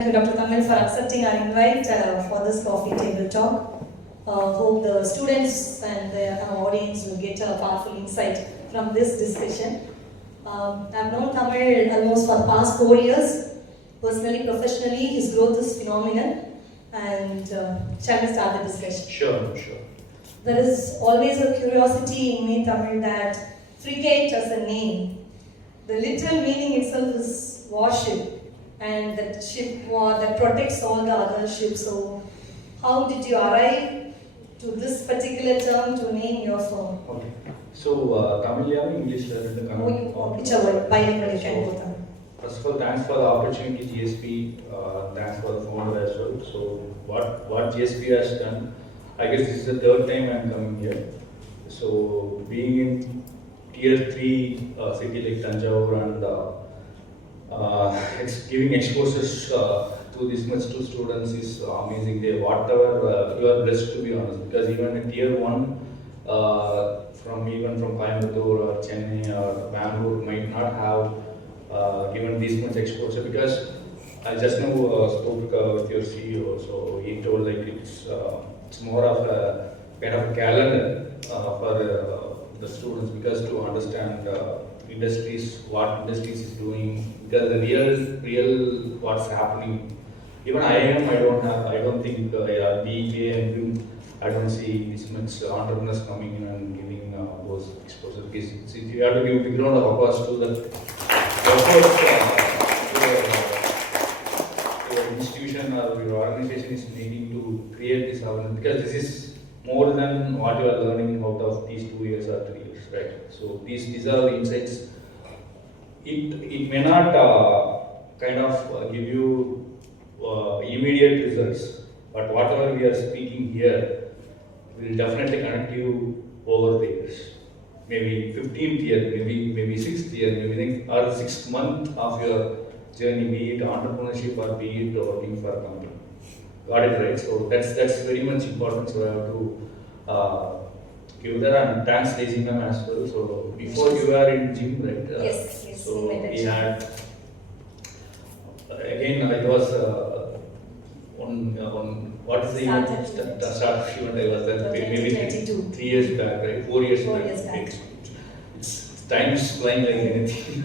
Thank you, Dr. Tamil, for accepting our invite for this coffee table talk. Hope the students and the audience will get a powerful insight from this discussion. I've known Tamil almost for the past 4 years. Personally, professionally, his growth is phenomenal. And shall we start the discussion? Sure. There is always a curiosity in me, Tamil, that frigate as a name, the literal meaning itself is warship. And that ship that protects all the other ships. So, how did you arrive to this particular term to name your firm? Okay. So, Tamil or English? Whichever, bilingual, you can go Tamil. First of all, thanks for the opportunity, GSP. Thanks for the founder as well. So, what GSP has done, I guess this is the third time I'm coming here. So, being in tier 3 city like Tanjavur and giving exposures to this much to students is amazing. Whatever you are blessed, to be honest, because even in tier 1 from Coimbatore or Chennai or Bangalore might not have given this much exposure, because I just now spoke with your CEO, so he told like it's more of a kind of a calendar for the students, because to understand what industries is doing, because the real what's happening. Even I don't think BK and BIM, I don't see this much entrepreneurs coming in and giving those exposure, because you have to give a big round of applause to the your institution or your organization is needing to create this awareness, because this is more than what you are learning out of these 2 years or 3 years, right? So these are the insights. It may not kind of give you immediate results, but whatever we are speaking here will definitely connect you over the years. Maybe 15th year, maybe 6th year, maybe or 6th month of your journey, be it entrepreneurship or be it working for a company. Got it right? So that's very much important. So I have to give that, and thanks Daisy ma'am as well. So before you were in gym, right? Yes. So we had again it was on what is the event? The start event I was there maybe 3 years back, right? 4 years back. It's time is flying like anything.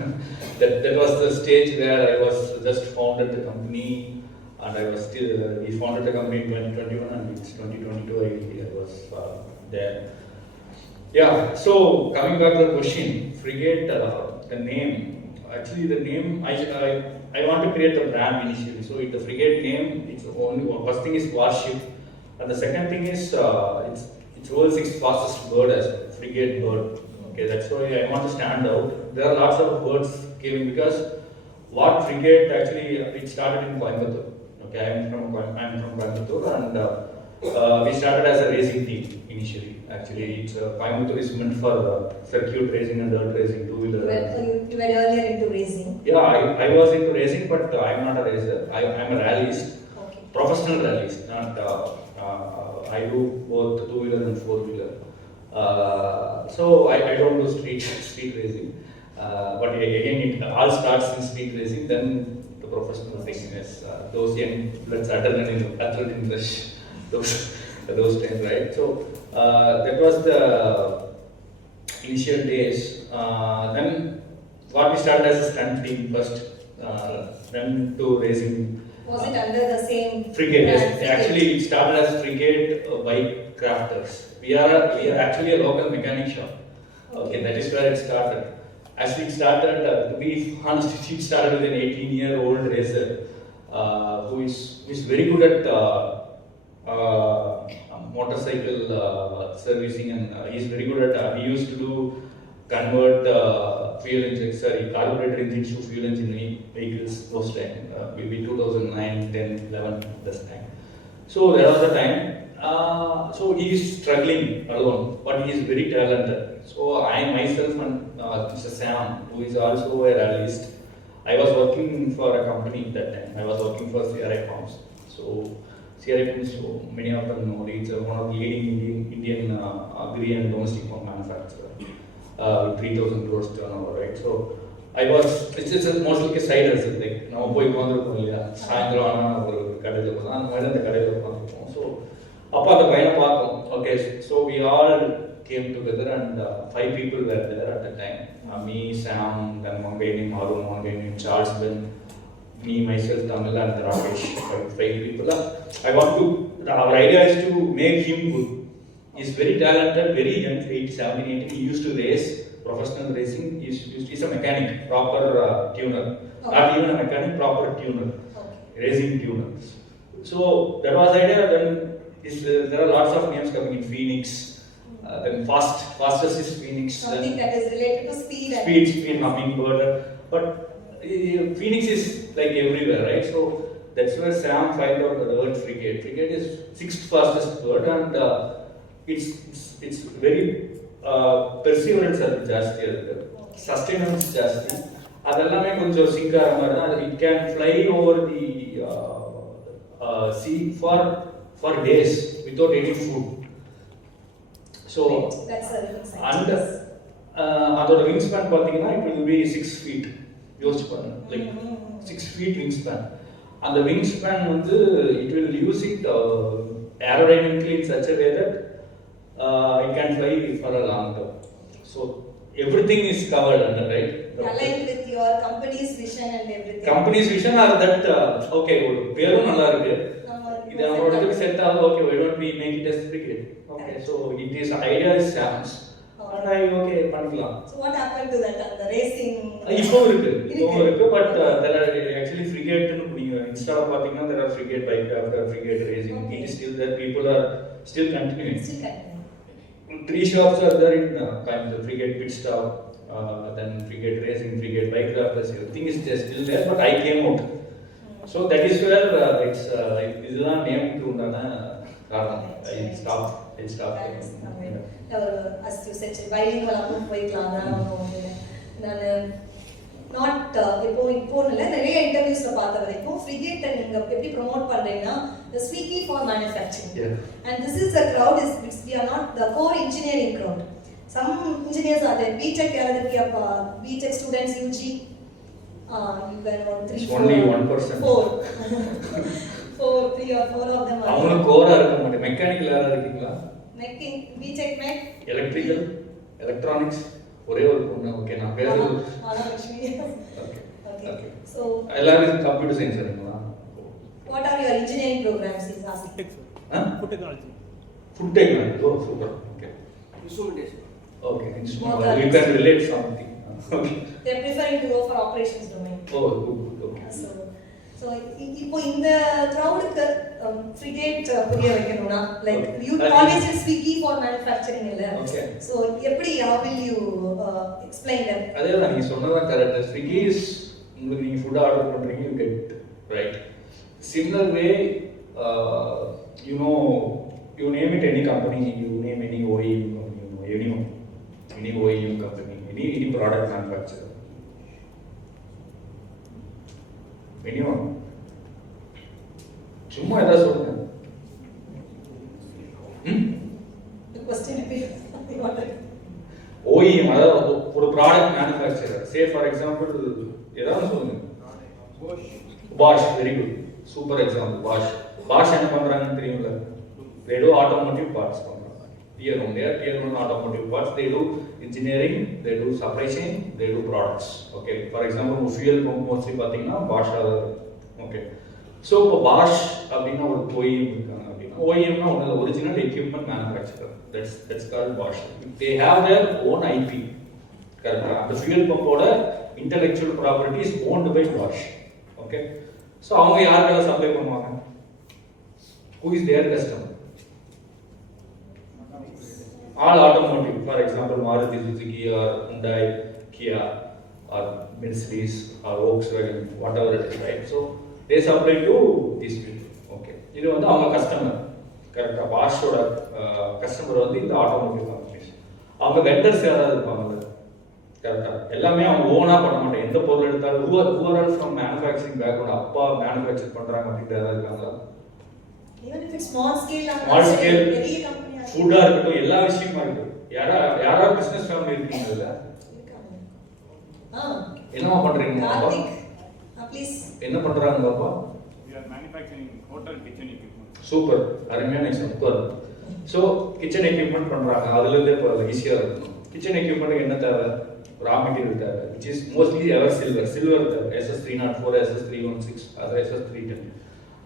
that was the stage where I was just founded the company, and I was still we founded the company in 2021, and it's 2022 I was there. Yeah. So coming back to the question, frigate, the name. Actually, the name I want to create a brand initially. So the frigate name, it's only first thing is warship, and the second thing is it's world's 6th fastest bird as well, frigate bird. Okay, that's why I want to stand out. There are lots of birds came because what frigate actually it started in Coimbatore. Okay, I'm from Coimbatore, and we started as a racing team initially. Actually, it's Coimbatore is meant for circuit racing and dirt racing, two-wheeler. Well, you were earlier into racing. Yeah, I was into racing, but I'm not a racer. I'm a rallyist, Okay. professional rallyist. Not I do both two-wheeler and four-wheeler. So I don't do street racing. But again, it all starts in street racing. Then the professional thing is those young bloods, adrenaline rush, those times, right? So that was the initial days. Then what we started as a stunt team first, then to racing. Was it under the same frigate? Yes, frigate? actually it started as frigate bike crafters. We are actually a local mechanic shop. Okay, that is where it started. Actually, it started, to be honest, it started with an 18-year-old racer who is very good at motorcycle servicing, and he is very good at, he used to convert carburetor engines to fuel engine vehicles those time, maybe 2009, 10, 11, this time. So there was a time, so he is struggling alone, but he is very talented. So I myself and Mr. Sam, who is also a rallyist, I was working for a company at that time. I was working for CRI Farms. So CRI Farms, so many of them know, it's one of the leading Indian agri and domestic farm manufacturer with 3,000 crores turnover, right? So I was, it's mostly like a side hustle, like, now boy, சாயந்தரம் ஆனால் ஒரு கடையில் போகலாம் அந்த மாதிரி அந்த கடையில் உட்காந்துருப்போம். ஸோ அப்போ அந்த பையனை பார்த்தோம். Okay, so we all came together and 5 people were there at the time. Me, Sam, then one guy named Arun, one guy named Charles, then me, myself, Tamil and Rakesh. 5 people. Our idea is to make him good. He's very talented, very young, 17, 18. He used to race, professional racing. He's a mechanic, proper tuner. Not even a mechanic, proper tuner, racing tuner. So that was the idea. Then there are lots of names coming in Phoenix. Then fastest is Phoenix. Something that is related to speed. Speed, hummingbird. But Phoenix is like everywhere, right? So that's where Sam found out the word frigate. Frigate is 6th fastest bird, and it's very perseverance is ಜಾಸ್ತಿ ಇರುತ್ತೆ, sustenance ಜಾಸ್ತಿ. ಅದೆಲ್ಲமே ಕೊಂಚ sync ಆಗ மாதிரி தான். It can fly over the sea for days without any food. So that's a and அதோட wing span பாத்தீங்கன்னா it will be 6 feet. யோசிச்சு பாருங்க, like 6 feet விங் ஸ்பேன். அந்த விங் ஸ்பேன் வந்து it will use it aerodynamically in such a way that it can fly for a long term. So everything is covered under, right? Aligned with your company's vision and everything. Company's vision are that okay, பேரும் நல்லா இருக்கு, இது நம்மளோட set ஆகுது, okay, why don't we make it as frigate? Okay, so it is idea is Sam's and I okay பண்ணிக்கலாம். So what happened to that the racing? இப்போ இருக்கு but there are actually frigate னு நீங்க இன்ஸ்டால பாத்தீங்கன்னா there are frigate bike, frigate racing. It is still there, people are still continuing. 3 shops are there in Coimbatore, frigate pit stop, then frigate racing, frigate bike crafters. Everything is still there, but I came out. So that is where it's இதுதான் name உண்டான காரணம். I stopped. As you said, bilingual அப்போ போய்க்கலாம். நான் not இப்போ இல்ல, நிறைய இன்டர்வியூஸ்ல பார்த்த வரைக்கும் ஃப்ரிகேட்டை நீங்க எப்படி ப்ரோமோட் பண்றீங்கன்னா the Swiggy for manufacturing. And this is the crowd we are not the core engineering crowd. Some engineers are there, BTech academy of BTech students, UG you can on 3 4 only 1% 3 or 4 of them are அவங்க கோரா இருக்க மாட்டே. Mechanical யாரா இருக்கீங்களா? BTech Mech, electrical, electronics ஒரே ஒரு பொண்ணு. Okay, நான் பேசுறது okay. So எல்லாரும் கம்ப்யூட்டர் சயின்ஸ் வரீங்களா? What are your engineering programs is asking? Food technology. Oh, super. Okay. Instrumentation. Okay, instrumentation. You can relate something. Okay. They are preferring to go for operations domain. Oh, good. Okay. So இப்போ இந்த crowdக்கு frigate புரிய வைக்கணும்னா like you always Swiggy for manufacturing இல்ல. Okay. So எப்படி how will you explain them? அதேதான் நீங்க சொன்னது correct. Swiggy is உங்களுக்கு நீங்க ஃபுட் ஆர்டர் பண்றீங்க, you get right. Similar way, you name it any company, you name any OEM company, any OEM company, any product manufacturer, anyone. சும்மா ஏதாவது சொல்லுங்க. The question is OEM அதாவது ஒரு product manufacturer. Say for example ஏதாவது சொல்லுங்க. Bosch, very good. Super example, Bosch என்ன பண்றாங்கன்னு தெரியும்ல? They do automotive parts பண்றாங்க. Tier 1 automotive parts. They do engineering, they do supply chain, they do products. Okay, for example, fuel pump mostly பாத்தீங்கன்னா Bosch okay. So இப்போ Bosch அப்படினா ஒரு OEM இருக்காங்க அப்படினா OEM னா ஒரு original equipment manufacturer. That's called Bosch. They have their own IP. கரெக்ட்டா? அந்த fuel pump ஓட intellectual property is owned by Bosch. Okay. So அவங்க யாருக்கெல்லாம் சப்ளை பண்ணுவாங்க? Who is their customer? All automotive, for example, Maruti Suzuki or Hyundai, Kia or Mercedes or Volkswagen, whatever it is, right? So they supply to these people. Okay. இது வந்து அவங்க customer. கரெக்ட்டா? Bosch-ஓட customer வந்து இந்த automotive companies. அவங்க vendors யாராவது இருப்பாங்க. கரெக்ட்டா? எல்லாமே அவங்க ஓனா பண்ண மாட்டாங்க. எந்த பொருள் எடுத்தாலும் who are from manufacturing background, அப்பா மேனுஃபேக்சர் பண்றாங்க அப்படின்றது யாராவது இருக்காங்களா? Even if it's small scale, பெரிய கம்பெனி ஃபுட்டா இருக்கட்டும், எல்லா விஷயமா இருக்கு. யாரா பிசினஸ் ஃபேமிலி இருக்கீங்கல்ல? என்னமா பண்றீங்க அப்பா? ப்ளீஸ். என்ன பண்றாங்க அப்பா? manufacturing hotel kitchen equipment. Super, அருமையான எக்ஸாம்பிள். ஸோ கிச்சன் எக்யூப்மெண்ட் பண்ணுறாங்க, அதுலேருந்தே இப்போ ஈஸியாக இருக்கும். கிச்சன் எக்யூப்மெண்ட்டுக்கு என்ன தேவை? ரா மெட்டீரியல் தேவை, which is mostly ever silver தேவை, SS304, SS316, அது SS310.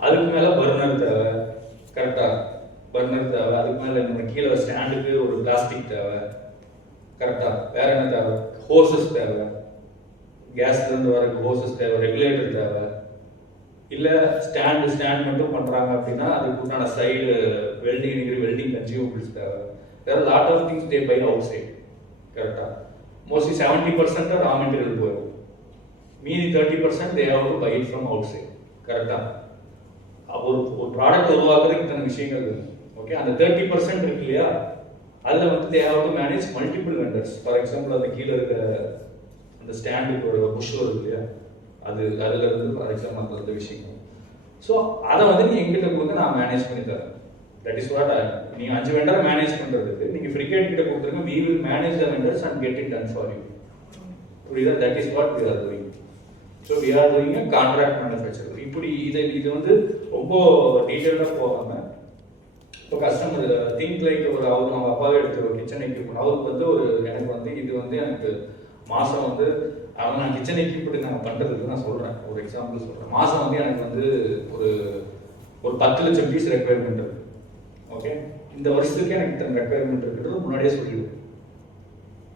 அதுக்கு மேலே பர்னர் தேவை, கரெக்டாக பர்னர் தேவை. அதுக்கு மேலே நம்ம கீழே ஸ்டாண்டுக்கு ஒரு பிளாஸ்டிக் தேவை, கரெக்டாக. வேற என்ன தேவை? ஹோசஸ் தேவை, கேஸ்லேருந்து வர ஹோசஸ் தேவை, ரெகுலேட்டர் தேவை. இல்லை ஸ்டாண்ட் மட்டும் பண்ணுறாங்க அப்படின்னா அதுக்கு உண்டான சைடு வெல்டிங் கன்சியூமபிள்ஸ் தேவை. There lot of things they buy outside, கரெக்டாக. மோஸ்ட்லி 70% ரா மெட்டீரியல் போயிடும், மீதி 30% they have to buy it from outside, கரெக்டாக. ஒரு ப்ராடக்ட் உருவாக்குறதுக்கு இத்தனை விஷயங்கள் இருக்கு. ஓகே, அந்த 30% இருக்கு இல்லையா, அதில் வந்து தே have to manage multiple vendors. For example அது கீழே இருக்க அந்த ஸ்டாண்டுக்கு ஒரு புஷ் வருது இல்லையா, அதில் இருந்து ஃபார் எக்ஸாம்பிள் அந்த விஷயங்கள். ஸோ அதை வந்து நீ எங்கிட்ட கொடுத்து நான் மேனேஜ் பண்ணி தரேன். தட் இஸ் வாட் நீங்கள் 5 வெண்டரை மேனேஜ் பண்ணுறதுக்கு நீங்கள் ஃப்ரிகேட் கிட்ட கொடுத்துருங்க, we will manage the vendors and get it done for you. புரியுதா? That is what we are doing. So we are doing a contract manufacturer. இப்படி இது வந்து ரொம்ப டீட்டெயிலாக போகாமல், இப்போ கஸ்டமர் திங்க் லைக் அவங்க அப்பாவே எடுத்து ஒரு கிச்சன் எக்யூப்மெண்ட், அவருக்கு வந்து எனக்கு வந்து இது வந்து எனக்கு மாதம் வந்து நான் கிச்சன் எக்யூப்மெண்ட் நாங்கள் பண்ணுறதுக்கு நான் சொல்கிறேன், ஒரு எக்ஸாம்பிள் சொல்கிறேன். மாதம் வந்து எனக்கு வந்து ஒரு 10 லட்சம் பீஸ் ரெக்குயர்மெண்ட் இருக்குது. ஓகே, இந்த வருஷத்துக்கு எனக்கு இத்தனை ரெக்குயர்மெண்ட் இருக்கிறது முன்னாடியே சொல்லிவிடுவோம்.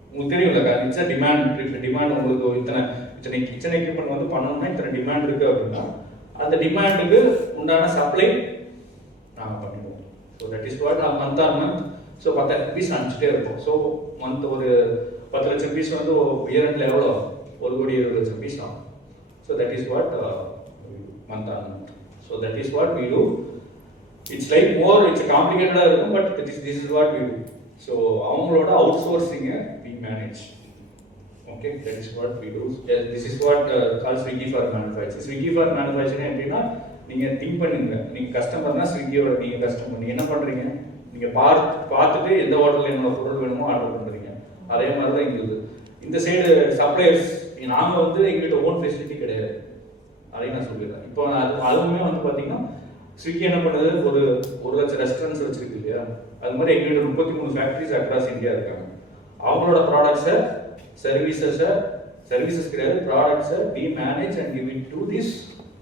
உங்களுக்கு தெரியும்ல, இட்ஸ் டிமாண்ட் உங்களுக்கு இத்தனை கிச்சன் எக்யூப்மெண்ட் வந்து பண்ணணும்னா இத்தனை டிமாண்ட் இருக்குது அப்படின்னா அந்த டிமாண்டுக்கு உண்டான சப்ளை நாங்கள் பண்ணிடுவோம். ஸோ தட் இஸ் வாட் நான் month or month so 10,000 piece அனுப்பிச்சிட்டே இருப்போம். ஸோ மந்த் ஒரு 10 லட்சம் பீஸ் வந்து இயர் எண்டில் எவ்வளோ? 1,20,00,000 பீஸ் ஆகும். So that is what month on month. So that is what we do. It's like more it's காம்ப்ளிகேட்டடாக இருக்கும், but this is what we do. So அவங்களோட அவுட் சோர்சிங்கை we manage. Okay, that is what we do. This is what call Swiggy for manufacturing. Swiggy for manufacturing எப்படின்னா, நீங்கள் think பண்ணுங்க, நீங்கள் கஸ்டமர்னா ஸ்விக்கியோட நீங்கள் கஸ்டமர், நீங்கள் என்ன பண்ணுறீங்க, நீங்கள் பார்த்துட்டு எந்த ஹோட்டலில் என்னோட பொருள் வேணுமோ ஆர்டர் பண்ணுறீங்க. அதே மாதிரி தான் எங்களுக்கு இந்த சைடு சப்ளையர்ஸ், நாங்கள் வந்து எங்கள்கிட்ட ஓன் ஃபெசிலிட்டி கிடையாது, அதையும் நான் சொல்லிடுறேன். இப்போ அதுவுமே வந்து பார்த்தீங்கன்னா ஸ்விக்கி என்ன பண்ணுது, ஒரு 1,00,000 ரெஸ்டாரண்ட்ஸ் வச்சிருக்கு இல்லையா, அது மாதிரி எங்கள்கிட்ட 33 ஃபேக்ட்ரிஸ் அக்ராஸ் இந்தியா இருக்காங்க. அவங்களோட ப்ராடக்ட்ஸை சர்வீசஸ் கிடையாது, ப்ராடக்ட்ஸை we manage and give it to this.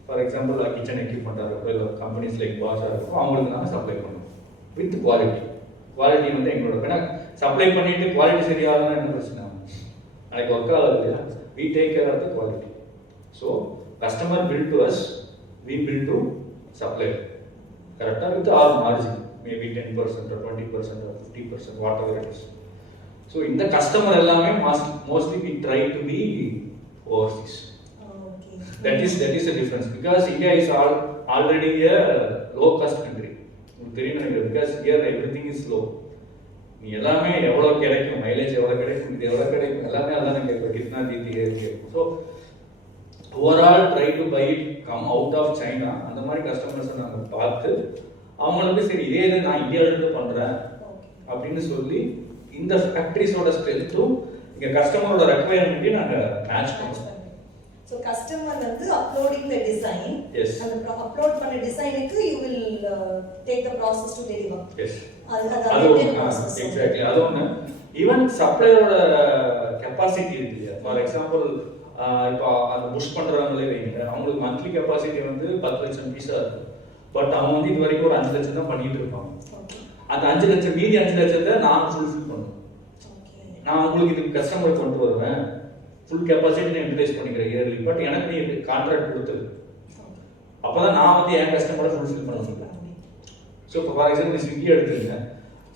For example kitchen எக்யூப்மெண்ட்டாக இருக்கும், இல்லை கம்பெனிஸ் லைக் பாஸாக இருக்கும், அவங்களுக்கு நாங்கள் சப்ளை பண்ணுவோம் வித் குவாலிட்டி. குவாலிட்டி வந்து எங்களோட, ஏன்னா சப்ளை பண்ணிட்டு குவாலிட்டி சரியாகலாம் என்ன பிரச்சனை, நாளைக்கு ஒர்க் ஆகுது இல்லையா. We take care of the quality. So customer bill to us, we bill to supplier, கரெக்டாக with all margin, maybe 10% or 20% or 50%, whatever it is. So இந்த கஸ்டமர் எல்லாமே mostly we try to be overseas. That is the difference. Because India is already a low cost country. உங்களுக்கு தெரியும் நினைக்கிறேன். Because here everything is low. நீ எல்லாமே எவ்வளோ கிடைக்கும், mileage எவ்வளோ கிடைக்கும், இது எவ்வளோ கிடைக்கும், எல்லாமே அதான் கேட்குறோம். கிட்னா தீத்தி கேட்கும். So overall try to buy it come out of China. அந்த மாதிரி கஸ்டமர்ஸை நாங்கள் பார்த்து அவங்களுக்கு சரி இதே இது நான் இந்தியாவிலிருந்து பண்ணுறேன் அப்படின்னு சொல்லி இந்த ஃபேக்ட்ரிஸோட ஸ்ட்ரென்த்தும் இங்கே கஸ்டமரோட ரெக்குவயர்மெண்ட்டையும் நாங்கள் மேட்ச் பண்ணுவோம். So customer வந்து uploading the design. Yes. And upload பண்ண design-க்கு you will take the process to deliver. Yes. அது process. Exactly. அது ஒன்று. ஈவன் சப்ளையரோட கெப்பாசிட்டி இருக்கு இல்லையா. ஃபார் எக்ஸாம்பிள் இப்போ அந்த புஷ் பண்ணுறவங்களே வைங்க, அவங்களுக்கு மந்த்லி கெப்பாசிட்டி வந்து 10 லட்சம் பீஸாக இருக்கும். பட் அவங்க வந்து இது வரைக்கும் ஒரு 5 லட்சம் தான் பண்ணிட்டு இருப்பாங்க. அந்த 5 லட்சம் மீதி 5 லட்சத்தை நான் ஃபுல்ஃபில் பண்ணுவேன். நான் உங்களுக்கு இது கஸ்டமர் கொண்டு வருவேன், ஃபுல் கெப்பாசிட்டி நான் யூட்டிலைஸ் பண்ணிக்கிறேன் இயர்லி. பட் எனக்கு நீ கான்ட்ராக்ட் கொடுத்துரு, அப்போதான் நான் வந்து என் கஸ்டமரை ஃபுல்ஃபில் பண்ண முடியும். ஸோ இப்போ ஃபார் எக்ஸாம்பிள் ஸ்விக்கி எடுத்துருங்க.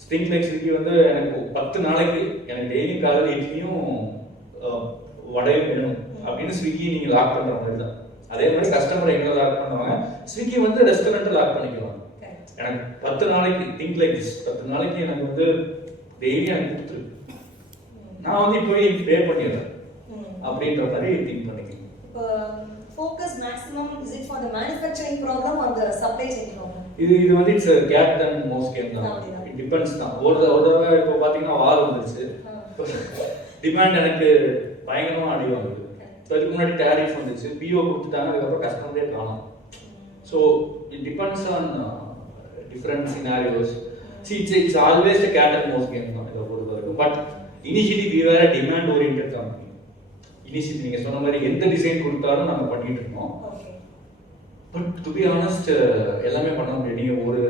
திங்க் லைக் ஸ்விக்கி வந்து எனக்கு 10 நாளைக்கு எனக்கு டெய்லி காலையில் இட்லியும் வடையும் வேணும் அப்படின்னு ஸ்விக்கி நீங்கள் லாக் பண்ணுற மாதிரி தான். அதே மாதிரி கஸ்டமர் எங்கே லாக் பண்ணுவாங்க, ஸ்விக்கி வந்து ரெஸ்டாரண்ட்டை லாக் பண்ணிக்குவாங்க. எனக்கு 10 நாளைக்கு திங்க் லைக் திஸ், 10 நாளைக்கு எனக்கு வந்து டெய்லி எனக்கு கொடுத்துரு, நான் வந்து போய் பே பண்ணிடுறேன் அப்படின்ற மாதிரி திங்க் பண்ணிக்கிறேன். இப்போ focus maximum is it for the manufacturing problem or the supply chain problem? இது வந்து இட்ஸ் கேட் தன் மோஸ்ட் கேம் தான். இட் டிபெண்ட்ஸ் தான். ஒரு தடவை இப்போ பார்த்தீங்கன்னா வார் வந்துருச்சு, டிமாண்ட் எனக்கு பயங்கரமாக அடி வாங்குது. அதுக்கு முன்னாடி டேரிஃப் வந்துச்சு, பிஓ கொடுத்துட்டாங்க, அதுக்கப்புறம் கஸ்டமரே காணும். So it depends on different scenarios. See, it's always a cat and mouse game. But initially we were a demand oriented company. Initially நீங்க சொன்ன மாதிரி எந்த டிசைன் கொடுத்தாலும் நம்ம பண்ணிட்டு இருக்கோம். பட் டு பி ஆனஸ்ட் எல்லாமே பண்ண முடியும். நீங்க ஒரு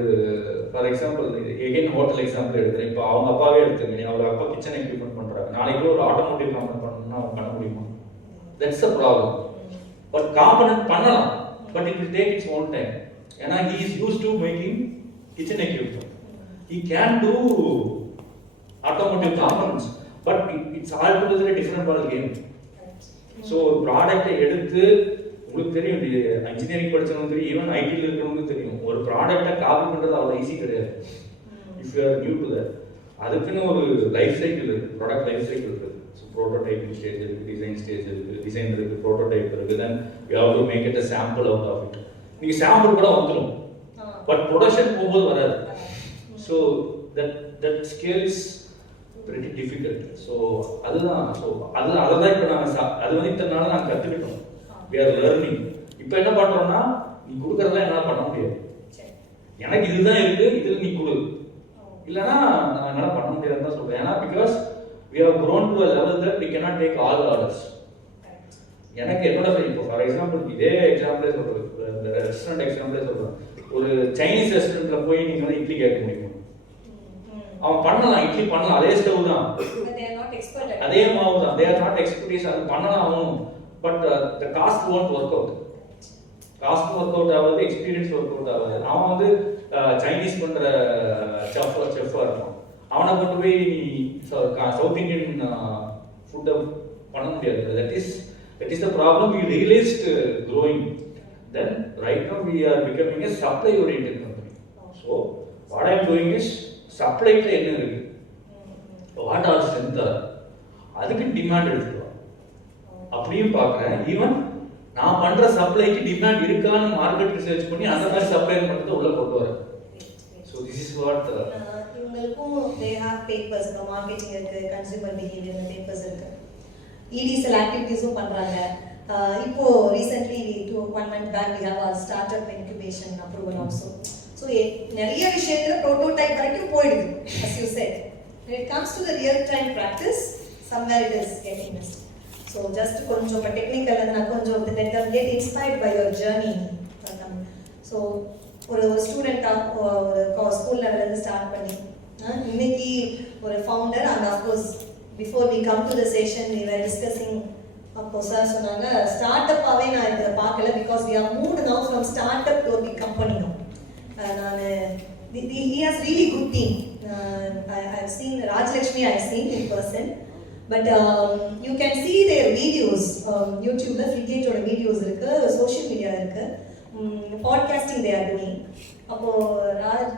for example again hotel example எடுக்கிறேன். இப்போ அவங்க அப்பாவே எடுத்துங்க, அவங்க அப்பா கிச்சன் எக்யூப்மெண்ட் பண்றாங்க. நாளைக்கு ஒரு ஆட்டோமோட்டிவ் கம்பெனி பண்ணணும்னா அவங்க பண்ண முடியுமா? That's a problem. But component பண்ணலாம், but it will take its own time. ஏன்னா he is used to making kitchen equipment. He can do automotive components, but it's altogether a different ball game. So ப்ராடக்ட்டை எடுத்து உங்களுக்கு தெரியும், engineering படிச்சவங்க தெரியும், even ஐடியில் இருக்கிறவங்களுக்கு தெரியும், ஒரு ப்ராடக்ட்டை காப்பி பண்ணுறது அவ்வளோ ஈஸி கிடையாது. If you are new to that, அதுக்குன்னு ஒரு லைஃப் சைக்கிள் இருக்குது, ப்ராடக்ட் லைஃப் சைக்கிள் இருக்குது. ஸோ ப்ரோட்டோடைப்பிங் ஸ்டேஜ் இருக்குது, டிசைன் ஸ்டேஜ் இருக்குது, டிசைன் இருக்குது, ப்ரோட்டோடைப் இருக்குது, then you have to make it a sample out of it. நீங்கள் சாம்பிள் கூட வந்துடும், பட் ப்ரொடக்ஷன் போகும்போது வராது. So that scale is very difficult. So அதுதான் அதை தான் இப்போ நாங்கள் அது வந்து இத்தனை நாள் நாங்கள் கற்றுக்கிட்டோம். we are learning. இப்போ என்ன பண்றோம்னா, நீ கொடுக்கறதெல்லாம் என்னால பண்ண முடியாது, எனக்கு இதுதான் இருக்கு, இதுல நீ கொடு, இல்லனா நான் என்னால பண்ண முடியாதுன்னு தான் சொல்றேன். ஏன்னா because we have grown to a level that we cannot take all orders. எனக்கு என்னோட இப்போ ஃபார் எக்ஸாம்பிள் இதே எக்ஸாம்பிளே சொல்றேன், இந்த ரெஸ்டாரண்ட் எக்ஸாம்பிளே சொல்றேன். ஒரு சைனீஸ் ரெஸ்டாரண்ட்ல போய் நீங்க வந்து இட்லி கேட்க முடியுமா? அவன் பண்ணலாம், இட்லி பண்ணலாம், அதே ஸ்டவ் தான், அதே மாவு தான், they are not expertise, அது பண்ணலாம் அவனும். But the cost won't work out. Cost work out ஆகாது, எக்ஸ்பீரியன்ஸ் ஒர்க் அவுட் ஆகாது. அவன் வந்து சைனீஸ் பண்ற செஃப்பா இருப்பான், அவனை கொண்டு போய் சவுத் இந்தியன் ஃபுட்டை பண்ண முடியாது. that is the problem we realized growing. Then right now we are becoming a supply oriented company. So what I am doing is supply ல என்ன இருக்கு, what are strength, அதுக்கு டிமாண்ட் எடுத்துக்கலாம் அப்படியும் பார்க்குறேன். ஈவன் நான் பண்ற சப்ளைக்கு டிமாண்ட் இருக்கான்னு மார்க்கெட் ரிசர்ச் பண்ணி அந்த மாதிரி சப்ளை மட்டும் உள்ள கொண்டு வரேன். ஸோ திஸ் இஸ் வாட் இவங்களுக்கும் தே ஹேவ் பேப்பர்ஸ், மார்க்கெட்டிங் இருக்கு, கன்சூமர் பிஹேவியர் பேப்பர்ஸ் இருக்கு, இடிசல் ஆக்டிவிட்டீஸும் பண்றாங்க. இப்போ recently 1 month back we have our startup incubation approval also. So நிறைய விஷயத்துல புரோட்டோடைப் வரைக்கும் போயிடுது. As you said, when it comes to the real time practice, somewhere it is getting missed. So just கொஞ்சம் technical நான் கொஞ்சம் let them get inspired by your journey. So ஒரு ஸ்டூடெண்டா ஒரு school லெவல்ல இருந்து ஸ்டார்ட் பண்ணி இன்னைக்கு ஒரு founder, and of course before we come to the session we were discussing, அப்போ சார் சொன்னாங்க ஸ்டார்ட் அப்பாவே நான் இதை பார்க்கல, because we have moved now from startup to a big company now. He has really good team. I have seen Rajlakshmi, I have seen in person. But you can see their videos, YouTube la Frigate oda videos irukku, social media irukku, podcasting they are doing. Appo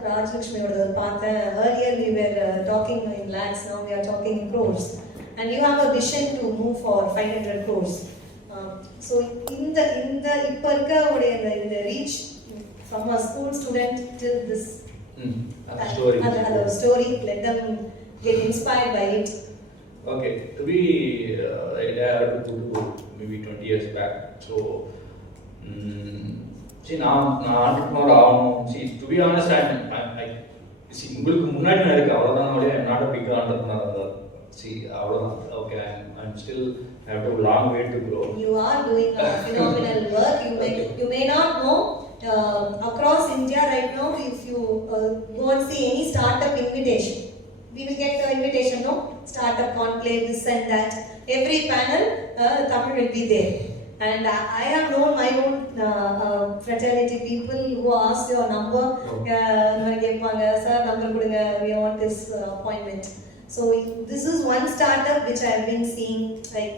Rajlakshmi oda paatha, earlier we were talking in lakhs, now we are talking in crores, and you have a vision to move for 500 crores. So in the இப்ப இருக்க உடைய இந்த reach from a school student till this story, let them get inspired by it. Okay, to be I had to do maybe 20 years back. So see now entrepreneur ஆகணும். See to be honest, I see உங்களுக்கு முன்னாடி நான் இருக்கேன், அவ்வளவுதான். I'm not a big entrepreneur. See அவ்வளவுதான். Okay, I'm still have a long way to grow. You are doing a phenomenal work. You may not know, across India right now, if you go and see any startup invitation, we will get the invitation, no? Startup conclave, this and that. Every panel, Tamil will be there. And I have known my own fraternity people who ask your number, sir, number kudunga, we want this appointment. So this is one startup which I have been seeing, like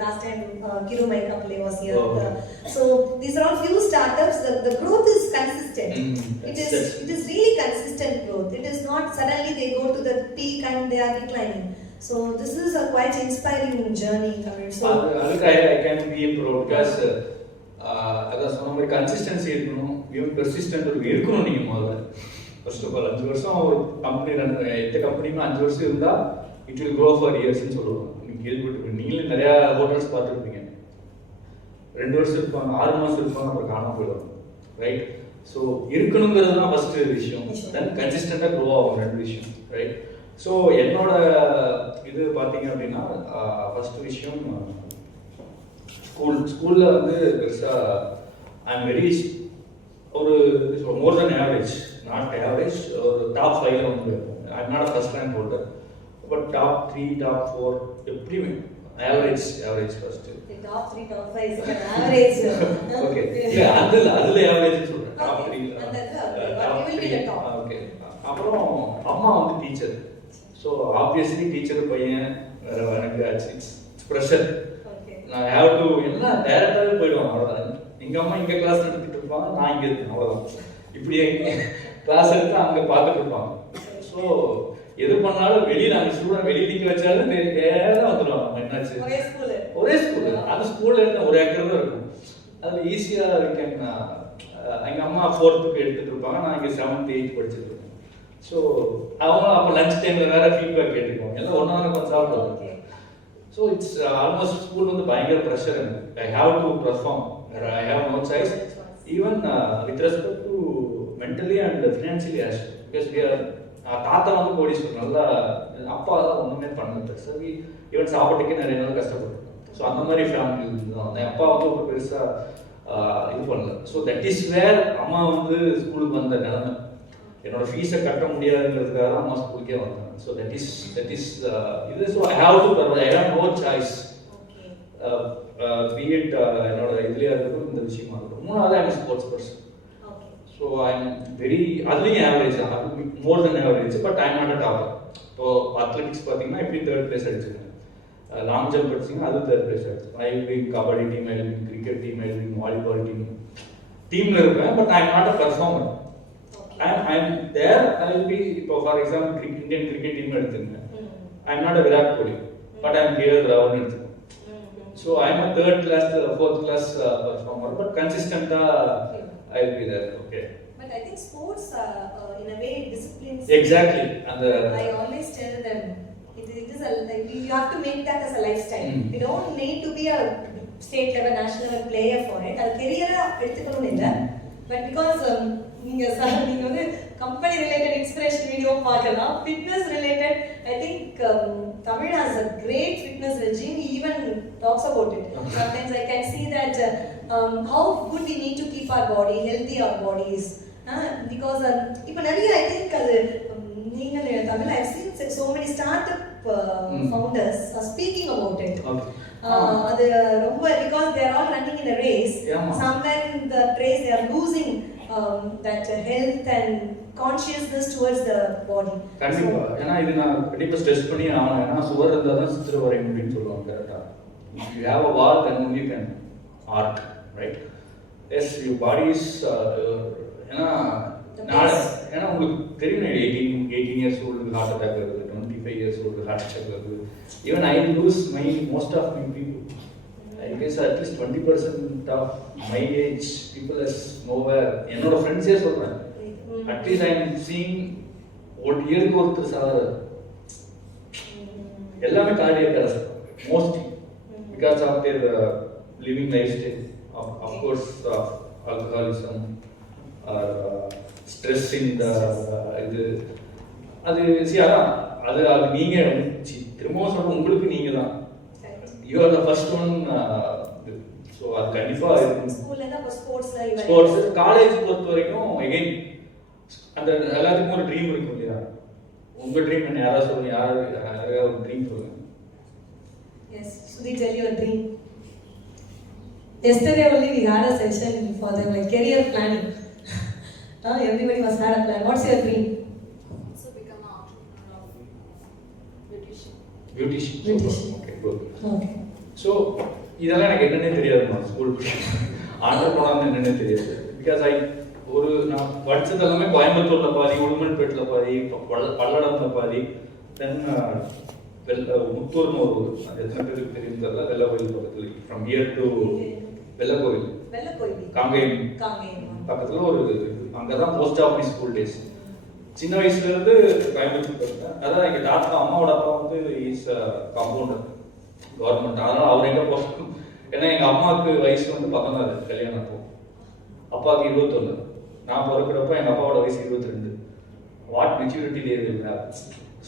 last time Kiru my company was here. So these are all few startups. The growth is consistent. It is really consistent growth. It is not suddenly they go to the peak and they are declining. So this is a quite inspiring journey, Kamil. So I can be a pro because அதான் சொன்ன மாதிரி consistency இருக்கணும், persistent இருக்கணும். நீங்க முதல்ல first of all 5 வருஷம் ஒரு company எந்த கம்பெனியும் 5 வருஷம் இருந்தா இட் வில் க்ரோ ஃபார் இயர்ஸ்னு சொல்லுவாங்க. நீங்க கேள்விப்பட்டிருப்பீங்க, நீங்களும் நிறைய ஹோட்டல்ஸ் பார்த்துருப்பீங்க. 2 வருஷம் இருப்பாங்க, 6 மாசம் இருப்பாங்க, அப்புறம் காணாம போயிடுவாங்க. ரைட்? ஸோ இருக்கணுங்கிறது தான் ஃபர்ஸ்ட் விஷயம், தென் கன்சிஸ்டண்டாக க்ரோ ஆகும் ரெண்டு விஷயம், ரைட்? ஸோ என்னோட இது பார்த்தீங்க அப்படின்னா ஃபர்ஸ்ட் விஷயம் ஸ்கூலில் வந்து பெருசாக ஐ எம் வெரி ஒரு மோர் தென் ஆவரேஜ், நாட் ஆவரேஜ், ஒரு டாப் 5 வந்து ஐ am not first rank holder, but top 3 top 4 எப்படியுமே average first. Top 3 top 5 is average. Okay, இல்ல அதுல ஆவரேஜ் சொல்றேன். Top 3 okay. அப்புறம் அம்மா வந்து டீச்சர், ஸோ ஆப்வியஸ்லி டீச்சர் பையன் வேற எனக்கு இட்ஸ் ப்ரெஷர். நான் ஹேவ் டு என்ன டைரக்டாகவே போயிடுவாங்க, அவ்வளோதான். எங்கள் அம்மா இங்கே கிளாஸ் எடுத்துகிட்டு இருப்பாங்க, நான் இங்கே இருக்கேன், அவ்வளோதான். இப்படியே கிளாஸ் எடுத்து அங்கே பார்த்துட்டு இருப்பாங்க. ஸோ எது பண்ணாலும் வெளியில் அந்த ஸ்டூடெண்ட் வெளியே நிற்க வச்சாலும் நேரம் வந்துடுவாங்க. என்னாச்சு, ஒரே ஸ்கூலு, அந்த ஸ்கூலில் இருந்த ஒரு ஏக்கர் தான் இருக்கும், அதில் ஈஸியாக இருக்கேன். எங்கள் அம்மா 4th எடுத்துகிட்டு இருப்பாங்க, நான் இங்கே 7th 8th படிச்சுட்டு இருக்கேன். ஸோ அவங்க அப்போ லஞ்ச் டைமில் வேறு ஃபீட்பேக் கேட்டுக்குவாங்க, எல்லாம் ஒன்றா கொஞ்சம் சாப்பிடுவாங்க. ஸோ இட்ஸ் ஆல்மோஸ்ட் ஸ்கூல் வந்து பயங்கர ப்ரெஷர் எனக்கு. I have to perform, I have no choice, even with respect to mentally and financially as, because we are தாத்தா வந்து கோடீஸ்வரர், நல்லா அப்பா தான் ஒன்றுமே பண்ணது. சரி, ஈவன் சாப்பாட்டுக்கே நிறைய நாள் கஷ்டப்பட்டு. ஸோ அந்த மாதிரி ஃபேமிலி தான். அந்த அப்பா வந்து ஒரு பெருசாக இது பண்ணல. ஸோ தட் இஸ் வேர் அம்மா வந்து ஸ்கூலுக்கு வந்த நிலைமை. என்னோட ஃபீஸை கட்ட முடியாதுங்கிறதுக்காக தான் அம்மா ஸ்கூலுக்கே வந்தாங்க. ஸோ தட் இஸ் இது. So I have to I have no choice. B Ed என்னோட இதுலேயே இருக்கும், இந்த விஷயமா இருக்கும். மூணாவது I'm sports person. So I'm very, அதுலேயும் ஆவரேஜ் தான், more than average, but I'm not a topper. இப்போ அத்லெட்டிக்ஸ் பார்த்தீங்கன்னா எப்படி 3rd place அடிச்சிருக்கேன். லாங் ஜம்ப் அடிச்சிங்கன்னா அது 3rd place அடிச்சிருக்கேன். I will be kabaddi team, I will be cricket team, I will be volleyball டீமில் இருப்பேன், but I am not a performer. I'm there, I will be, for example, Indian cricket team எடுத்துங்க. I'm not a Virat Kohli, but I'm KL Rahul எடுத்துங்க. So I'm a 3rd class, 4th class performer, but consistent I will be there. Okay. But I think sports in a way disciplines. Exactly. And I always tell them it is you have to make that as a lifestyle. You don't need to be a state level, national level player for it. அது career-ஆ எடுத்துக்கணும் இல்ல. But because நீங்க வந்து company related inspiration video பார்க்கலாம், fitness related I think Tamil has a great fitness regime. He even talks about it. Sometimes I can see that how good we need to keep our body healthy, our bodies, because இப்போ நிறைய I think அது நீங்க Tamil I've seen so many startup founders are speaking about it. அது ரொம்ப, because they are all running in a race. Somewhere in the race they are losing that health and consciousness towards the body. கண்டிப்பா. ஏன்னா இது நான் கண்டிப்பா stress பண்ணி ஆகணும். ஏன்னா சுவர் இருந்தால் தான் சித்திர வரைய முடியும்னு சொல்லுவாங்க. கரெக்டா? If you have a wall, then only you can art, right? Yes, your body is ஏன்னா உங்களுக்கு தெரியும் 18 years old ஹார்ட் அட்டாக் வருது, 25 years old ஹார்ட் அட்டாக் வருது. Even I lose most of my people. I guess at least 20% of my age people is nowhere. என்னோட ஃப்ரெண்ட்ஸே சொல்றேன், at least I am seeing ஒரு இயருக்கு ஒருத்தர் சாகுறாரு. எல்லாமே cardiac arrest mostly because of their living lifestyle, of course alcoholism or stress in the இது அது அது நீங்க திரும்பவும் சொல்ற உங்களுக்கு நீங்க தான் you are the first one. So அது கண்டிப்பா ஸ்கூல்ல தான் ஸ்போர்ட்ஸ்ல ஸ்போர்ட்ஸ் காலேஜ் பொறுத்த வரைக்கும் again அந்த எல்லாத்துக்கும் ஒரு ட்ரீம் இருக்கும் இல்லையா? உங்க ட்ரீம் என்ன? யாராவது சொல்லுங்க, யாராவது ஒரு ட்ரீம் சொல்லுங்க. Yes, Sudhi, tell your dream. Yesterday only we had a session for them like career planning. Everybody must have a plan. What's your dream? So become an entrepreneur of beautician. Beautician. Okay, good. Okay. So இதெல்லாம் எனக்கு என்னன்னே தெரியாதுமா. School entrepreneur என்னன்னே தெரியாது. Because நான் படிச்சது எல்லாமே கோயம்புத்தூர்ல பாதி, உடுமல்பேட்ல பாதி, பல்லடம்ல பாதி, தென் முத்தூர்னு ஒரு ஊர், அது எத்தனை பேருக்கு தெரியும் தெரியல, வெள்ளக்கோயில் பக்கத்துல, from here to Vellakoil Kangeyam பக்கத்துல ஒரு, அங்கதான் போஸ்ட் ஆஃபீஸ் ஸ்கூல் டேஸ். சின்ன வயசுல இருந்து கோயம்புத்தூர் போயிருந்தேன். அதான் எங்க தாத்தா அம்மாவோட அப்பா வந்து இஸ் காம்பவுண்டர் கவர்மெண்ட், அதனால அவர் எங்க போகணும். ஏன்னா எங்க அம்மாவுக்கு வயசு வந்து 14 கல்யாணம் அப்போ. அப்பாவுக்கு 21. நான் பிறக்கிறப்ப எங்கள் அப்பாவோட வயசு 22. What maturity Laval have.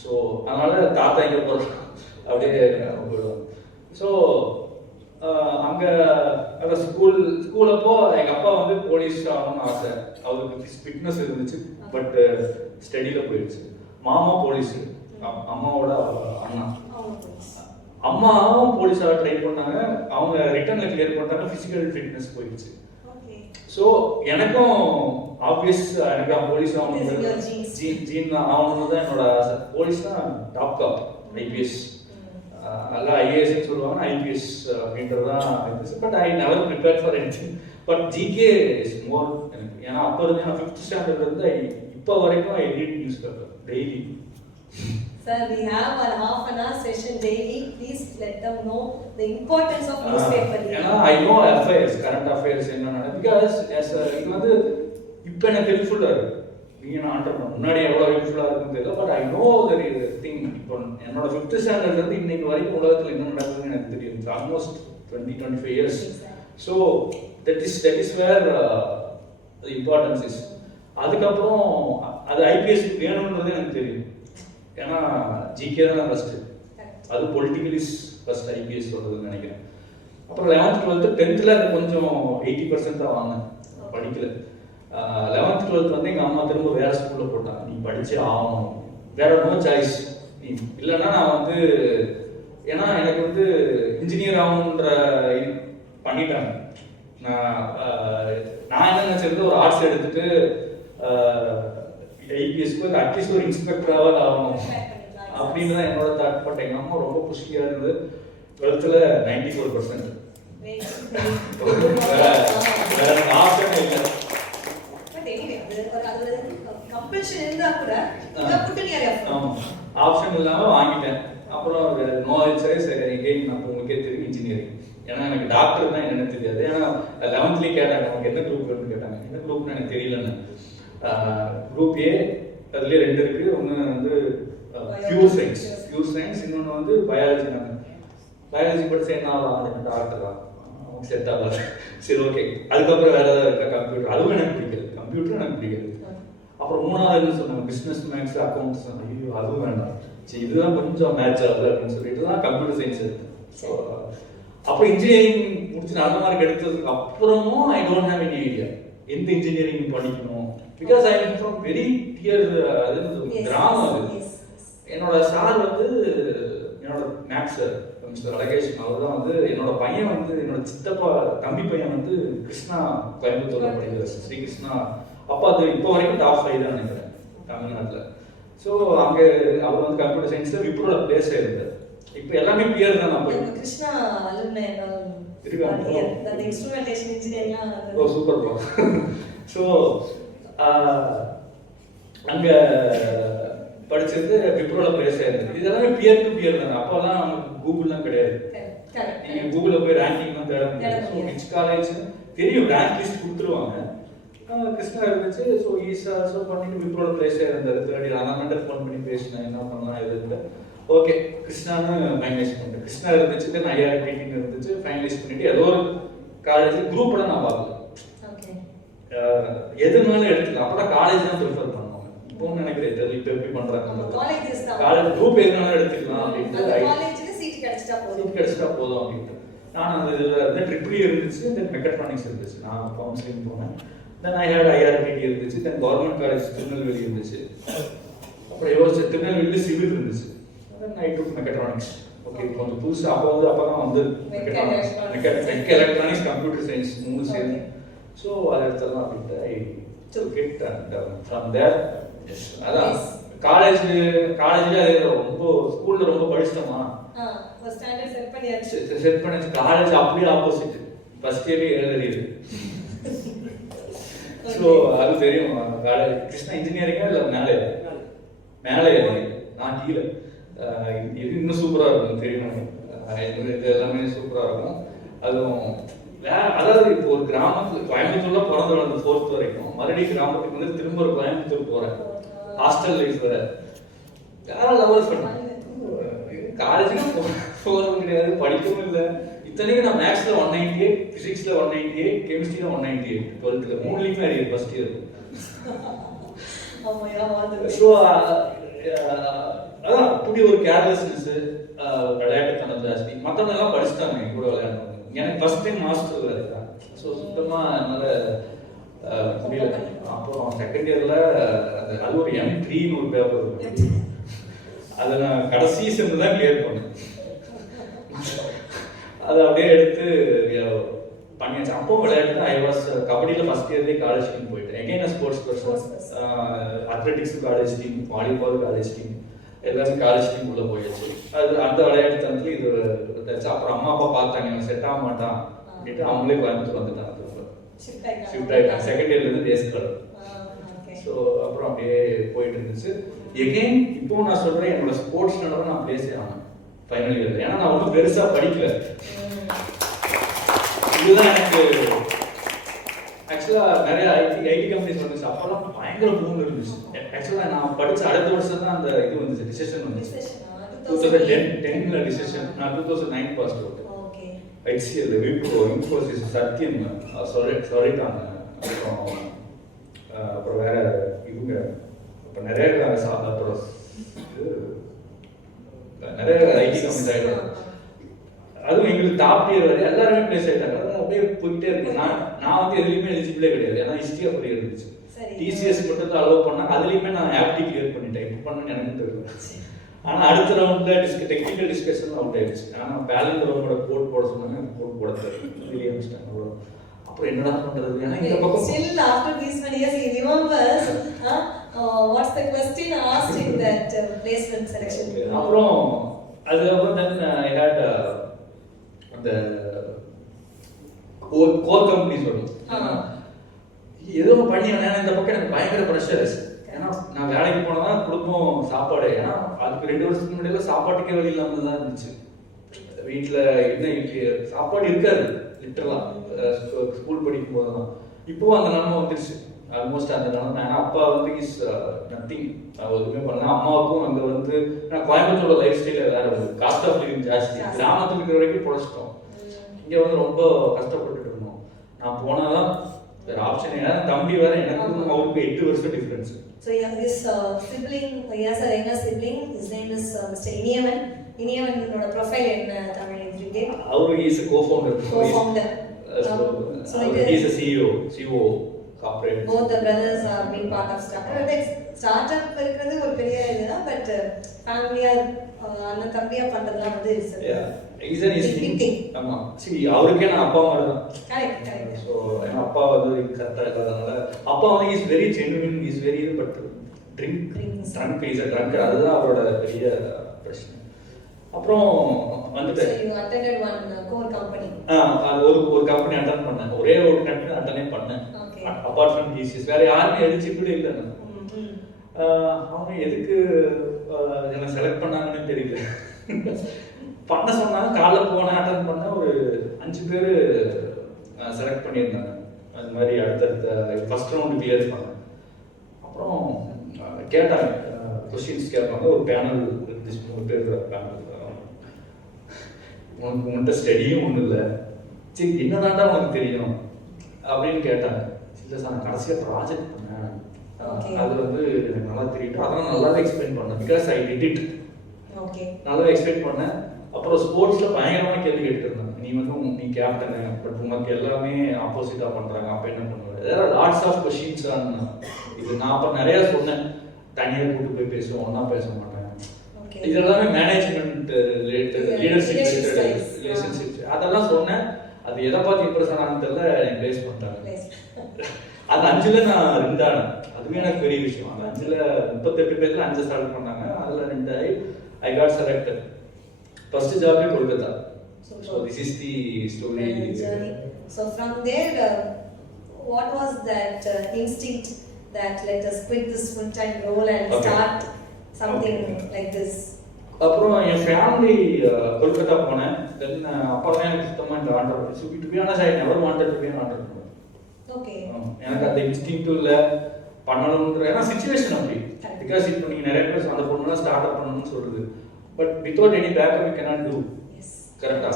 So அதனால தாத்தா இங்கே போகிறோம் அப்படியே போயிடுவோம். ஸோ அங்கே அந்த ஸ்கூலப்போ எங்கள் அப்பா வந்து போலீஸ் ஆகணும்னு ஆசை. அவருக்கு ஃபிட்னஸ் இருந்துச்சு, பட் ஸ்டடியில் போயிடுச்சு. மாமா போலீஸு, அம்மாவோட அண்ணா. அம்மாவும் போலீஸாக ட்ரை பண்ணாங்க, அவங்க ரிட்டர்னில் கிளியர் பண்ணாங்க, ஃபிசிக்கல் ஃபிட்னஸ் போயிடுச்சு. ஸோ எனக்கும் ஆப்வியஸ் எனக்கு போலீஸ் ஆகணும், ஜீன் ஆகணும்னு தான் என்னோட ஆசை. போலீஸ் தான் டாப் டாப், ஐபிஎஸ் நல்லா ஐஏஎஸ்ன்னு சொல்லுவாங்க, ஐபிஎஸ் அப்படின்றது தான் இருந்துச்சு. But I never prepare for anything. But GK is more எனக்கு. ஏன்னா அப்போ இருந்து நான் 5th ஸ்டாண்டர்ட்ல இருந்து இப்போ வரைக்கும் ஐ read news paper daily. Sir, we have a half-an-hour session daily. Please let them know the importance of newspaper. ஏன்னா I know affairs, current affairs என்னன்னா, because as இது வந்து இப்போ எனக்கு ஹெல்ப்ஃபுல்லாக இருக்கு. நீங்கள் நான் ஆண்டர் முன்னாடி எவ்வளோ ஹெல்ப்ஃபுல்லாக இருக்குன்னு தெரியல, but I know the thing. இப்போ என்னோட 5th ஸ்டாண்டர்ட்லேருந்து இன்னைக்கு வரைக்கும் உலகத்தில் என்ன நடக்குதுன்னு எனக்கு தெரியும். Almost 20-25 years. So that is where the importance is. அதுக்கப்புறம் அது ஐபிஎஸ் வேணுன்றது எனக்கு தெரியும். ஏன்னா ஜிகே தான் ஃபஸ்ட்டு, அது பொலிட்டிக்கல் இஸ் ஃபஸ்ட் ஐபிஎஸ் சொல்கிறதுன்னு நினைக்கிறேன். அப்புறம் 11th 12th 10th கொஞ்சம் 80% தான் வாங்கினேன், படிக்கல. 11th 12th வந்து எங்கள் அம்மா திரும்ப வேற ஸ்கூலில் போட்டாங்க. நீ படிச்சே ஆகணும், வேற நோ சாய்ஸ். நீ இல்லைன்னா நான் வந்து, ஏன்னா எனக்கு வந்து இன்ஜினியர் ஆகணுன்ற பண்ணிட்டாங்க. நான் என்ன நினச்சிருந்து ஒரு ஆர்ட்ஸ் எடுத்துட்டு ஐபிஎஸ்க்கு அட்லீஸ்ட் ஒரு இன்ஸ்பெக்டராக ஆகணும் அப்படின்னு தான் என்னோட தாட். பட் எங்கள் அம்மா ரொம்ப புஷ்டியாக இருந்தது. 12th 94%. வேற ஆப்ஷன் இல்லை. ஆப்ஷன் இல்லாமல் வாங்கிட்டேன். அப்புறம் நோ ஆன்சரே. சரி எகெயின் நான் உங்களுக்கே தெரியும் இன்ஜினியரிங். ஏன்னா எனக்கு டாக்டர் தான் என்னன்னு தெரியாது. ஏன்னா 11th கேட்டாங்க நமக்கு என்ன குரூப் வேணும்னு கேட்டாங்க. என்ன குரூப்னு எனக்கு தெரியலன்னு. குரூப் ஏ அதுலேயே 2 இருக்கு. ஒன்று வந்து பியூர் சயின்ஸ், இன்னொன்று வந்து பயாலஜி. நாங்கள் பயாலஜி படிச்சு என்ன ஆகலாம், டாக்டர் தான், நமக்கு செட் ஆகாது. சரி ஓகே. அதுக்கப்புறம் வேற ஏதாவது இருக்கா, கம்ப்யூட்டர், அதுவும் எனக்கு பிடிக்காது, கம்ப்யூட்டரும் எனக்கு பிடிக்காது. அப்புறம் 3வது சொன்னாங்க பிஸ்னஸ் மேக்ஸ் அக்கௌண்ட்ஸ். ஐயோ அதுவும் வேண்டாம், சரி இதுதான் கொஞ்சம் மேட்ச் ஆகுது அப்படின்னு சொல்லிட்டு தான் கம்ப்யூட்டர் சயின்ஸ் எடுத்தேன். ஸோ அப்புறம் இன்ஜினியரிங் முடிச்சு நல்ல மார்க் எடுத்ததுக்கு அப்புறமும் I don't have any idea எந்த இன்ஜினியரிங் படிக்கணும். Because I am from very dear, அது கிராமம். அது என்னோட சார் வந்து என்னோட மேக்ஸ் சார் மிஸ்டர் அழகேஷன், அவர் தான் வந்து என்னோட பையன் வந்து என்னோட சித்தப்பா தம்பி பையன் வந்து கிருஷ்ணா கோயம்புத்தூர்ல படிக்கிறார், ஸ்ரீ கிருஷ்ணா. அப்போ அது இப்போ வரைக்கும் டாப் 5 தான் நினைக்கிறேன் தமிழ்நாட்டில். ஸோ அங்கே அவர் வந்து கம்ப்யூட்டர் சயின்ஸில் விப்ரோல பிளேஸ் ஆயிருந்தார். இப்போ எல்லாமே பியர் தான். நம்ம கிருஷ்ணா அலுமினை இருக்காங்க. அந்த இன்ஸ்ட்ருமெண்டேஷன் இன்ஜினியரிங். ஓ சூப்பர் ப்ரோ. ஸோ அங்கே படிச்சது விப்ரோல பிளேஸ் ஆயிருந்தது. இதெல்லாமே பியர் டு பியர் தானே. அப்போல்லாம் நமக்கு கூகுள்லாம் கிடையாது. நீங்கள் கூகுளில் போய் ரேங்கிங்லாம் தேட முடியாது. ஸோ விச் காலேஜ் தெரியும், ரேங்க் லிஸ்ட் கொடுத்துருவாங்க. கிருஷ்ணா இருந்துச்சு. ஸோ ஈஸா ஸோ பண்ணிட்டு விப்ரோல பிளேஸ் ஆயிருந்தாரு. 3rd year நான் மெண்டல் ஃபோன் பண்ணி பேசினேன், என்ன பண்ணலாம் இது. ஓகே கிருஷ்ணான்னு ஃபைனலைஸ் பண்ணிட்டேன். கிருஷ்ணா இருந்துச்சு, தென் ஐஆர்பிடின்னு இருந்துச்சு. ஃபைனலைஸ் பண்ணிட்டு ஏதோ ஒரு காலேஜ் குரூப்லாம் நான் பார்க்கல, எதுனாலும் எடுத்துக்கலாம். அப்பதான் காலேஜ் தான் ப்ரிஃபர் பண்ணுவாங்க. இப்போ நினைக்கிறேன் இப்போ எப்படி பண்றாங்க, காலேஜ் குரூப் எதுனாலும் எடுத்துக்கலாம் அப்படின்ட்டு சீட் கிடைச்சிட்டா போதும் அப்படின்ட்டு நான் அந்த இதில் இருந்து ட்ரிபிள் இருந்துச்சு, தென் மெக்கட்ரானிக்ஸ் இருந்துச்சு. நான் கவுன்சிலிங் போனேன். தென் ஐ ஹேட் ஐஆர்பிடி இருந்துச்சு, தென் கவர்மெண்ட் காலேஜ் திருநெல்வேலி இருந்துச்சு. அப்புறம் யோசிச்சு திருநெல்வேலியில் சிவில் இருந்துச்சு. தென் ஐ டுக் மெக்கட்ரானிக்ஸ். ஓகே கொஞ்சம் புதுசு. அப்போ தான் வந்து மெக் எலக்ட்ரானிக்ஸ் கம்ப்யூட்டர் சயின்ஸ் 3 சேர்ந்து. ஸோ அதை எடுத்துடலாம் அப்படின்ட்டு ஐ டுக் இட் அண்ட் ஃப்ரம் தேர். அதான் காலேஜ்ல ரொம்ப ஸ்கூல்ல ரொம்ப படிச்சிட்டோமா, செட் பண்ணிச்சு. காலேஜ் அப்படியே ஆப்போசிட், ஃபர்ஸ்ட் இயர்லேயே எழுதுறது. ஸோ அது தெரியும். காலேஜ் கிருஷ்ணா இன்ஜினியரிங்கா இல்லை மேலே நான் கீழே. இது இன்னும் சூப்பராக இருக்கும் தெரியும். இது எல்லாமே சூப்பராக இருக்கும். அதுவும் அதாவது இப்போ ஒரு கிராமத்துல கோயம்புத்தூர்ல பிறந்து வளர்ந்த 4th வரைக்கும் மறுபடியும் கிராமத்துக்கு வந்து திரும்ப ஒரு கோயம்புத்தூர் போறேன். ஹாஸ்டல் லைஃப் வேற வேற லெவல் பண்ணேன். காலேஜுக்கு போகிறது கிடையாது, படிக்கவும் இல்லை. இத்தனைக்கு நான் மேக்ஸ்ல 198, பிசிக்ஸ்ல 198, கெமிஸ்ட்ரியில 198, 12th மூணுலயுமே அரியர் ஃபர்ஸ்ட் இயர். ஸோ அதான் புதிய ஒரு கேர்லெஸ்னஸ், விளையாட்டுத்தனம் ஜாஸ்தி. மற்றவங்க எல்லாம் படிச்சுட்டாங்க என் கூட விளையாடுவாங்க. எனக்கு ஃபர்ஸ்ட் டைம் மாஸ்டர் அதுதான். ஸோ சுத்தமா என்னால் முடியல. அப்புறம் செகண்ட் இயர்ல அது ஒரு M3ன்னு ஒரு பேப்பர் இருக்கு, அதை நான் கடைசி செம் தான் கிளியர் பண்ணேன். அதை அப்படியே எடுத்து பண்ணியாச்சு. அப்போ விளையாட்டு ஐ வாஸ் கபடியில் ஃபர்ஸ்ட் இயர்லேயே காலேஜ் டீம் போயிட்டேன். Again sports person, athletics college team, volleyball college team, எல்லாமே காலேஜ் டீம் உள்ள போயாச்சு. அது அந்த விளையாட்டு தனத்துல இது அப்புறம் அம்மா அப்பா பார்த்தாங்க செட் ஆக மாட்டான் அப்படின்ட்டு அவங்களே கோயம்புத்தூர் வந்துட்டாங்க. ஷிஃப்ட் ஆகிட்டாங்க செகண்ட் இயர்லேருந்து தேஸ்கர். ஸோ அப்புறம் அப்படியே போயிட்டு இருந்துச்சு. எகைன் இப்போ நான் சொல்கிறேன், என்னோட ஸ்போர்ட்ஸ் நடவை நான் பிளேஸே ஆனேன் ஃபைனல் இயர். ஏன்னா நான் ஒன்றும் பெருசாக படிக்கல. இதுதான் எனக்கு ஆக்சுவலாக நிறைய ஐடி கம்பெனிஸ் வந்துச்சு. அப்போல்லாம் பயங்கர பூம் இருந்துச்சு. ஆக்சுவலாக நான் படித்த அடுத்த வருஷம் தான் அந்த இது வந்துச்சு, ரிசெஷன் வந்துச்சு. 2010 ரிசெஷன். நான் 2009 pass out. HCL, Wipro, Infosys, Satyam சொல்லிட்டாங்க. அப்புறம் வேற இவங்க இப்போ நிறைய அப்புறம் நிறைய ஐடி கம்பெனிஸ் ஆகிடும். அதுவும் எங்களுக்கு டாப் இயர் வரை எல்லாருமே பிளேஸ் ஆகிட்டாங்க. அது அப்படியே போயிட்டே இருக்கு. நான் வந்து எதுலையுமே எலிஜிபிளே கிடையாது. ஏன்னா ஹிஸ்ட்ரி அப்படியே இருந்துச்சு. TCS மட்டும் தான் அலோவ் பண்ணேன். அதுலேயுமே நான் ஆப்டி கிளியர் பண்ணிட்டேன். இப்போ பண்ணணும்னு எனக்கு தெரியல. ஆனால் அடுத்த ரவுண்டில் டெக்னிக்கல் டிஸ்கஷன் அவுட் ஆயிடுச்சு. ஆனால் பேலண்ட் ரவுண்டோட கோட் போட சொன்னாங்க, கோட் போட வெளியே அனுப்பிச்சிட்டாங்க. அவ்வளோ. அப்புறம் என்னடா பண்ணுறது? ஏன்னா இந்த பக்கம் still after these many years he remembers what's the question asked in that placement selection. அப்புறம் அதுக்கப்புறம் then I had அந்த கோர் கம்பெனி சொல்லுவோம். ஏதோ பண்ணி ஏன்னா இந்த பக்கம் எனக்கு பயங்கர ப்ரெஷர். ஏன்னா நான் வேலைக்கு போனதா குடும்பம் சாப்பாடு. ஏன்னா அதுக்கு 2 வருஷத்துக்கு முன்னாடி சாப்பாட்டுக்கே வழி இல்லாமல் தான் இருந்துச்சு. வீட்டில் என்ன சாப்பாடு இருக்காது லிட்டரலா. ஸ்கூல் படிக்கும் போது தான். இப்போவும் அந்த நிலைமை வந்துருச்சு. ஆல்மோஸ்ட் அந்த நிலைமை. ஏன்னா அப்பா வந்து இஸ் நத்திங், எதுவுமே பண்ணல. அம்மாவுக்கும் அங்கே வந்து கோயம்புத்தூரோட லைஃப் ஸ்டைல வேற காஸ்ட் ஆஃப் லிவிங் ஜாஸ்தி. கிராமத்துக்கு இருக்கிற வரைக்கும் பொழைச்சிட்டோம். இங்கே வந்து ரொம்ப கஷ்டப்பட்டுட்டு இருந்தோம். நான் போனாதான் வேற ஆப்ஷன். ஏன்னா தம்பி வேற, எனக்கும் அவருக்கு 8 வருஷம் difference. So he has this sibling, he has a younger sibling. His name is Mr. Iniyavan. Iniyavan profile என்ன தமிழ் இருக்கு? அவரு is a co-founder. So he is a CEO corporate. Both the brothers are being part of startup. Startup இருக்கிறது ஒரு பெரிய இதுதான். But ஃபேமிலியா அண்ணன் தம்பியா பண்றதுலாம் வந்து ஆமா. சரி, அவருக்கே நான் அப்பா மாதிரி தான். கரெக்ட். ஸோ என் அப்பா வந்து கரெக்டாக இருக்கிறதுனால அப்பா வந்து is very genuine, is very but drunk is a drunk. அதுதான் அவரோட பெரிய பிரச்சனை. அப்புறம் வந்துட்டு ஒரு கம்பெனி அட்டன் பண்ணேன். ஒரே ஒரு கம்பெனி அட்டனே பண்ணேன். அப்பார்ட் ஃப்ரம் TCS வேற யாருமே எலிஜிபிள் இல்லை. அவங்க எதுக்கு என்ன செலக்ட் பண்ணாங்கன்னு தெரியல. பண்ண சொன்னாங்க. காலைல போனேன், அட்டன் பண்ண ஒரு 5 பேர் செலக்ட் பண்ணியிருந்தாங்க. அது மாதிரி அடுத்தடுத்த ஃபர்ஸ்ட் ரவுண்டு கிளியர் பண்ணேன். அப்புறம் கேட்டாங்க, கொஸ்டின்ஸ் கேட்பாங்க. ஒரு பேனல் இருந்துச்சு, 3 பேர் பேனல். உன்கிட்ட ஸ்டடியும் ஒன்றும் இல்லை, சரி என்னதான்டா உனக்கு தெரியும் அப்படின்னு கேட்டாங்க. இல்லை சார், நான் கடைசியாக ப்ராஜெக்ட் பண்ணேன், அது வந்து எனக்கு நல்லா தெரியும், அதெல்லாம் நல்லாவே எக்ஸ்பிளைன் பண்ணேன். Because I did it. நல்லாவே எக்ஸ்பிளைன் பண்ணேன். அப்புறம் ஸ்போர்ட்ஸில் பயங்கரமான கேள்வி கேட்டுருந்தாங்க. நீ வந்து நீ கேப்டனு, பட் உனக்கு எல்லாமே ஆப்போசிட்டாக பண்ணுறாங்க, அப்போ என்ன பண்ணுவேன்? ஏதாவது லாட்ஸ் ஆஃப் கொஸ்டின்ஸ். இது நான் அப்போ நிறையா சொன்னேன். தனியாக கூட்டு போய் பேசுவோம், ஒன்றா பேச மாட்டேன். இது எல்லாமே management related, leadership related, relationships அதெல்லாம் சொன்னேன். அது எதை பார்த்து இம்ப்ரெஸ் ஆனான்னு தெரியல, எனக்கு பிளேஸ் பண்ணிட்டாங்க. அது 5ல் நான் 2 ஆனேன். அதுவே எனக்கு பெரிய விஷயம். அந்த 5ல் 38 பேருக்கு 5 செலக்ட் பண்ணாங்க. அதில் 2 I got selected. First job in Kolkata. So this is the story. Journey. So from there, what was that instinct that let us quit this full-time role and start something like this? அப்புறம் என் family Kolkata போனேன். தென் அப்பா தான் எனக்கு சுத்தமாக இந்த ஆண்டர். To be honest, I never wanted to be an entrepreneur. Okay. எனக்கு அந்த இன்ஸ்டிங்க்ட் இல்லை, பண்ணணுன்ற. ஏன்னா சிச்சுவேஷன் அப்படி. பிகாஸ் இப்போ நீங்கள் நிறைய பேர் அந்த பொண்ணுலாம் ஸ்டார்ட் அப் பண்ணணும்னு சொல்லுது. But without any backup you cannot do. கரெக்டா?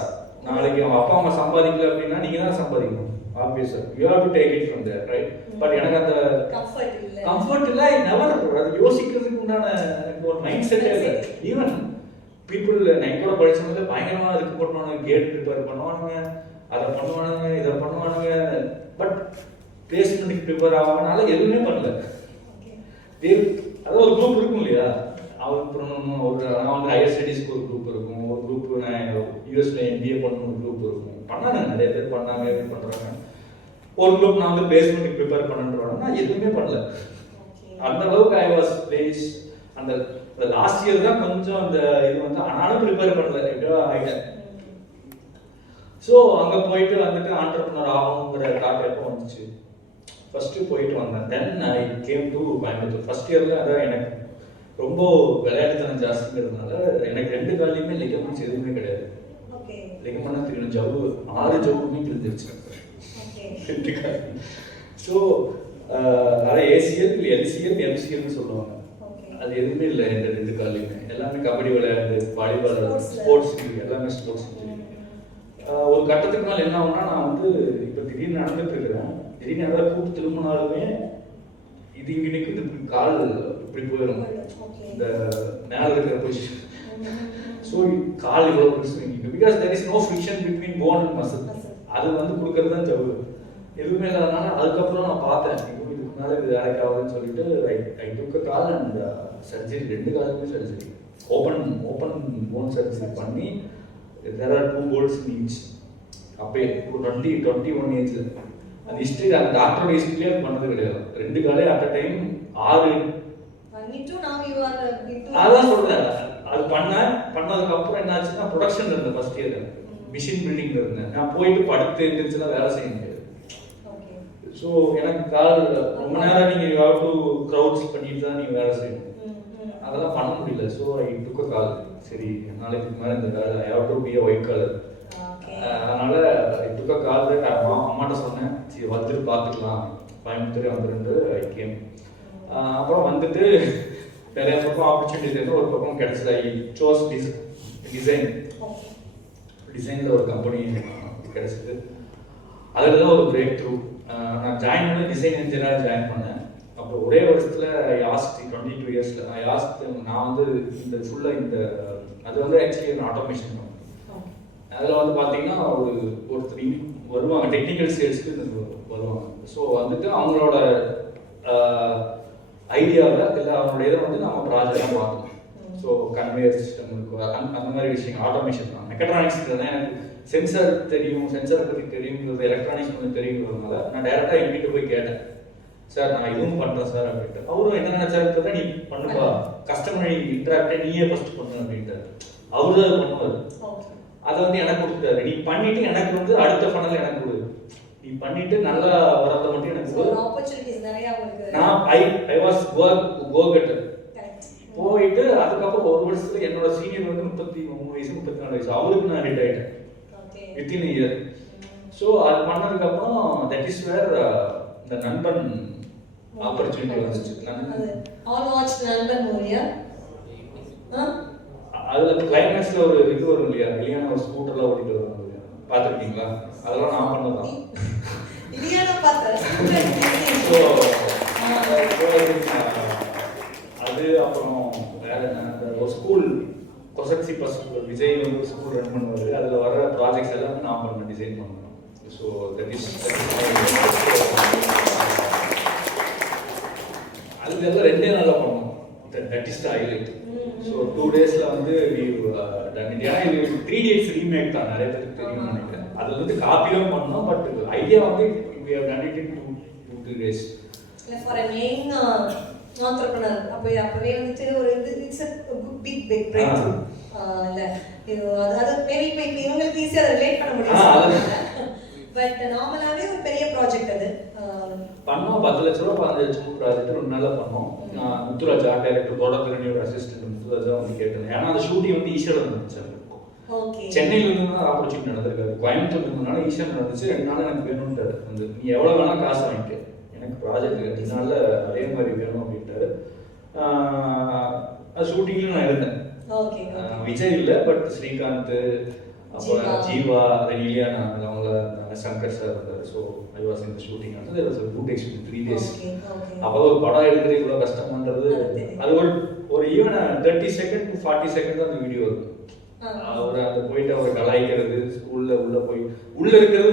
நாளைக்கு அவங்க அப்பா அம்மா சம்பாதிக்கல அப்படின்னா நீங்க தான் சம்பாதிக்கணும். ஆப்வியஸா you have to take it from there, right? But எனக்கு அந்த கம்ஃபர்ட் இல்ல, நெவர். அது யோசிக்கிறதுக்கு உண்டான ஒரு மைண்ட் செட்டே இல்லை. ஈவன் பீப்புள் நான் கூட படிச்சவங்க பயங்கரமா இதுக்கு பண்ணுவானுங்க, கேட் ப்ரிப்பேர் பண்ணுவானுங்க, அதை பண்ணுவானுங்க, இதை பண்ணுவானுங்க. பட் பிளேஸ்மெண்ட்டுக்கு ப்ரிப்பேர் ஆகாதனால எதுவுமே பண்ணல. அதாவது ஒரு குரூப் இருக்கும் இல்லையா, அப்புறம் ஒரு நான் வந்து ஹையர் ஸ்டடீஸ்க்கு ஒரு குரூப் இருக்கும், ஒரு குரூப் நான் யூஎஸ்ல எம்பிஏ பண்ணணும் ஒரு குரூப் இருக்கும். பண்ணாங்க, நிறைய பேர் பண்ணாங்க, பண்றாங்க. ஒரு குரூப் நான் வந்து பிளேஸ்மெண்ட்டுக்கு ப்ரிப்பேர் பண்ணுறேன்னா எதுவுமே பண்ணல. அந்த அளவுக்கு ஐ வாஸ் பிளேஸ். அந்த லாஸ்ட் இயர் தான் கொஞ்சம் அந்த இது வந்து ஆனாலும் ப்ரிப்பேர் பண்ணல, எப்படியோ ஆகிட்டேன். ஸோ அங்கே போயிட்டு வந்துட்டு ஆண்டர்ப்ரனர் ஆகுங்கிற தாட் எப்போ வந்துச்சு, ஃபர்ஸ்ட் போயிட்டு வந்தேன். Then I came to Coimbatore. First இயர்ல அதான் எனக்கு ரொம்ப விளையாட்டுத்தனம் ஜாஸ்திங்கிறதுனால எனக்கு 2 காலையுமே லிகமெண்ட்ஸ் எதுவுமே கிடையாது. லிகமெண்ட் தெரியும், ஜவ்வு 6 ஜவ்வுமே கிழிஞ்சிருச்சு. ஸோ நிறைய ஏசிஎல், எல்சிஎல், எம்சிஎல்னு சொல்லுவாங்க. அது எதுவுமே இல்லை இந்த 2 காலையுமே. எல்லாமே கபடி விளையாடு, வாலிபால், ஸ்போர்ட்ஸ், எல்லாமே ஸ்போர்ட்ஸ். ஒரு கட்டத்துக்கு மேலே என்ன ஆகும்னா, நான் வந்து இப்போ திடீர்னு நடந்துட்டு இருக்கிறேன். திடீர்னு எதாவது கூட்டு திரும்பினாலுமே இது இங்கே நிற்குது, இப்படி கால் இப்படி போயிடும், இந்த மேலே இருக்கிற பொசிஷன். ஸோ கால் இவ்வளோ பெருசு, because there is no friction between bone and muscle. அது வந்து கொடுக்கறது தான் ஜவ்வு. எதுவுமே இல்லாதனால அதுக்கப்புறம் நான் பார்த்தேன், இதுக்கு மேலே இது வேலைக்கு ஆகுதுன்னு சொல்லிட்டு I took a call and surgery. 2 காலுமே சர்ஜரி, ஓப்பன் போன் சர்ஜரி பண்ணி there are 2 bolts in each. அப்பே 21 ஏஜ்ல அந்த ஹிஸ்டரி, அந்த டாக்டரோட ஹிஸ்டரியே பண்ணது கிடையாது. 2 காலே அட் அ டைம் 6 பண்ணிட்டு now you are into. அதான் சொல்றேன். அது பண்ணதுக்கு அப்புறம் என்ன ஆச்சுன்னா, ப்ரொடக்ஷன்ல இருந்த ஃபர்ஸ்ட் இயர் மிஷின் பில்டிங்ல இருந்தேன். நான் போயிட்டு படுத்து எழுந்திரிச்சுலாம் வேலை செய்ய முடியாது. ஸோ எனக்கு கால் ரொம்ப நேரம் நீங்க யூ ஹேவ் டு க்ரௌட்ஸ் பண்ணிட்டு தான் நீங்க வேலை செய்யணும். அதெல்லாம் பண்ண முடியல. So I took a call. சரி, நாளைக்கு மேலே இந்த வேலை I have to be a white collar. அதனால ஐ டுக் அ கால். அம்மாட்ட சொன்னேன், சரி வந்துட்டு பார்த்துக்கலாம், கோயம்புத்தூர் வந்துருந்து ஐ கேம். அப்புறம் வந்துட்டு நிறைய பக்கம் ஆப்பர்ச்சுனிட்டிஸ் இருந்து ஒரு பக்கம் கிடைச்சது. ஐ சோஸ் டிசைனில் ஒரு கம்பெனி கிடைச்சது. அதில் தான் ஒரு பிரேக் த்ரூ. நான் ஜாயின் பண்ணி டிசைன் இன்ஜினியராக ஜாயின் பண்ணேன். அப்போ ஒரே வருஷத்தில் ஐ ஆஸ்ட் 22 இயர்ஸில் ஐ ஆஸ்ட். நான் வந்து இந்த ஃபுல்லாக இந்த அது வந்து ஆக்சுவலி ஒரு ஆட்டோமேஷன் கம்பெனி. அதில் வந்து பார்த்தீங்கன்னா ஒருத்தர் வருவாங்க, டெக்னிக்கல் சேல்ஸ்க்கு வருவாங்க. ஸோ வந்துட்டு அவங்களோட ஐடியாவில் இல்லை அவங்களோட இதை வந்து நம்ம ப்ராஜெக்டாக பார்க்கணும். ஸோ கன்வேயர் சிஸ்டம் இருக்கும், அந்த மாதிரி விஷயம் ஆட்டோமேஷன் தான். மெக்கட்ரானிக்ஸ் தான் எனக்கு சென்சார் தெரியும், சென்சாரை பற்றி தெரியுங்கிறது, எலக்ட்ரானிக்ஸ் கொஞ்சம் தெரியுங்கிறதுனால நான் டேரெக்டாக எங்கிட்ட போய் கேட்டேன், சார் நான் இதுவும் பண்ணுறேன் சார் அப்படின்ட்டு. அவரும் என்ன நினைச்சாரு, நீ பண்ணுப்பா, கஸ்டமர் இன்ட்ராக்டை நீயே ஃபர்ஸ்ட் பண்ணு அப்படின்ட்டு. அவரு தான் பண்ணுவார். அதை வந்து எனக்கு கொடுத்துட்டாரு. நீ பண்ணிட்டு எனக்கு வந்து அடுத்த ஃபனல் எனக்கு கொடு, நீ பண்ணிட்டு நல்லா வரத மட்டும் எனக்கு கொடு. நான் ஐ வாஸ் கோ கெட்டர். போயிட்டு அதுக்கப்புறம் ஒரு வருஷத்துல என்னோட சீனியர் வந்து 33 வயசு 34 வயசு, அவருக்கு நான் ஹிட் ஆயிட்டேன் வித்தின் இயர். ஸோ அது பண்ணதுக்கு அப்புறம் தட் இஸ் வேர் இந்த நண்பன் ஆப்பர்ச்சுனிட்டி வந்துச்சு. அதுல கிளைமேக்ஸ்ல ஒரு இது வரும் இல்லையா, வெளியான ஒரு ஸ்கூட்டர்லாம் ஓட்டிட்டு வருவாங்க இல்லையா, பார்த்துருக்கீங்களா? அதெல்லாம் நான் பண்ணதான். அது அப்புறம் வேற என்ன, ஒரு ஸ்கூல் கொசக்சி பசங்க விஜய் வந்து ஸ்கூல் ரன் பண்ணுவாரு. அதுல வர ப்ராஜெக்ட்ஸ் எல்லாமே நான் பண்ண டிசைன் பண்ணுவேன். ஸோ தட் இஸ் அது எல்லாம் 2 நாள்ல பண்ணோம். That is the highlight. So 2 daysல வந்து ஏன்னா இது 3 days ரீமேக் தான், நிறைய பேருக்கு தெரியும் நினைக்கிறேன். அது வந்து காப்பியும் பண்ணோம், பட் ஐடியா வந்து we have done it in 2 days. For a main entrepreneur அப்பவே வந்துட்டு ஒரு இட்ஸ் a big breakthrough. அது மேபி இப்போ இவங்களுக்கு ஈஸியா ரிலேட் பண்ண முடியும். பட் நார்மலாவே ஒரு பெரிய ப்ராஜெக்ட் அது பண்ணோம். 10 லட்ச ரூபா 15 லட்சம் ப்ராஜெக்ட் 2 நாள்ல பண்ணோம். முத்துராஜா டைரக்டர், தோடத்திரணியோட அசிஸ்டன்ட் முத்துராஜா வந்து கேட்டேன். ஏன்னா அந்த ஷூட்டிங் வந்து ஈஸியாக நடந்துச்சு. சென்னையில இருந்து தான் ஆப்பர்ச்சுனிட்டி நடந்திருக்காரு, கோயம்புத்தூர்ல இருந்தனால ஈஸியாக நடந்துச்சு. 2 நாள் எனக்கு வேணும்ட்டாரு. வந்து நீ எவ்வளவு வேணா காசு வாங்கிக்க, எனக்கு ப்ராஜெக்ட் 2 நாள்ல அதே மாதிரி வேணும் அப்படின்ட்டாரு. அது ஷூட்டிங்ல நான் இருந்தேன். விஜய் இல்லை, பட் ஸ்ரீகாந்த், அப்போ ஜீவா ரெனிலியானா அவங்கள சங்கர் சார் இருந்தார். So I was in the shooting வந்து there was a good experience 3 days. அப்போ ஒரு படம் எடுக்கிறது இவ்வளோ கஷ்டம்ன்றது அது ஒரு ஈவன் 30 செகண்ட் டு 40 செகண்ட் தான் அந்த வீடியோ இருக்கும். அவர் அங்கே போயிட்டு அவர் கலாய்க்கிறது, ஸ்கூல்ல உள்ள இருக்கிறது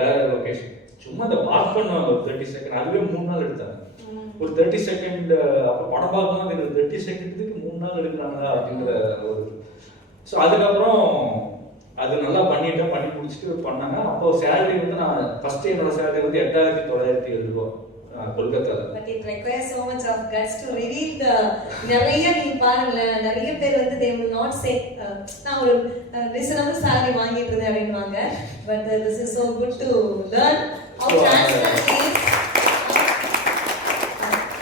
வேற லொகேஷன். சும்மா அந்த பார்க் பண்ணுவாங்க ஒரு 30 செகண்ட், அதுவே 3 நாள் எடுத்தாங்க. ஒரு 30 செகண்ட் அப்போ படம் பார்க்கணும், 30 செகண்டுக்கு 3 நாள் எடுக்கிறாங்க அப்படின்ற ஒரு. ஸோ அதுக்கப்புறம் அது நல்லா பண்ணி முடிச்சுட்டு பண்ணாங்க. அப்போ சேலரி வந்து நான் ஃபர்ஸ்ட் என்னோட சேலரி வந்து 8,907 ரூபா கொல்கத்தால. But it requires so much of guts to reveal the நிறைய நீங்க பாருங்களேன், நிறைய பேர் வந்து they will not say நான் ஒரு reasonable salary வாங்கிட்டு இருந்தேன் அப்படின்வாங்க. But this is so good to learn how transparent is.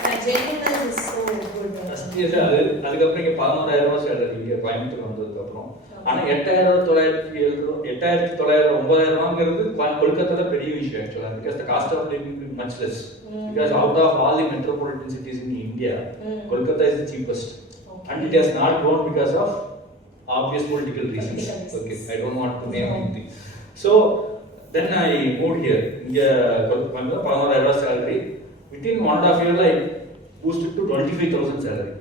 That genuineness is so good. அதுக்கப்புறம் இங்கே 11,000 ரூபா சேலரி இங்கே கோயம்புத்தூர் வந்ததுக்கு அப்புறம். ஆனா 8,900 9,000 ரூபாங்கிறது கொல்கத்தால பெரிய விஷயம் ஆக்சுவலா. Because the cost of living is much less. Because out of all the metropolitan cities in India, Kolkata is the cheapest. And it has not grown because of obvious political reasons. Okay, I don't want to name anything. So then I moved here. India, Kolkata, 11,000 salary. Within 1.5 years, I boosted to 25,000 salary.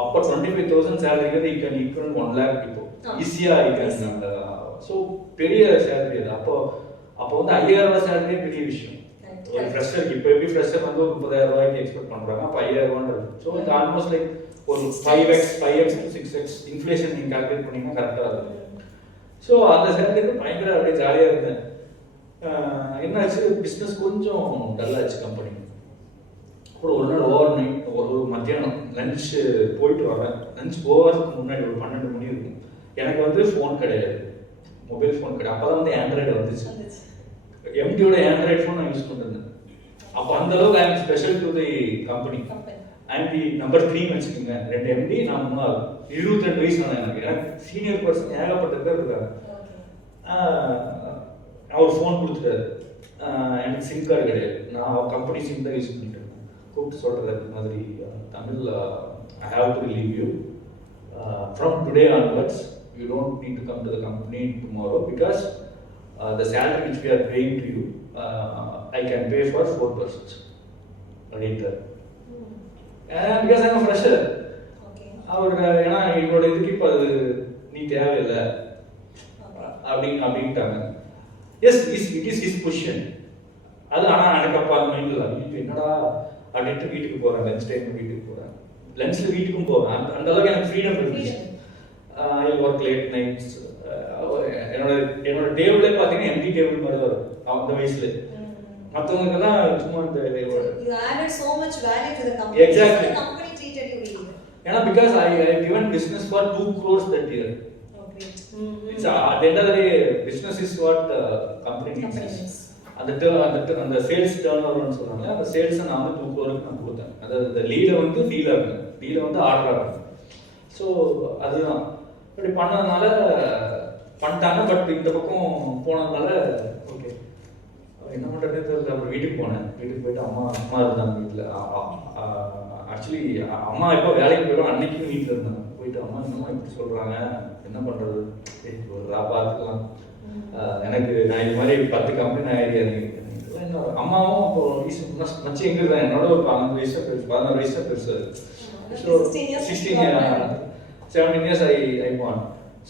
Up to 25,000 salary, you can equal 1 lakh people. Easier, you can. So, பெரிய salary. அப்போ வந்து 5,000 ரூபாய் salary பெரிய விஷயம். ஒரு fresher இப்போ எப்படி fresher வந்து ஒரு 30,000 ரூபாய்க்கு எக்ஸ்பெக்ட் பண்றாங்க, அப்போ 5,000 ரூபாய். ஸோ இது ஆல்மோஸ்ட் லைக் ஒரு 5x to 6x இன்ஃப்ளேஷன் நீங்க கால்குலேட் பண்ணீங்கன்னா கரெக்டாக இருக்கும். ஸோ அந்த சேலரிக்கு பயங்கர அப்படியே ஜாலியாக இருந்தேன். என்னாச்சு, பிஸ்னஸ் கொஞ்சம் டல்லாச்சு கம்பெனி. அப்புறம் ஒரு நாள் ஓவர் நைட் ஒரு மத்தியானம் லஞ்ச் போயிட்டு வரேன். லஞ்ச் போகிறதுக்கு முன்னாடி ஒரு 12 மணி இருக்கும். எனக்கு வந்து ஃபோன் கிடையாது, மொபைல் ஃபோன் கிடையாது. அப்போ தான் வந்து ஆண்ட்ராய்டு வந்துச்சு. எம்டியோட ஆண்ட்ராய்டு ஃபோன் நான் யூஸ் பண்ணிருந்தேன். அப்போ அந்த அளவுக்கு I am special to the company. I'm the number 3 வச்சுக்கோங்க. 2 எம்டி, நான் 3ஆவது. 22 வயசு தான் எனக்கு சீனியர் பர்சன் ஏகப்பட்ட பேர் இருக்காங்க. அவர் ஃபோன் கொடுத்துட்டாரு. எனக்கு சிம் கார்டு கிடையாது, நான் கம்பெனி சிம் தான் யூஸ் பண்ணிட்டு இருக்கேன். கூப்பிட்டு சொல்கிறது இந்த மாதிரி தமிழ், ஐ have to leave you from today onwards. You don't need to come to the company tomorrow because the salary which we are paying to you, I can pay for 4 persons later. And because I am a fresher. Okay. அவர் ஏன்னா என்னோட இதுக்கு இப்போ அது நீ தேவையில்லை அப்படின்ட்டாங்க. S it is his position. அது ஆனால் எனக்கு அப்போ அந்த மைண்டில் என்னடா அப்படின்ட்டு வீட்டுக்கு போகிறேன். லஞ்ச் டைம் வீட்டுக்கு போகிறேன், லஞ்சில் வீட்டுக்கும் போவேன். அந்த அளவுக்கு எனக்கு ஃப்ரீடம் இருந்துச்சு. I work late nights. என்னோட டேபிளே பார்த்தீங்கன்னா எம்டி டேபிள் மாதிரி தான் இருக்கும் அந்த வயசுல. மற்றவங்களுக்கெல்லாம் சும்மா இந்த எக்ஸாக்ட்லி ஏன்னா because I given business for 2 crores that year. It's at the end of the day, business is what company needs. அந்த சேல்ஸ் டர்ன் ஓவர்னு சொல்றாங்க. அந்த சேல்ஸ் நான் வந்து 2 crores நான் கொடுத்தேன். அதாவது லீடை வந்து டீலை வந்து ஆர்டரா. ஸோ அதுதான் இப்படி பண்ணதுனால பண்ணிட்டாங்க. பட் இந்த பக்கம் போனதுனால ஓகே என்ன பண்ணுறதே தெரியல. அப்புறம் வீட்டுக்கு போனேன். வீட்டுக்கு போயிட்டு அம்மா இருந்தாங்க வீட்டில். ஆக்சுவலி அம்மா எப்போ வேலைக்கு போயிடும் அன்னைக்கும் வீட்டில் இருந்தாங்க. போயிட்டு அம்மா என்னம்மா இப்படி சொல்கிறாங்க, என்ன பண்ணுறது, ஒரு பார்த்துக்கலாம். எனக்கு நான் இது மாதிரி 10 கம்பெனி ஐடியா என்ன. அம்மாவும் இப்போ மச்சி எங்கே இருந்தேன், என்னோட ஒரு 15 வயசு பெருசு, 16 வயசு பெருசு. So 17 years I won.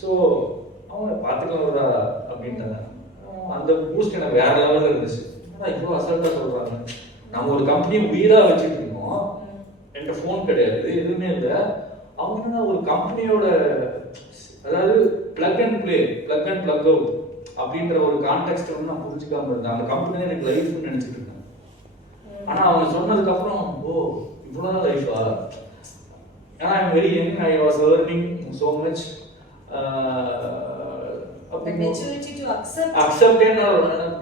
So அவங்க பார்த்துக்கலாம் வருதா அப்படின்ட்டாங்க. அந்த பூஸ்ட் எனக்கு வேற லெவலில் இருந்துச்சு. ஆனால் இவ்வளோ அசால்ட்டாக சொல்கிறாங்க. நம்ம ஒரு கம்பெனியை உயிராக வச்சுட்டு இருக்கோம், என்கிட்ட ஃபோன் கிடையாது, எதுவுமே இல்லை. அவங்க என்னன்னா ஒரு கம்பெனியோட அதாவது plug and play, plug and plug out அப்படின்ற ஒரு கான்டெக்ட் வந்து நான் புரிஞ்சுக்காம இருந்தேன். அந்த கம்பெனி எனக்கு லைஃப்னு நினச்சிட்டு இருந்தேன். ஆனால் அவங்க சொன்னதுக்கப்புறம் ஓ இவ்வளோ லைஃபா. ஏன்னா I am very young, I was learning so much.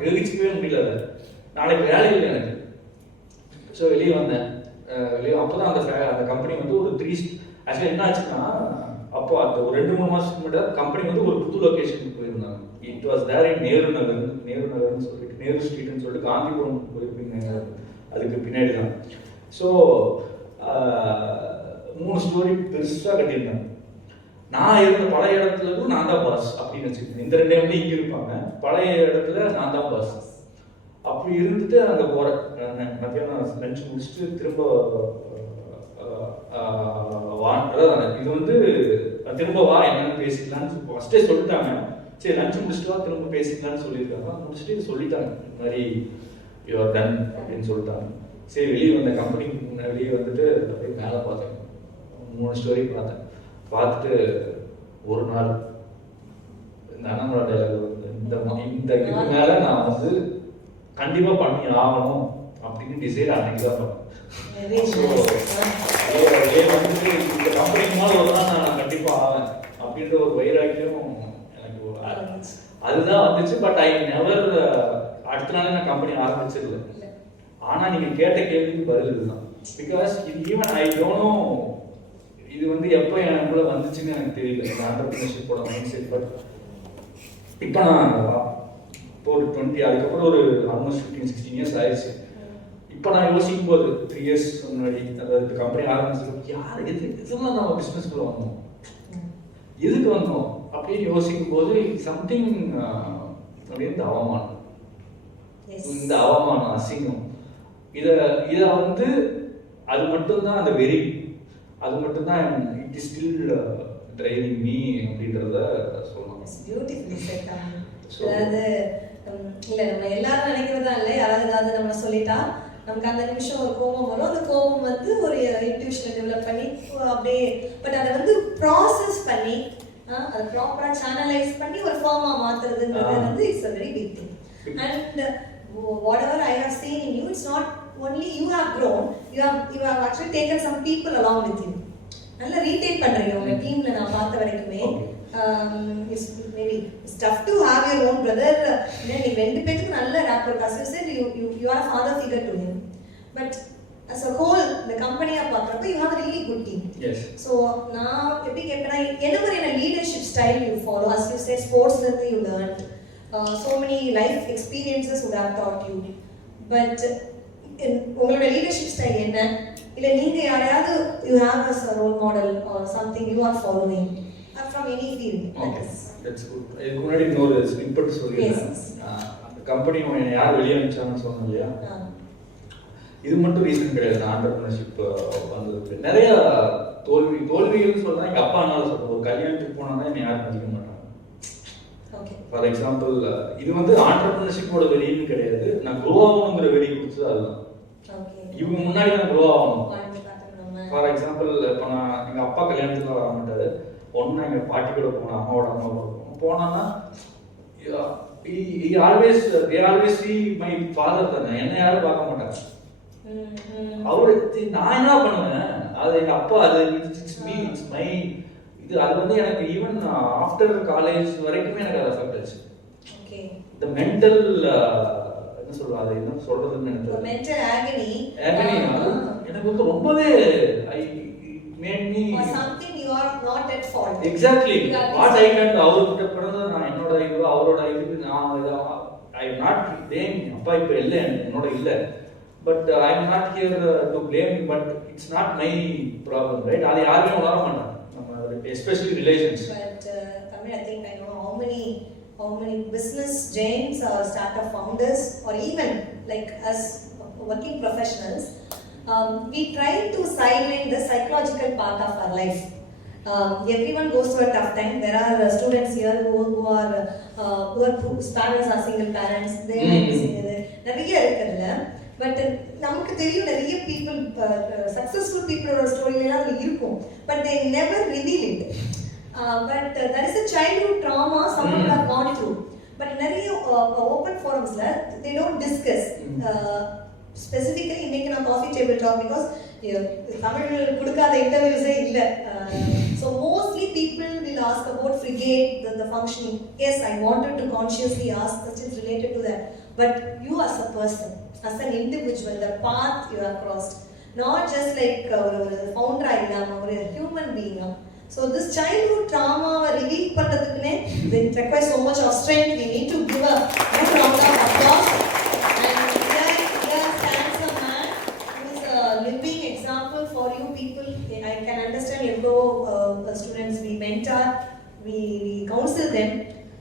கிரகிச்சிக்கவே முடியல. நாளைக்கு வேலை இல்லை எனக்கு. ஸோ வெளியே வந்தேன். அப்போதான் அந்த கம்பெனி வந்து ஒரு 3 ஆக்சுவலி என்ன ஆச்சுன்னா, அப்போ அந்த ஒரு 2-3 மாதத்துக்கு முன்னாடி கம்பெனி வந்து ஒரு புது லொக்கேஷனுக்கு போயிருந்தாங்க. இட் வாஸ் தேர் இன் நேரு நகர்னு சொல்லிட்டு, நேரு ஸ்ட்ரீட்னு சொல்லிட்டு காந்திபுரம் போயிருப்பீங்க, அதுக்கு பின்னாடி தான். ஸோ 3 ஸ்டோரி பெருசாக கட்டியிருந்தாங்க. நான் இருந்த பழைய இடத்துலயும் நான் தான் பாஸ் அப்படின்னு வச்சுக்கோங்க. இந்த 2 வந்து இங்கே இருப்பாங்க, பழைய இடத்துல நான் தான் பாஸ். அப்படி இருந்துட்டு அங்கே போகிறேன். மத்தியானம் லஞ்ச் முடிச்சுட்டு திரும்ப அதான் இது வந்து திரும்ப வா என்னன்னு பேசிக்கலான்னு ஃபஸ்ட்டே சொல்லிட்டாங்க. சரி லஞ்ச் முடிச்சுட்டு வா திரும்ப பேசிக்கலான்னு சொல்லியிருக்காங்க. முடிச்சுட்டு இது சொல்லிட்டாங்க, இந்த மாதிரி யூஆர் டன் அப்படின்னு சொல்லிட்டாங்க. சரி வெளியே வந்த கம்பெனிக்கு வெளியே வந்துட்டு அப்படியே மேலே பார்த்தேன், 3 ஸ்டோரி பார்த்தேன். பார்த்துட்டு ஒரு நாள் இந்த அண்ணாமலை டைலாக் வந்து இந்த இது மேலே நான் வந்து கண்டிப்பாக பண்ணி ஆகணும் அப்படின்னு டிசைட் அன்னைக்கு தான் பண்ணேன். வந்துட்டு இந்த கம்பெனிக்கு மேலே ஒரு நாள் நான் கண்டிப்பாக ஆவேன் அப்படின்ற ஒரு வைராக்கியம் எனக்கு அதுதான் வந்துச்சு. பட் ஐ நெவர் அடுத்த நாளே நான் கம்பெனி ஆரம்பிச்சிடல. ஆனால் நீங்கள் கேட்ட கேள்விக்கு பதில் இதுதான். Because even I don't know இது வந்து எப்போ எனக்குள்ள வந்துச்சுன்னு எனக்கு தெரியல, இந்த ஆண்டர்பிரினர்ஷிப்போட மைண்ட் செட். பட் இப்போ நான் இப்போ ஒரு 20 அதுக்கப்புறம் ஒரு ஆல்மோஸ்ட் 15-16 இயர்ஸ் ஆயிடுச்சு. இப்போ நான் யோசிக்கும் போது 3 இயர்ஸ் முன்னாடி அதாவது கம்பெனி ஆரம்பிச்சு யார் இதெல்லாம் நம்ம பிஸ்னஸ்க்குள்ள வந்தோம், எதுக்கு வந்தோம் அப்படின்னு யோசிக்கும் போது சம்திங் இந்த அவமானம், இந்த அவமானம் அசிங்கம், இதை வந்து அது மட்டும்தான் அந்த வெறி, அது மட்டும்தான் it is still driving me அப்படின்றத சொல்லலாம். அதாவது இல்லை நம்ம எல்லாரும் நினைக்கிறதா இல்லை, யாராவது ஏதாவது நம்ம சொல்லிட்டா நமக்கு அந்த நிமிஷம் ஒரு கோபம் வரும். அந்த கோபம் வந்து ஒரு இன்ட்யூஷனை டெவலப் பண்ணி அப்படியே பட் அதை வந்து ப்ராசஸ் பண்ணி அதை ப்ராப்பராக சேனலைஸ் பண்ணி ஒரு ஃபார்மாக மாற்றுறதுன்றது வந்து it's a very big thing. And whatever I have seen in you, it's not only you have grown, you have actually taken some people along with you. நல்லா ரீடேக் பண்றீங்க உங்க டீம்ல நான் பார்த்த வரைக்குமே. maybe it's tough to have your own brother. நீங்க 2 பேருக்கு நல்ல rapport. As you said, you are a father figure to him, but as a whole the company பார்க்கறப்ப you have a really good team. Yes. So நான் எப்படி கேட்பேன்னா என்ன மாதிரியான leadership style you follow? As you said, sports learning you learned. So many life experiences would have taught you, but உங்களோட leadership style என்ன? இல்ல நீங்க யாரையாவது you have as a role model or something you are following from any field? Okay, that's good. இதுக்கு முன்னாடி இன்னொரு snippet சொல்லிருக்கேன். அந்த கம்பெனி யார் வெளியே அனுப்பிச்சாங்கன்னு சொன்னேன் இல்லையா, இது மட்டும் ரீசன் கிடையாது. ஆண்டர்பிரினர்ஷிப் வந்ததுக்கு நிறைய தோல்விகள்னு சொன்னா எங்க அப்பா என்னால சொல்றேன், ஒரு கல்யாணத்துக்கு போனா என்னை யாரும் மதிக்க மாட்டாங்க. ஃபார் எக்ஸாம்பிள் இது வந்து ஆண்டர்பிரினர்ஷிப்போட வெறின்னு கிடையாது, நான் க்ரோ ஆகணுங்கிற வெறி கொடுத்தது அதுதான். இவங்க முன்னாடி நான் க்ரோ ஆகணும். ஃபார் எக்ஸாம்பிள் இப்போ நான் எங்கள் அப்பா கல்யாணத்துக்கு வர மாட்டாரு, ஒன்று எங்கள் பாட்டி கூட போனேன், அம்மாவோட அம்மா கூட போனோன்னா ஆல்வேஸ் சி மை ஃபாதர் தானே, என்ன யாரும் பார்க்க மாட்டாங்க. அவரு நான் என்ன பண்ணுவேன், அது எங்கள் அப்பா, அது இட்ஸ் மீ, இட்ஸ் மை இது. அது வந்து எனக்கு ஈவன் ஆஃப்டர் காலேஜ் வரைக்குமே எனக்கு அது அஃபெக்ட் ஆச்சு. இந்த மென்டல் என்ன சொல்றது, அது என்ன சொல்றதுன்னு எனக்கு மென்டல் ஆகனி எனக்கு வந்து ரொம்பவே I made me something you are not at fault. Exactly. What I can do, அவர்கிட்ட பிறந்த நான் என்னோட இது அவரோட இது நான் ஐ எம் நாட் பிளேம். அப்பா இப்போ இல்லை, என்னோட இல்லை, but I am not here to blame, but it's not my problem, right? அது யாருமே உணர மாட்டாங்க, especially relations. But Tamil, I think I know how many business giants or startup founders or even like us working professionals, we try to sideline the psychological part of our life. Everyone goes through a tough time. There are students here whose parents are single parents. They நிறைய இருக்குல்ல. But நமக்கு தெரியும் நிறைய people successful பீப்புளோட ஸ்டோரிலாம் அதில் இருக்கும், but they never reveal it. But that is a childhood trauma someone have gone through. பட் நிறைய ஓப்பன் ஃபாரம்ஸ்ல they don't discuss. ஸ்பெசிஃபிக்கலி இன்னைக்கு நான் coffee table talk because Tamil கொடுக்காத இன்டர்வியூஸே இல்லை. So mostly people will ask about frigate the functioning. Yes, I wanted to consciously ask questions related to that, but you as a person, as an individual, the path you have crossed, not just like a founder illama or a human being. So this childhood trauma reveal பண்றதுக்குனே it requires so much of strength. We need to give a good round of applause. And here stands a man who is a living example for you people. I can understand எவ்வளோ students we mentor HR, we counsel them.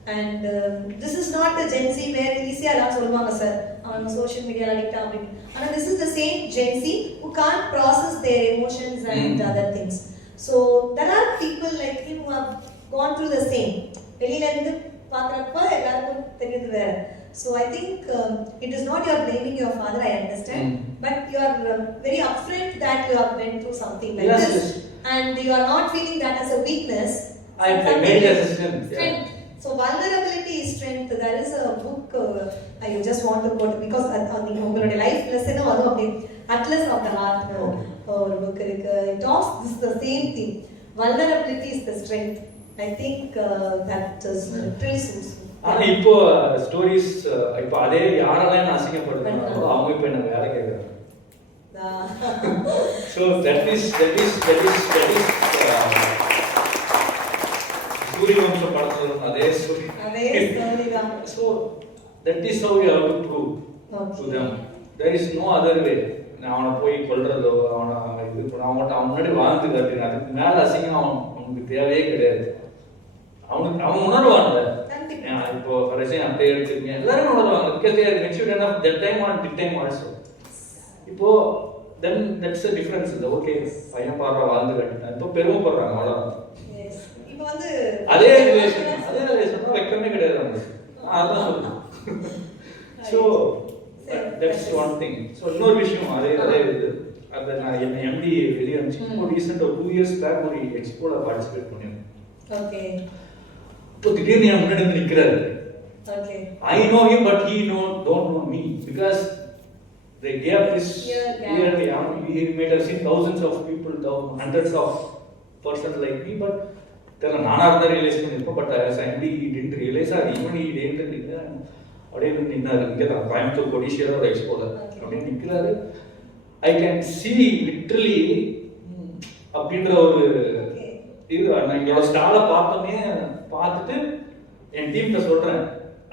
And this is not the Gen Z where easy எல்லாம் சொல்லுவாங்க sir அவங்க social media addict அப்படின்னு. ஆனால் this is the same Gen Z who can't process their emotions and other things. So there are people like him who have gone through the same. வெளியில இருந்து பார்க்குறப்ப எல்லாருக்கும் தெரியுது வேற. So I think it is not you are blaming your father, I understand, but you are very upfront that you have went through something like this, and you are not feeling that as a weakness. I made it as a strength. Yeah. So vulnerability is strength. There is a book I just want to quote because உங்களுடைய life lesson வரும் அப்படி Atlas of the Heart ஒரு book இருக்கு. It talks this the same thing. Vulnerability is the strength. I think that is literally suits me. ஆனா இப்போ stories இப்போ அதே யாரெல்லாம் நான் அசிங்கப்படுறாங்களோ அவங்க இப்போ என்ன வேலை கேட்குறாங்க. So that is சூரியவம்சம் படத்துல அதே ஸ்டோரி தான். So that is how you have to prove to them. There is no other way. நான் அவனை போய் கொல்றதோ அவனை இது பண்ண அவன் முன்னாடி வாழ்ந்து காட்டுங்க அதுக்கு மேல அசிங்கம் அவனுக்கு தேவையே கிடையாது. அவன் உணர்வான்ல இப்போ ஃபார் எக்ஸாம்பிள் அப்படியே எடுத்துக்கீங்க எல்லாரும் உணர்வாங்க because they are matured enough that time on that time also. இப்போ then that's the difference. Okay பையன் பாடுற வாழ்ந்து காட்டினா இப்போ பெருமைப்படுறாங்க அவ்வளோதான். இப்போ வந்து அதே ரிலேஷன் வெக்கமே கிடையாது அவங்களுக்கு. அதான் சொல்லுவேன். So that's one thing. So இன்னொரு விஷயம் அதே இது அதை நான் என்ன எம்டி வெளியே அனுப்பிச்சு இப்போ ரீசெண்டாக 2 years பேக் ஒரு எக்ஸ்போல பார்ட்டிசிபேட் பண்ணியிருந்தேன். ஓகே இப்போ திடீர்னு என் முன்னாடி வந்து நிற்கிறாரு. Okay I know him but he don't know me because they gave this year he might have seen thousands of people, hundreds of persons like me but தெரியல நானா இருந்தா ரியலைஸ் பண்ணிருப்பேன் but as I didn't realize or even he didn't அப்படியே நின்னாரு இங்கே தான் கோயம்புத்தூர் கொடிஷியால ஒரு எக்ஸ்போல அப்படியே நிற்கிறாரு. I can see literally அப்படின்ற ஒரு இது நான் எங்களோட ஸ்டாலை பார்த்துட்டு என் டீம்கிட்ட சொல்கிறேன்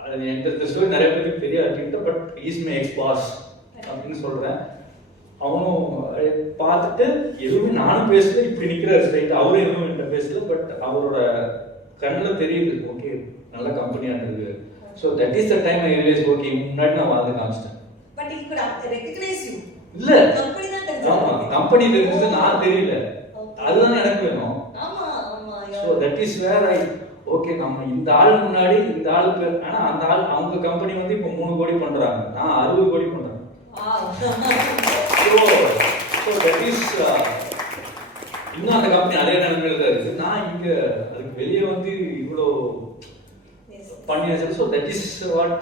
அது என்கிட்ட ஸ்டோரி நிறைய பேருக்கு தெரியாது டீம்கிட்ட but is my ex boss அப்படின்னு சொல்கிறேன். அவனும் பார்த்துட்டு எதுவுமே நானும் பேசல இப்படி நிற்கிறாரு ஸ்ட்ரைட் அவரும் எதுவும் என்கிட்ட பேசல பட் அவரோட கண்ணில் தெரியுது ஓகே நல்ல கம்பெனியாக இருக்குது. So that is the time I realise okay முன்னாடி நான் வாழ்ந்து காமிச்சிட்டேன். But he could recognize you. இல்ல கம்பெனி தான் தெரிஞ்சது. ஆமா கம்பெனி தெரிஞ்சது நான் தெரியல. அதுதான் எனக்கு வேணும். So that is where I okay நம்ம இந்த ஆள் முன்னாடி இந்த ஆள் பேர் ஆனா அந்த ஆள் அவங்க கம்பெனி வந்து இப்போ 3 கோடி பண்றாங்க நான் 60 கோடி பண்றேன். So that is இன்னும் அந்த கம்பெனி அதே நிலைமையில தான் இருக்கு. நான் இங்க அதுக்கு வெளியே வந்து இவ்வளோ பண்ணியாச்சு. So that is what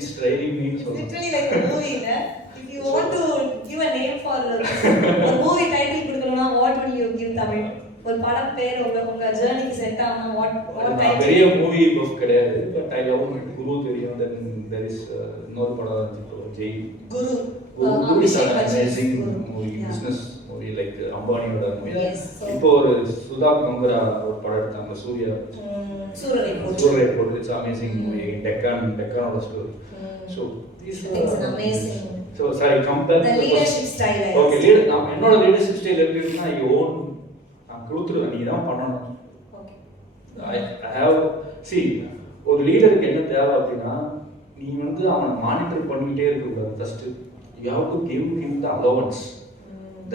is driving me. Literally like a movie. If you want to give a name for a movie title கொடுக்கணும்னா what will you give Tamil? ஒரு படம் பேர் உங்க ஜர்னிக்கு செட் ஆகும் வாட் டைப் பெரிய மூவி பஃப் கிடையாது but I love Guru தெரியும் தென் தேர் இஸ் இன்னொரு படம் வந்து Jai Guru is an amazing movie business movie like அம்பானியோட மூவி. இப்போ ஒரு சுதா கங்கரா ஒரு படம் எடுத்தாங்க Soorarai Pottru it's amazing movie டெக்கானோட story. So it's an amazing so sorry compare the leadership style. Okay நான் என்னோட லீடர்ஷிப் ஸ்டைல் எப்படி இருக்குன்னா ஐ ஓன் கொடுத்துருவேன் நீ தான் பண்ணணும். ஐ ஹேவ் சி ஒரு லீடருக்கு என்ன தேவை அப்படின்னா நீ வந்து அவனை மானிட்டர் பண்ணிக்கிட்டே இருக்கக்கூடாது. First you have to give him the allowance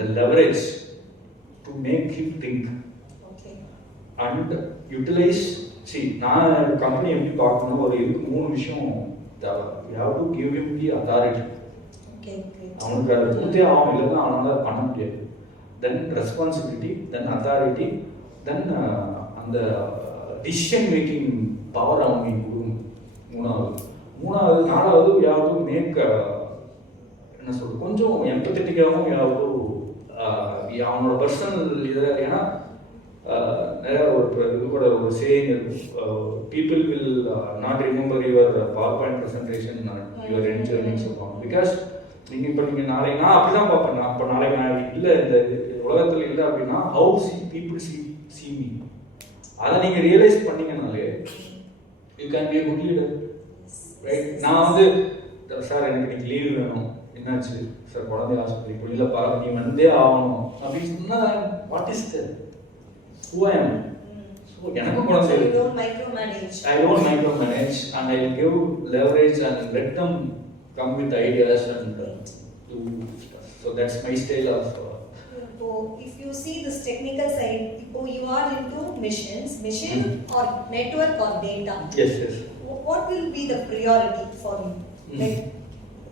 the leverage to make him think and utilise. See நான் கம்பெனி எப்படி பார்க்கணும் ஒரு இதுக்கு 3 விஷயம் தேவை. You have to give him the authority. அவனுக்கு அதை கொடுத்தே ஆகும் இல்லைன்னா அவனால் பண்ண முடியாது. then responsibility, then authority, then அந்த decision making power அவங்களுக்கு கொடுக்கணும். நாலாவது you have to make என்ன சொல்றது கொஞ்சம் எம்பத்தட்டிக்காகவும் you have to அவனோட பர்சனல் இதில் ஏன்னா நிறைய இது கூட ஒரு சேயிங் இருக்கும் people will not remember your PowerPoint presentation your end journey சொல்லுவாங்க. பிகாஸ் நீங்கள் இப்போ நீங்கள் நாளைக்கு நான் அப்படி தான் பார்ப்பேன். நான் இப்போ நாளைக்கு நான் இல்லை இந்த உலகத்தில் இல்லை அப்படின்னா ஹவு பீப்புள் சி மீ அதை நீங்கள் ரியலைஸ் பண்ணீங்கனாலே you can be a good leader right. நான் வந்து சார் எனக்கு இன்னைக்கு லீவு வேணும் என்னாச்சு சார் குழந்தை ஹாஸ்பிட்டல் இல்லைப்பா நீ வந்தே ஆகணும் அப்படின்னு சொன்னால் what is the who I am. So எனக்கும் குழந்தை So you இருக்கு. don't micromanage. I don't micromanage and I'll give leverage and let them come with ideas and do stuff. So that's my style of. So if you see this technical side, you are into machine or network or data. Yes, yes. What will be the priority for you? Like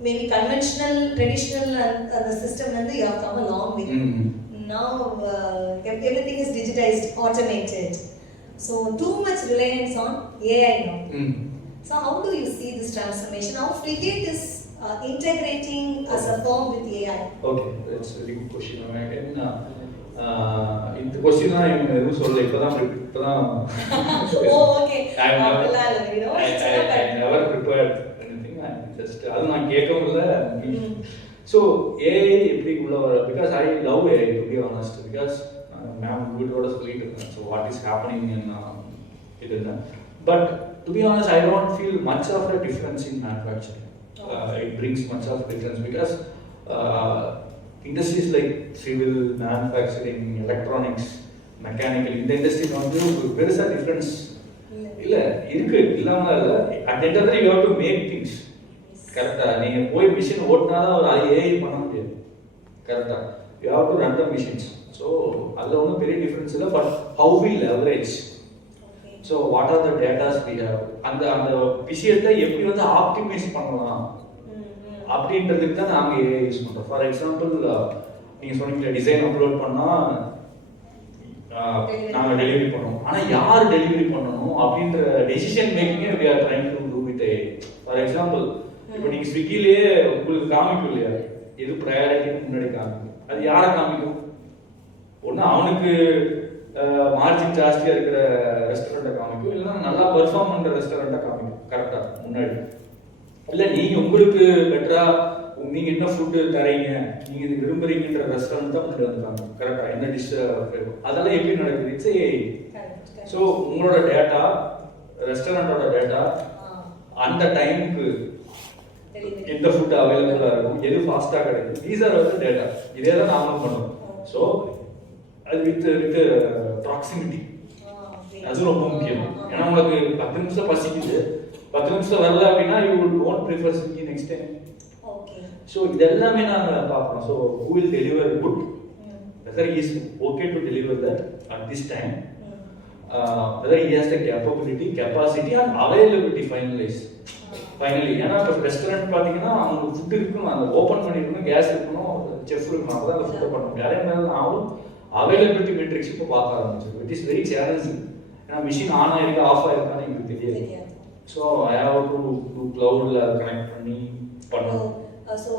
maybe conventional, traditional, and the system, and you have come a long way. Now everything is digitized, automated. So too much reliance on AI now. So how do you see this transformation? How Frigate is integrating as a firm with AI? Okay, that's a very good question. இந்த question தான் இவங்க எதுவும் சொல்லலை, இப்போதான் Oh, okay. I never prepared anything. Just அது நான் கேட்கவும் இல்லை. ஸோ ஏஐ எப்படி உள்ள வர, because I love AI to be honest, because ma'am வீட்டோட சொல்லிட்டு இருக்கேன். So what is happening in இது, but to be honest I don't feel much of a difference in manufacturing. It brings much of difference because industries like civil, manufacturing, electronics, mechanical, இந்த industries வந்து பெருசா difference இல்ல இருக்கு, இல்லாம இல்ல. At the end of the day you have to make things. கரெக்டா, நீங்க போய் மிஷின் ஓட்டினாதான் ஒரு AI பண்ண முடியாது. கரெக்டா, you have to run the machines. So அதுல ஒன்றும் பெரிய டிஃபரன்ஸ் இல்லை, but how we leverage. So what are the data we have, அந்த விஷயத்தை எப்படி வந்து ஆப்டிமைஸ் பண்ணலாம் அப்படின்றதுக்கு தான் நாங்க ஏஐ யூஸ் பண்றோம். ஃபார் எக்ஸாம்பிள் நீங்க சொன்னீங்க டிசைன் அப்லோட் பண்ணா நாங்க டெலிவரி பண்ணுவோம், ஆனா யார் டெலிவரி பண்ணணும் அப்படின்ற டெசிஷன் மேக்கிங்கே we are trying to do with AI. For example இப்போ நீங்க ஸ்விக்கிலேயே உங்களுக்கு காமிக்கும் இல்லையா, எது ப்ரையாரிட்டின்னு முன்னாடி காமிக்கும். அது யாரை காமிக்கும்? ஒன்று அவனுக்கு மார்ஜின் ஜாஸ்தியாக இருக்கிற ரெஸ்டாரண்ட்டை காமிக்கும், இல்லைன்னா நல்லா பெர்ஃபார்ம் பண்ணுற ரெஸ்டாரண்ட்டை காமிக்கும் கரெக்டாக முன்னாடி. இல்லை நீங்கள் உங்களுக்கு பெட்டராக நீங்கள் என்ன ஃபுட்டு தரீங்க, நீங்கள் இது விரும்புறீங்கன்ற ரெஸ்டாரண்ட் தான் முன்னாடி வந்து காமிக்கும் கரெக்டாக, என்ன டிஷ். அதெல்லாம் எப்படி நடக்குது? It's AI. ஸோ உங்களோட டேட்டா, ரெஸ்டாரண்ட்டோட டேட்டா, அந்த டைமுக்கு எந்த ஃபுட்டு அவைலபிளாக இருக்கும், எது ஃபாஸ்ட்டாக கிடைக்கும், தீஸ் ஆர் வந்து டேட்டா. இதே தான் நாமளும் பண்ணுவோம். ஸோ அது வித் ப்ராக்சிமிட்டி, அது ரொம்ப முக்கியம். ஏன்னா உங்களுக்கு 10 நிமிஷம் பசிக்குது, 10 நிமிஷம் வரல அப்படின்னா you don't prefer Swiggy next time. So இது எல்லாமே நாங்கள் பார்க்குறோம். So who will deliver good, whether is okay to deliver that at this time, whether he has the capability, capacity and availability finally. ஏன்னா இப்போ ரெஸ்டாரண்ட் பார்த்தீங்கன்னா அவங்களுக்கு ஃபுட் இருக்கணும், அந்த ஓப்பன் பண்ணிருக்கணும், கேஸ் இருக்கணும், செஃப் இருக்கணும், அப்போ தான் அந்த ஃபுட்டை பண்ணணும். அதே மாதிரி தான் ஆகும் அவைலபிலிட்டி மெட்ரிக்ஸ் இப்போ பார்க்க ஆரம்பிச்சிருக்கு. It is very challenging. ஏன்னா மிஷின் ஆன் ஆயிருக்கா ஆஃப் ஆயிருக்கான்னு எங்களுக்கு தெரியாது. ஸோ ஐ ஹாவ் டு க்ளவுடில் கனெக்ட் பண்ணி பண்ணணும். So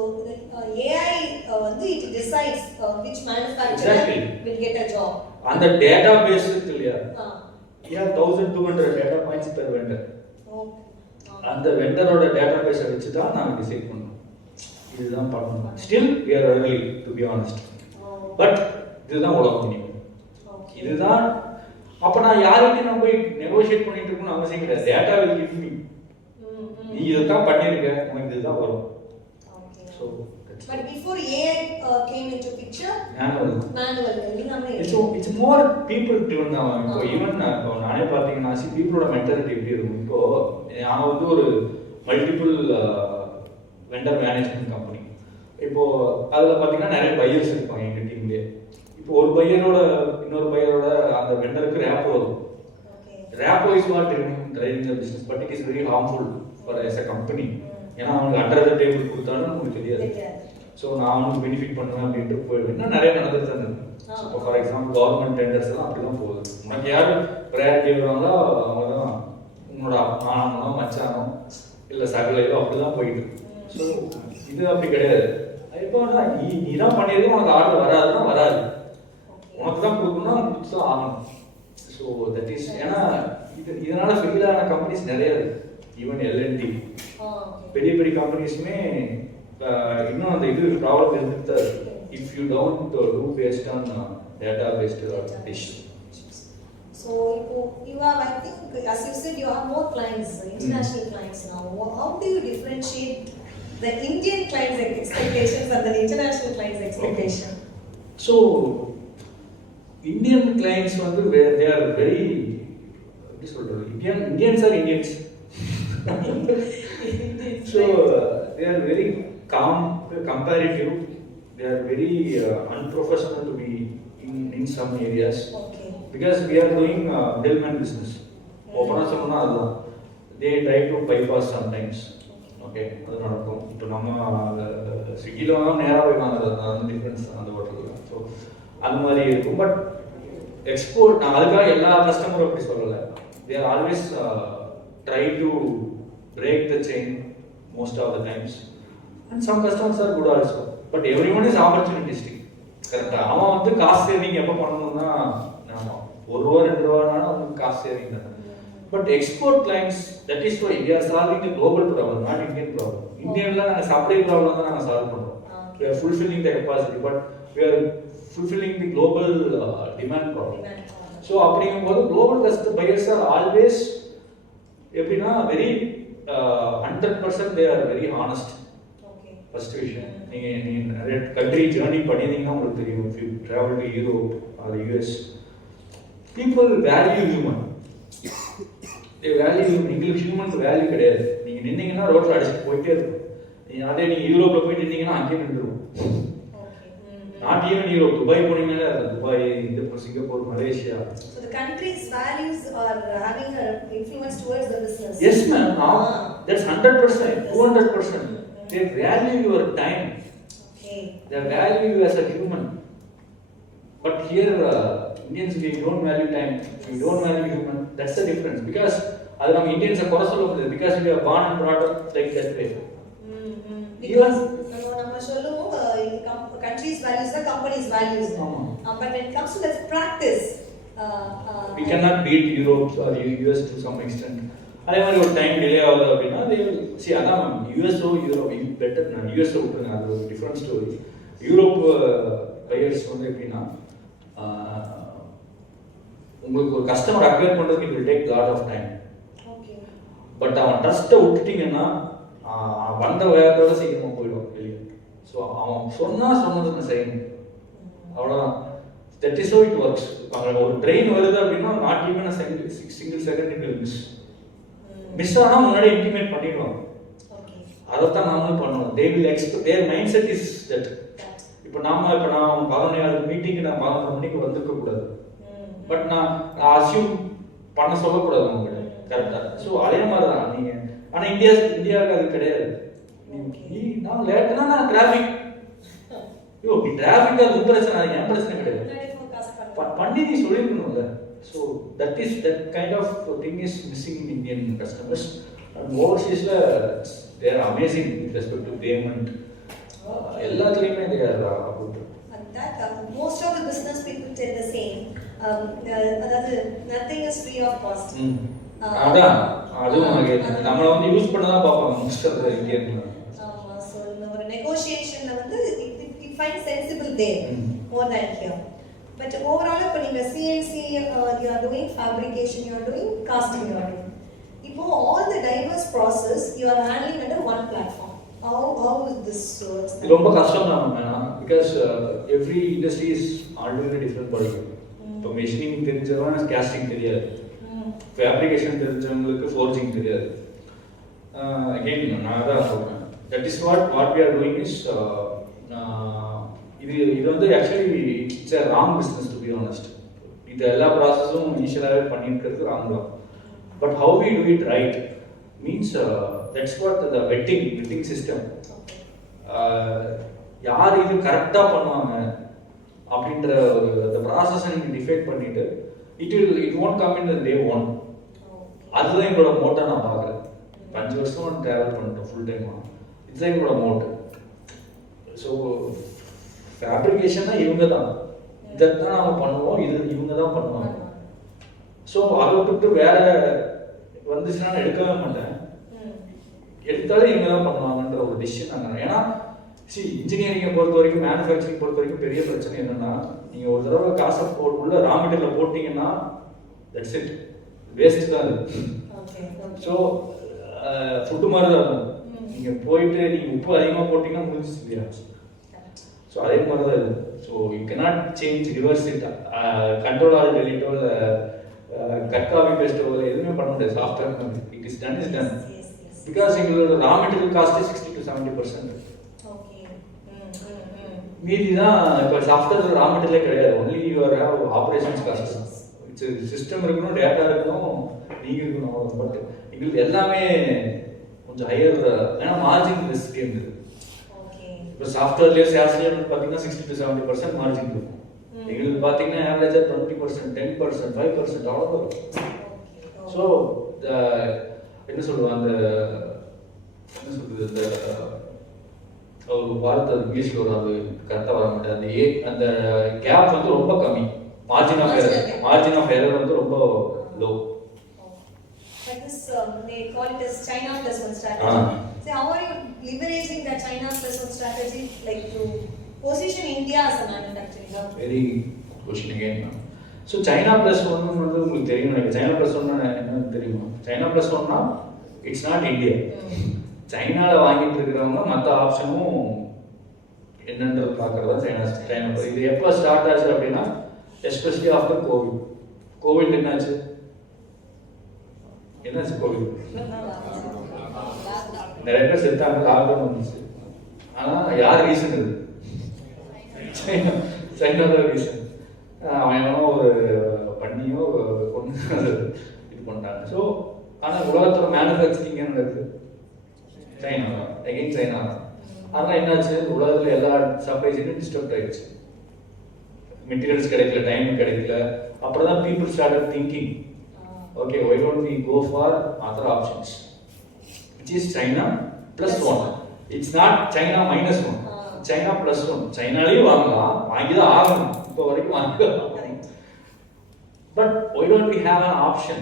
AI வந்து it decides which manufacturer will get a job. அந்த டேட்டா பேஸ் இருக்கு இல்லையா, you have 1200 data points per vendor. அந்த வெண்டரோட டேட்டா பேஸை வச்சு தான் நாங்கள் டிசைட் பண்ணோம் இதுதான் பண்ணணும். Still we are early to be honest, but இதுதான் உலகம் முடியும். இதுதான். அப்ப நான் யார்கிட்டயும் நான் போய் நெகோஷியேட் பண்ணிட்டு இருக்கணும்னு அவசியம் கிடையாது. டேட்டா will give me, நீ இதைத்தான் பண்ணிருக்க, உனக்கு இதுதான் வரும். So but before AI came into picture, manual it's more people driven now. இப்போ ஈவன் நானே பாத்தீங்கன்னா பீப்புளோட மென்டாலிட்டி எப்படி இருக்கும். இப்போ நான் வந்து ஒரு மல்டிபிள் வெண்டர் மேனேஜ்மெண்ட் கம்பெனி. இப்போ அதுல பாத்தீங்கன்னா நிறைய பையர்ஸ் இருப்பாங்க எங்க டீம்லயே. இப்போ ஒரு பையரோட இன்னொரு பையரோட அந்த வெண்டருக்கு ரேப்போ வரும். Rapport is not driving the business, but it is very harmful for as a company. ஏன்னா அவனுக்கு அண்டர் த டேபிள் கொடுத்தாலும் நமக்கு தெரியாது. ஸோ நான் அவனுக்கு பெனிஃபிட் பண்ணுவேன் அப்படின்ட்டு போயிடுவேன். இன்னும் நிறைய நடந்துட்டு தான் இருக்கு. இப்போ ஃபார் எக்ஸாம்பிள் கவர்மெண்ட் டெண்டர்ஸ் எல்லாம் அப்படி தான் போகுது. உனக்கு யார் ப்ரையாரிட்டி வருவாங்களோ அவங்க தான் உன்னோட மானமோ மச்சானோ இல்லை சகலையோ அப்படி தான் போயிட்டு இருக்கு. ஸோ இது அப்படி கிடையாது. இப்போ நீ தான் பண்ணியது, உனக்கு ஆர்டர் வராதுன்னா வராது, உனக்கு தான் கொடுக்கணும்னா கொடுத்து தான் ஆகணும். ஸோ தட் இஸ், ஏன்னா இதனால ஃபெயில் ஆன கம்பெனிஸ் நிறைய இருக்கு. ஈவன் L&T பெரிய பெரிய கம்பெனிஸுமே இன்னும் அந்த இது ப்ராப்ளம் இருந்துட்டு தான் இருக்கு. If you don't do based on data paste dish. So you have, I think, as you said, you have more clients, international clients now. How do you differentiate the Indian clients' expectations and the international clients' expectation? So Indian clients வந்து they are very எப்படி சொல்கிறது, Indians are Indians. So they are very calm, comparative. They are very unprofessional to be in some areas. Okay. Because we are doing middleman business. Open சொன்னா அதுதான். They try to bypass sometimes. Okay, அது நடக்கும். இப்போ நம்ம ஸ்விக்கில நேராக போய் வாங்குறது அந்த டிஃபரன்ஸ் அந்த ஹோட்டலில். ஸோ அந்த மாதிரி இருக்கும். பட் எக்ஸ்போர்ட் நான் அதுக்காக எல்லா கஸ்டமரும் அப்படி சொல்லலை. They are always try to break the chain most of the times. And some customers are good also. But everyone is opportunistic. கரெக்டாக அவன் வந்து காசு சேவிங் எப்போ பண்ணணும்னா ஒரு ரூபா 2 ரூபானாலும் அவனுக்கு காசு சேவிங் தான். But export clients, that is why we are solving a global problem, not Indian problem. Indianல நாங்க supply problem தான் நாங்க solve பண்றோம். We are fulfilling the capacity, but we are fulfilling the global demand problem. So அப்படிங்கும்போது global customer buyers are always எப்படின்னா very 100% they are very honest. Okay. First விஷயம் நீங்க நிறைய country journey பண்ணிருந்தீங்கன்னா உங்களுக்கு தெரியும். If you travel to Europe or US, people value human. Value எங்களுக்கு ஹியூமனுக்கு value கிடையாது. நீங்கள் நின்னீங்கன்னா ரோட்டில் அடிச்சுட்டு போயிட்டே இருக்கும். அதே நீங்கள் யூரோப்பில் போய் நின்னீங்கன்னா அங்கேயே நின்றுடும். நாட் ஈவன் யூரோப், துபாய் போனீங்கன்னா துபாய், இந்த Singapore, Malaysia. So the country's values are having an influence towards the business. Yes ma'am, that's 100%, 200%. They value your time. Okay. They value you as a human. But here Indians, we don't value time, we don't value human. That's the difference. Because அது நம்ம இந்தியன்ஸை குறை சொல்ல முடியாது. Because we are born and brought up like that way. Because நம்ம சொல்லுவோம் country's values the company's values. But when it comes to the practice, we cannot beat Europe or US to some extent. அதே மாதிரி ஒரு time delay ஆகுது அப்படின்னா they will see அதான் யூஎஸ்ஓ Europe better. நான் யூஎஸ்ஓ விட்டுருங்க, அது ஒரு டிஃப்ரெண்ட் ஸ்டோரி. யூரோப் பையர்ஸ் வந்து எப்படின்னா உங்களுக்கு ஒரு கஸ்டமர் அக்வயர் பண்ணுறதுக்கு it will take lot of time. But அவன் ட்ரஸ்ட்டை விட்டுட்டிங்கன்னா வந்த வேகத்தோட சீக்கிரமாக போயிடுவான் வெளியே. ஸோ அவன் சொன்னதுக்கு செய்யணும், அவ்வளோதான். That is how it works. ஒரு ட்ரெயின் வருது அப்படின்னா not even single second it will miss ஆனால் முன்னாடி இன்டிமேட் பண்ணிடுவாங்க. அதைத்தான் நாமளும் பண்ணணும். They will expect their mind set is that. இப்போ நான் 11 மீட்டிங்கு நான் 11 மணிக்கு வந்துருக்க கூடாது. பட் நான் அசியூம் பண்ண சொல்லக்கூடாது உங்ககிட்ட. கரெக்டாக. ஸோ அதே மாதிரி தான் நீங்கள். ஆனால் இந்தியாவுக்கு அது கிடையாது. நான் லேட்டுனா நான் டிராஃபிக், நீ டிராஃபிக் அது பிரச்சனை, என் பிரச்சனை கிடையாது. பண்ணி நீ சொல்லியிருக்கணும்ல. So that kind of thing is missing in Indian customers. And ஓவர்சீஸில் they are amazing with respect to payment. எல்லாத்துலேயுமே they are good. Most of the business people tell the same. அதாவது nothing is free of cost. அதான் அதுவும் நம்மளை வந்து use பண்ண தான் பார்ப்பாங்க மோஸ்ட் ஆஃப் தி இந்தியன். ஆமா. ஸோ ஒரு நெகோசியேஷன்ல வந்து it finds sensible there more than here. But overall இப்போ நீங்க CNC you are doing fabrication, you are doing casting, you are doing. இப்போ all the diverse process you are handling under one platform. How is this works? இது ரொம்ப கஷ்டம் தான் ma'am. Because every industry is already different பாடி. இப்போ machining தெரிஞ்சவன் casting தெரியாது, fabrication தெரிஞ்சவங்களுக்கு forging தெரியாது. அகெயின் நான் தான் சொல்கிறேன், that is what we are doing is இது வந்து actually it's a wrong business to be honest. இது எல்லா ப்ராசஸும் இனிஷியலாகவே பண்ணியிருக்கிறது ராங் தான். But how we do it right means that's what the vetting system. யார் இது கரெக்டாக பண்ணுவாங்க அப்படின்ற ஒரு அந்த ப்ராசஸை நீங்கள் டிஃபைன் பண்ணிட்டு it won't come in the day one. அதுதான் எங்களோட மோட்டை நான் பார்க்குறேன். 5 வருஷம் ட்ராவல் பண்ணிட்டோம் ஃபுல் டைமாக. இதுதான் எங்களோட மோட்டு. ஸோ ஃபேப்ரிகேஷன்னா இவங்க தான், இதைத்தான் நம்ம பண்ணுவோம், இவங்க தான் பண்ணுவாங்க. ஸோ அதை விட்டுட்டு வேற வந்துச்சுன்னா நான் எடுக்கவே மாட்டேன். எடுத்தாலும் இவங்க தான் பண்ணுவாங்கன்ற ஒரு டிசிஷன் நாங்கள். ஏன்னா இன்ஜினியரிங்கை பொறுத்த வரைக்கும், மேனுஃபேக்சரிங் பொறுத்த வரைக்கும் பெரிய பிரச்சனை என்னன்னா, நீங்கள் ஒரு தடவை காசை உள்ள ரா மெட்டீரியல் போட்டிங்கன்னா தட்ஸ் இட், வேஸ்ட் தான் அது. ஸோ ஃபுட்டு மாதிரி தான் இருக்கும். நீங்கள் போயிட்டு நீங்கள் உப்பு அதிகமாக போட்டிங்கன்னா முடிஞ்சிச்சு இல்லையா? ஸோ அதே மாதிரி தான் இது. So you cannot change reverse it, control all டெலிட்டோ கட் காபி பேஸ்ட் எதுவுமே பண்ண முடியாது. Software it is done is done. Yes, yes. Because எங்களோட raw material cost 60 to 70%. Okay. மீதி தான் இப்போ சாஃப்ட்வேர் ரா மெட்டீரியலே கிடையாது. Only your operations cost. It's system இருக்கணும், டேட்டா இருக்கணும், நீங்கள் இருக்கணும். பட் எங்களுக்கு எல்லாமே கொஞ்சம் ஹையர், ஏன்னா மார்ஜின் ரிஸ்க் இருந்தது. Okay. இப்போ சாஃப்ட்வேர்லேயே சேல்ஸ்லேயே பார்த்தீங்கன்னா 60 to 70% மார்ஜின் இருக்கும். எங்களுக்கு பார்த்தீங்கன்னா ஆவரேஜாக 20%, 10%, 5% அவ்வளோ இருக்கும். ஸோ என்ன சொல்லுவோம், அந்த என்ன சொல்றது, அந்த ஒரு வார்த்தை இங்கிலீஷில் ஒரு அது கரெக்டாக வர மாட்டேன். அந்த கேப் வந்து ரொம்ப கம்மி. மார்ஜின் ஆஃப் எரர் வந்து ரொம்ப low. Like this, they call it as China plus one strategy. So how are you leveraging that China plus one strategy, like to position India as a manufacturing hub? Very good question again, ma'am. So China plus one வந்து உங்களுக்கு தெரியும் நினைக்கிறேன். China plus one என்ன தெரியுமா? China plus one னா it's not India. சைனால வாங்கிட்டு இருக்கிறவங்க மற்ற ஆப்ஷனும் என்னன்றது பார்க்கறதா சைனா. இது எப்போ ஸ்டார்ட் ஆச்சு அப்படின்னா எஸ்பெஷலி ஆஃப்டர் கோவிட் என்னாச்சு கோவிட் நிறைய பேர் செத்தாங்க, லாக்டவுன் வந்துச்சு. ஆனால் யார் ரீசன் இது? சைனா தான் ரீசன். அவன் ஒரு பண்ணியோ கொண்டு இது பண்ணிட்டாங்க. ஸோ ஆனால் உலகத்தோட மேனுஃபேக்சரிங் என்ன இருக்குது? சைனா தான், எகைன் சைனா தான். அதனால் என்னாச்சு, உலகத்தில் எல்லா சப்ளை செயினும் டிஸ்டர்ப் ஆயிடுச்சு. மெட்டீரியல்ஸ் கிடைக்கல, டைம் கிடைக்கல. அப்புறம் தான் people started thinking, okay, why don't we go for other options, which is China plus one. It's not China minus one. China plus one. Chinaலயே வாங்கலாம், வாங்கிதான் ஆகணும். இப்போ வரைக்கும் வாங்கலாம். But why don't we have an option?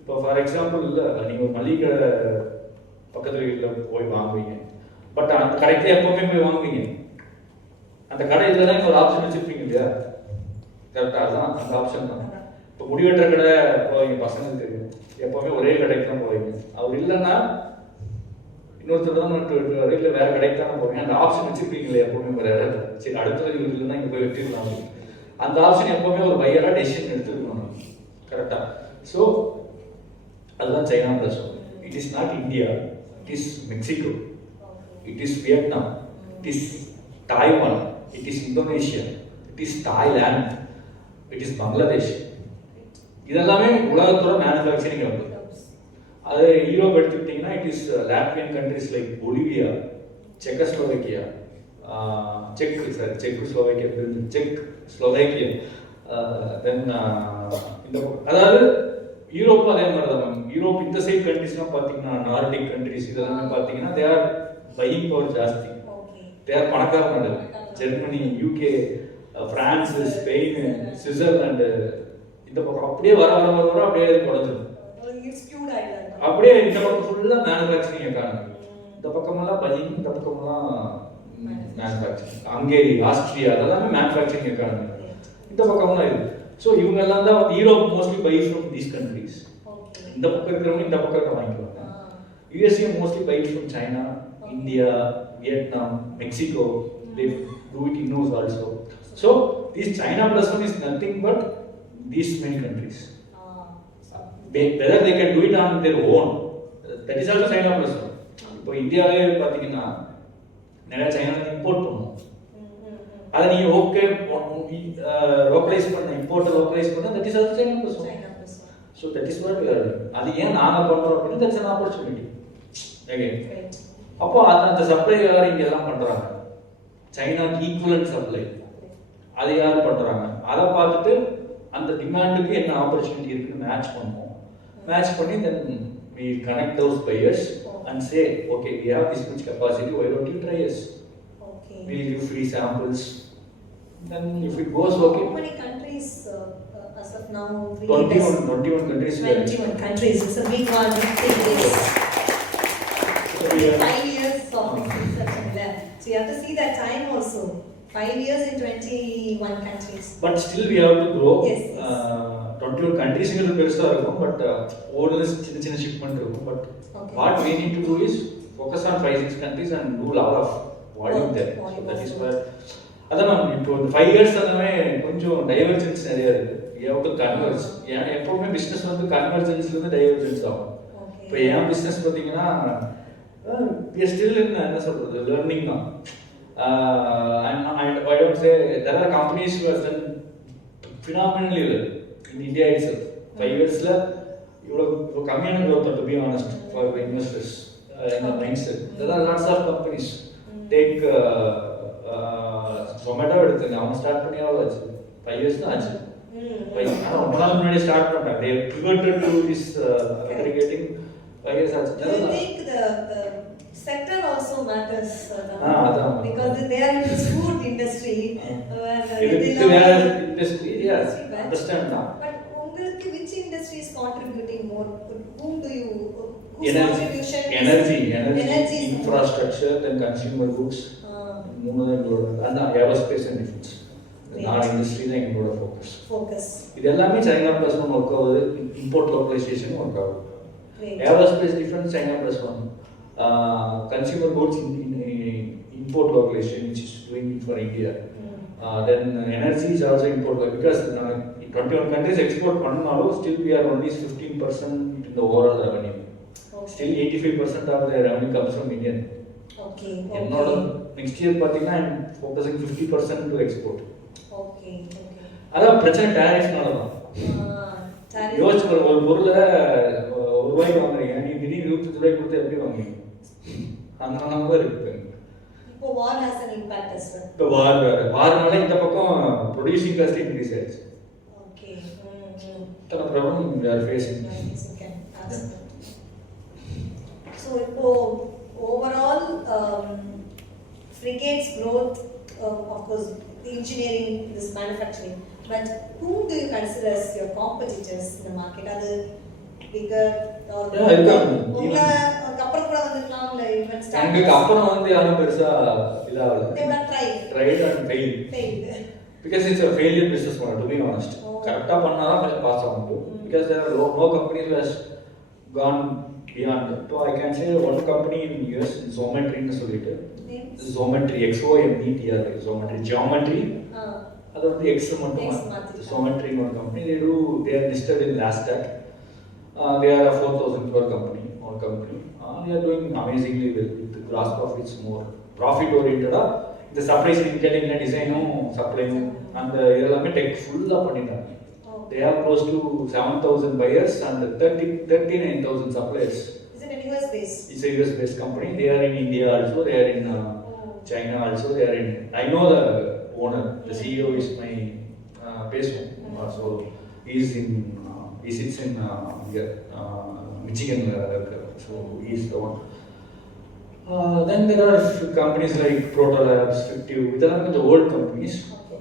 இப்போ for example, நீங்கள் ஒரு மளிகை கடை பக்கத்து வீட்டில் போய் வாங்குவீங்க. பட் அந்த கடைக்கு எப்பவுமே போய் வாங்குவீங்க. அந்த கடை இதில் தான் ஒரு ஆப்ஷன் வச்சுருப்பீங்க இல்லையா? கரெக்டாக தான், அந்த ஆப்ஷன் தான். இப்போ முடிவெட்டுற கடை போவீங்க, பசங்களுக்கு தெரியும், எப்போவுமே ஒரே கடைக்கு தான் போவீங்க. அவர் இல்லைன்னா இன்னொருத்தர் தான் வெட்டுவார், இல்லை வேறு கடைக்கு தானே போவீங்க. அந்த ஆப்ஷன் வச்சுருப்பீங்களே எப்போவுமே ஒரு இடத்துல. சரி, அடுத்தது இவர் இல்லைன்னா இங்கே போய் வெட்டிடலாம். அந்த ஆப்ஷன் எப்போவுமே ஒரு பையராக டெசிஷன் எடுத்துருக்கணும். கரெக்டாக. ஸோ அதுதான் China plus one. It is not India, it is Mexico, it is Vietnam, it is Taiwan, it is Indonesia, it is Thailand, it is Bangladesh. இதெல்லாமே உலகத்தோட மேனுஃபேக்சரிங் வந்து. அது யூரோப் எடுத்துக்கிட்டிங்கன்னா it is Latvian countries like Bolivia, Czechoslovakia, Slovakia, then இந்த அதாவது யூரோப்பும் அதே மாதிரி தான் மேம். யூரோப் இந்த சைட் கண்ட்ரிஸ்லாம் பார்த்தீங்கன்னா, நார்டிக் கண்ட்ரிஸ் இதெல்லாமே பார்த்தீங்கன்னா தே ஆர் பையிங் பவர் ஜாஸ்தி. தே ஆர் பணக்கார நாடு. Germany, UK, France, Spain, Switzerland, இந்த பக்கம் அப்படியே வர அப்படியே குறைஞ்சிடும். அப்படியே இந்த பக்கம் ஃபுல்லாக மேனுஃபேக்சரிங் எக்கானமி. இந்த பக்கமெல்லாம் பையிங், இந்த பக்கமெல்லாம் மேனுஃபேக்சரிங். ஹங்கேரி, ஆஸ்திரியா அதெல்லாமே மேனுஃபேக்சரிங் எக்கானமி. இந்த பக்கம்லாம் இது. ஸோ இவங்க எல்லாம் தான் Europe mostly buy from these countries. இந்த பக்கம் இருக்கிறவங்க இந்த பக்கம் வாங்கிக்குவாங்க. USA mostly buy from China, India, Vietnam, Mexico. They do it in-house also. So this China plus one is nothing but these many countries. Whether they can do it on their own, that is also China plus one. இப்போ இந்தியாவே பார்த்தீங்கன்னா நிறைய China import பண்ணுவோம். அதை நீங்க okay localise பண்ண, import localise பண்ண, that is also China plus one. So that is what we are doing. அது ஏன் நாங்க பண்றோம் அப்படின்னா that's an opportunity. Again. அப்போ அந்த சப்ளை யார் இங்க எல்லாம் பண்றாங்க? சைனாக்கு ஈக்குவலன்ட் சப்ளை அது யார் பண்றாங்க? அதை பார்த்துட்டு அந்த டிமாண்டுக்கு என்ன ஆப்பர்ச்சுனிட்டி இருக்குன்னு மேட்ச் பண்ணுவோம். மேட்ச் பண்ணி then we connect those buyers and say, okay, we have this much capacity, why don't you try us? Okay. We'll give free samples. Then if it goes okay. How many countries as of now? 21 countries. 21 countries. It's a big one. Big days. 5 years of research and lab. So you have to see that time also. 5 years in 21 countries. But still we have to grow. Yes. 21 countries inga perusa irukum, but orders chinna shipment irukum. But what we need to do is focus on 5-6 countries and do lot of volume there. So that is where அதான் இப்போ இந்த 5 years எல்லாமே கொஞ்சம் divergence நிறைய இருக்கு. We you have to converge. ஏன்னா எப்பவுமே business வந்து கன்வர்ஜென்ஸ்லேருந்து டைவர்ஜென்ஸ் ஆகும். இப்போ என் பிஸ்னஸ் பார்த்தீங்கன்னா ஸ்டில் என்ன சொல்கிறது லேர்னிங் தான். And I don't say there are companies who have done phenomenally well in India itself. 5 yearsல இவ்வளோ கம்மியான growth to be honest for investors in the mindset. There are lots of companies. Take Zomato எடுத்துங்க, அவங்க start பண்ணி எவ்வளோ ஆச்சு? 5 years தான் ஆச்சு. ஆனால் ரொம்ப நாள் முன்னாடி ஸ்டார்ட் பண்ணாங்க. They pivoted to this aggregating 5 years ஆச்சு. Do you think the sector also matters? Because they are in this food industry. இது வேற industry, yes, understand now. But உங்களுக்கு which industry is contributing more? Whom do you? Energy, infrastructure, then consumer goods. மூணு தான் எங்களோட, அதான் aerospace and defence. நாலு industry தான் எங்களோட ஃபோக்கஸ். இது எல்லாமே சைனா ப்ளஸ் ஒன் ஒர்க் ஆகுது. இம்போர்ட் லோக்கலைசேஷன் ஒர்க் ஆகுது. Aerospace defence China plus one. Consumer goods import localization, which is doing it for India. Then energy is also import because 21 countries export pannalo, still we are only 15% in the overall revenue. Still 85% of the revenue comes from Indian. Okay. Next year pathina I'm focusing 50% to export. Okay. அதான் பிரச்சனை டாரிஃப்னால தான். யோசிச்சு ஒரு பொருளை ₹1 வாங்குறீங்க, நீ திடீர்னு ₹25 கொடுத்து எப்படி வாங்குவீங்க? அந்த நம்பர் இருக்கு. இப்போ வார் has an impact as well. இப்போ வார்னால இந்த பக்கம் ப்ரொடியூசிங் காஸ்ட் இன்க்ரீஸ் ஆயிடுச்சு. ஓகே. தன problem we are facing. So இப்போ overall frigates growth, of course the engineering, this manufacturing, but whom do you consider as your competitors in the market? Are they bigger or உங்க அப்புறம் கூட வந்துக்கலாம் இல்ல even start எங்களுக்கு அப்புறம் வந்து யாரும் பெருசா இதாகல. they have tried and failed because it's a failure business model, to be honest. கரெக்ட்டா பண்ணாதான் கொஞ்சம் பாஸ் ஆக முடியும். Because there are no companies who has gone beyond. So I can say one company in US, Xometry ன்னு சொல்லிட்டு, Xometry, XOMETRY, Xometry, geometry. அது வந்து X மட்டும். Xometry ன்னு ஒரு company, they are listed in Nasdaq. They are a 4,000 crore company. They are doing amazingly well with gross profits more profit oriented. இந்த supply chain கேட்டிங்கன்னா டிசைனும் சப்ளையும் அந்த எல்லாமே டெக் ஃபுல்லாக பண்ணிட்டாங்க. They have close to 7,000 buyers and 39,000 suppliers. Is it a US based? It's a US based company. They are in India also. They are in China also. They are in. I know the owner. The CEO is my Peso. So he sits in Michigan. So he is the one. Then there are companies like Proto Labs, Fictive. These are the old companies.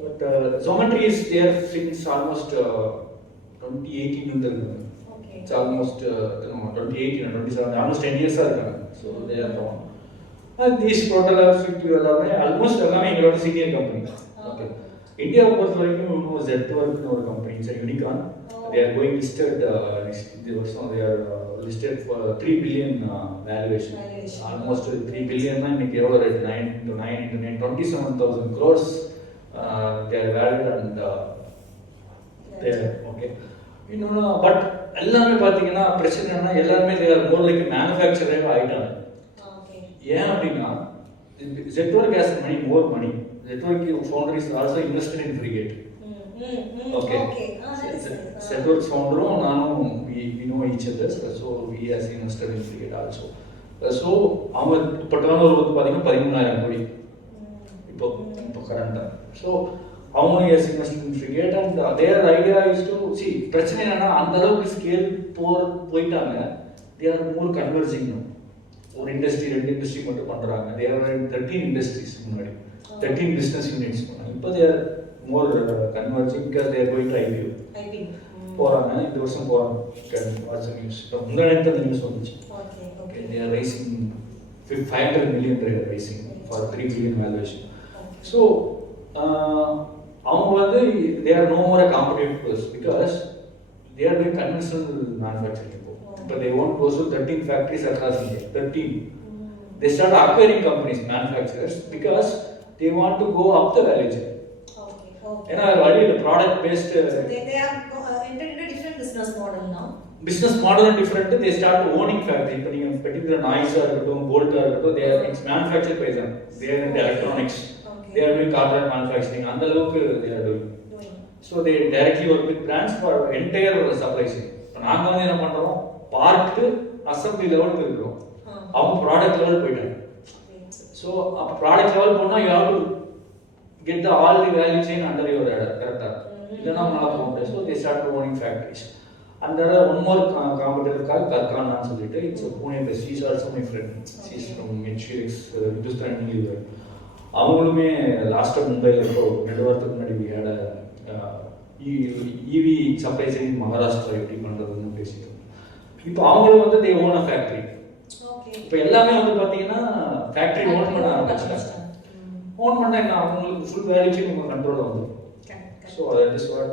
But Xometry is there since almost 2018. Okay. It's almost 2018 or 2017, almost 10 years ago. So they are the one. And these Proto Labs, Fictive, almost a senior company. Okay. India பொறுத்த வரைக்கும் Zwork ஒரு company, it's a unicorn. They are going listed. They are listed for 3 billion valuation. Almost 3 billion. இன்னைக்கு எவ்வளோ rate? 9 into 9 27,000 crores. They are valued and they are okay. இன்னொன்று but எல்லாமே பார்த்தீங்கன்னா பிரச்சனை என்னன்னா எல்லாருமே they are more like manufacturer ஆயிட்டாங்க. ஏன் அப்படின்னா Zwork has more money. Zwork founders also invested in frigate. Okay. Zwork founder நானும் we know each other, so we has invested in frigate also. So அவங்க இப்போ டர்னோவர் வந்து பார்த்தீங்கன்னா 13,000 கோடி இப்போ கரண்டா. ஸோ அவங்க has invested in frigate and their idea is to see பிரச்சனை என்னன்னா அந்த அளவுக்கு ஸ்கேல் போயிட்டாங்க. they are more converging now. ஒரு இண்டஸ்ட்ரி 2 இண்டஸ்ட்ரி மட்டும் பண்றாங்க. they are in 13 industries முன்னாடி 13 business units பண்ணாங்க. இப்போ they are more converging because they are going to IPO. போறாங்க, இந்த வருஷம் போறாங்க. வாட்ஸ் நியூஸ் முன்னாடி நேத்து நியூஸ் வந்துச்சு. Okay, they are raising 500 million. They are raising for 3 billion valuation. So அவங்க வந்து they are no more a competitors because they are doing conventional manufacturing. But they want close to 13 factories across India. 13. They start acquiring companies, manufacturers, because they want to go up the value chain. ஏன்னா வழி இந்த product based So they have entered into a different business model now. business model is different. They start owning factory. இப்போ நீங்க particular noise இருக்கட்டும் bolt இருக்கட்டும் they are it's manufactured by them. They are in the electronics. They are doing corporate manufacturing. அந்த அளவுக்கு they are doing. So they directly work with brands for entire supply chain. இப்போ நாங்க வந்து என்ன பண்றோம் part assembly லெவலுக்கு இருக்கோம். அவங்க ப்ராடக்ட் லெவல் போயிட்டாங்க. So அப்ப ப்ராடக்ட் லெவல் போனா you have to get the all the value chain under your header correct ah இல்லனா உங்களால போக முடியாது. So they start owning factories. And there are one more competitor called Karkhan anu solittu it's a Pune based. She is also my friend. She is from Minchirix Hindustan Unilever. அவங்களுமே last மும்பைல இப்போ 2 வாரத்துக்கு முன்னாடி we had a EV supply chain in Maharashtra எப்படி பண்றதுன்னு பேசிட்டோம். இப்போ அவங்களும் வந்து they own a factory. Okay. இப்போ எல்லாமே வந்து பாத்தீங்கன்னா ஃபேக்டரி ஓன் பண்ண ஆரம்பிச்சிட்டாங்க. ஓன் பண்ணா என்ன அவங்களுக்கு ஃபுல் வேல்யூ செயின் உங்க கண்ட்ரோல்ல வந்து. So that is what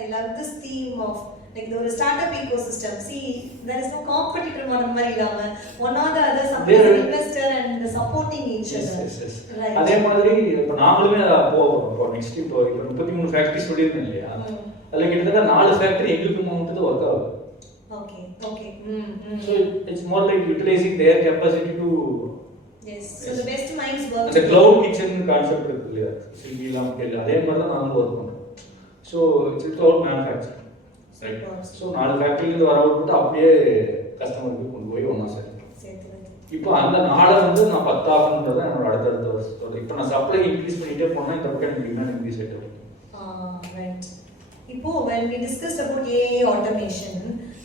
I love this theme of like the startup ecosystem. See, there is no competitor மாதிரி இல்லாம one or the other support investor and supporting each other. Yes. Right. அதே மாதிரி இப்போ நாங்களுமே இப்போ நெக்ஸ்ட் இப்போ 33 factories சொல்லியிருந்தேன் இல்லையா அதுல கிட்டத்தட்ட 4 ஃபேக்டரி எங்களுக்கு மட்டும் தான் ஒர்க் ஆகுது. Okay. So it's more like utilizing their capacity to yes. So the best minds work. அந்த cloud kitchen கான்செப்ட் இருக்கு இல்லையா ஸ்விக்கிலாம் கேள்வி அதே மாதிரி தான் நாங்களும் ஒர்க் பண்றோம். So it's cloud manufacturing. Right. So 4 ஃபேக்டரில இருந்து வர அவுட்புட் அப்படியே கஸ்டமருக்கு கொண்டு போய் ஒண்ணா சேர்த்துறோம். இப்போ அந்த நாளை வந்து நான் 10 ஆகணும்ன்றது என்னோட அடுத்த வருஷத்தோட இப்போ நான் சப்ளை இன்க்ரீஸ் பண்ணிட்டே போனா இந்த பக்கம் எனக்கு டிமாண்ட் இன்க்ரீஸ் ஆயிட்டே இருக்கும். Right. இப்போ when we discussed about AI automation,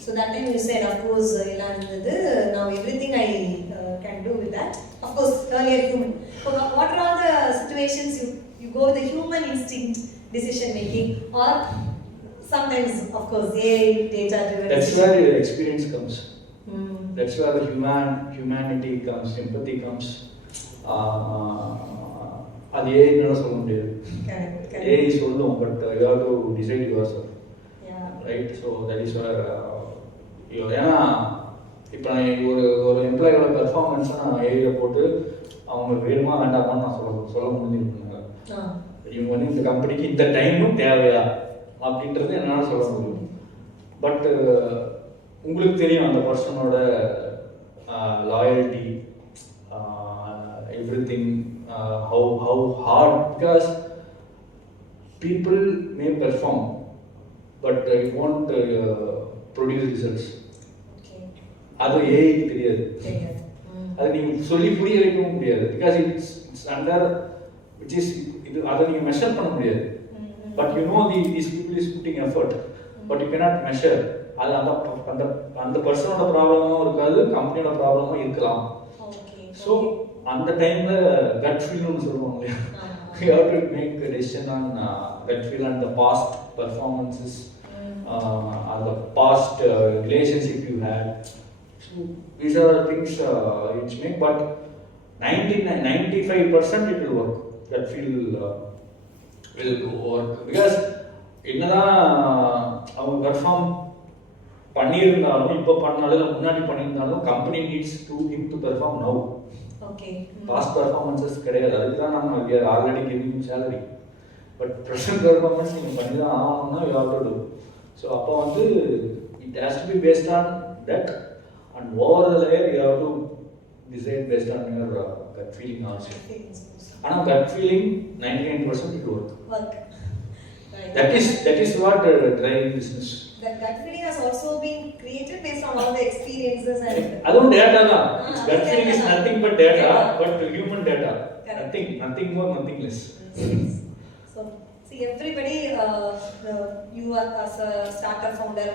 so that time you said of course illa irundhathu now everything I can do with that. Of course earlier human. So what are all the situations you go with the human instinct decision making or sometimes of course AI data driven. That's where your experience comes. That's where the humanity comes, sympathy comes. அது ஏஐனால சொல்ல முடியாது. AI சொல்லும் but you have to decide yourself. Right. So that is where ஏன்னா இப்போ ஒரு எம்ப்ளாயோட பெர்ஃபார்மன்ஸை நான் ஏஐல போட்டு அவங்க வேணுமா வேண்டாமான்னு நான் சொல்ல முடிஞ்சிருக்காங்க. இவங்க வந்து இந்த கம்பெனிக்கு இந்த டைமும் தேவையா அப்படின்றது என்னால் சொல்ல முடியும். பட் உங்களுக்கு தெரியும் அந்த பர்சனோட loyalty everything how hard because people may perform but it won't produce results. அது ஏஐக்கு தெரியாது. அது நீங்க சொல்லி புரிய வைக்கவும் முடியாது because it's under which is இது அதை நீங்க மெஷர் பண்ண முடியாது. But you know these people is putting effort but you cannot measure. அது அந்த பர்சனோட ப்ராப்ளமும் இருக்காது கம்பெனியோட ப்ராப்ளமும் இருக்கலாம். ஸோ அந்த டைம்ல கட் ஃபீல்னு சொல்லுவாங்க இல்லையா you have to make a decision on gut feel and the past performances and the past relationship you had. So these are the things which make but 95% it will work. Gut feel will work because என்னதான் அவங்க perform பண்ணியிருந்தாலும் இப்போ பண்ணாலும் முன்னாடி பண்ணியிருந்தாலும் company needs him to perform now. Past performances கிடையாது. அதுக்கு தான் நம்ம we are already giving him salary. But present performance நீங்க பண்ணி தான் ஆகணும்னா you have to do. So அப்போ வந்து it has to be based on that and over the layer you have to decide based on your gut feeling also. ஆனால் gut feeling 99% it work. Right. That is what driving business. That gut feeling has also been created based on all the experiences and அதுவும் data தான். Gut feeling is nothing but data, but human data. Nothing more, nothing less. So see everybody you are as a startup founder,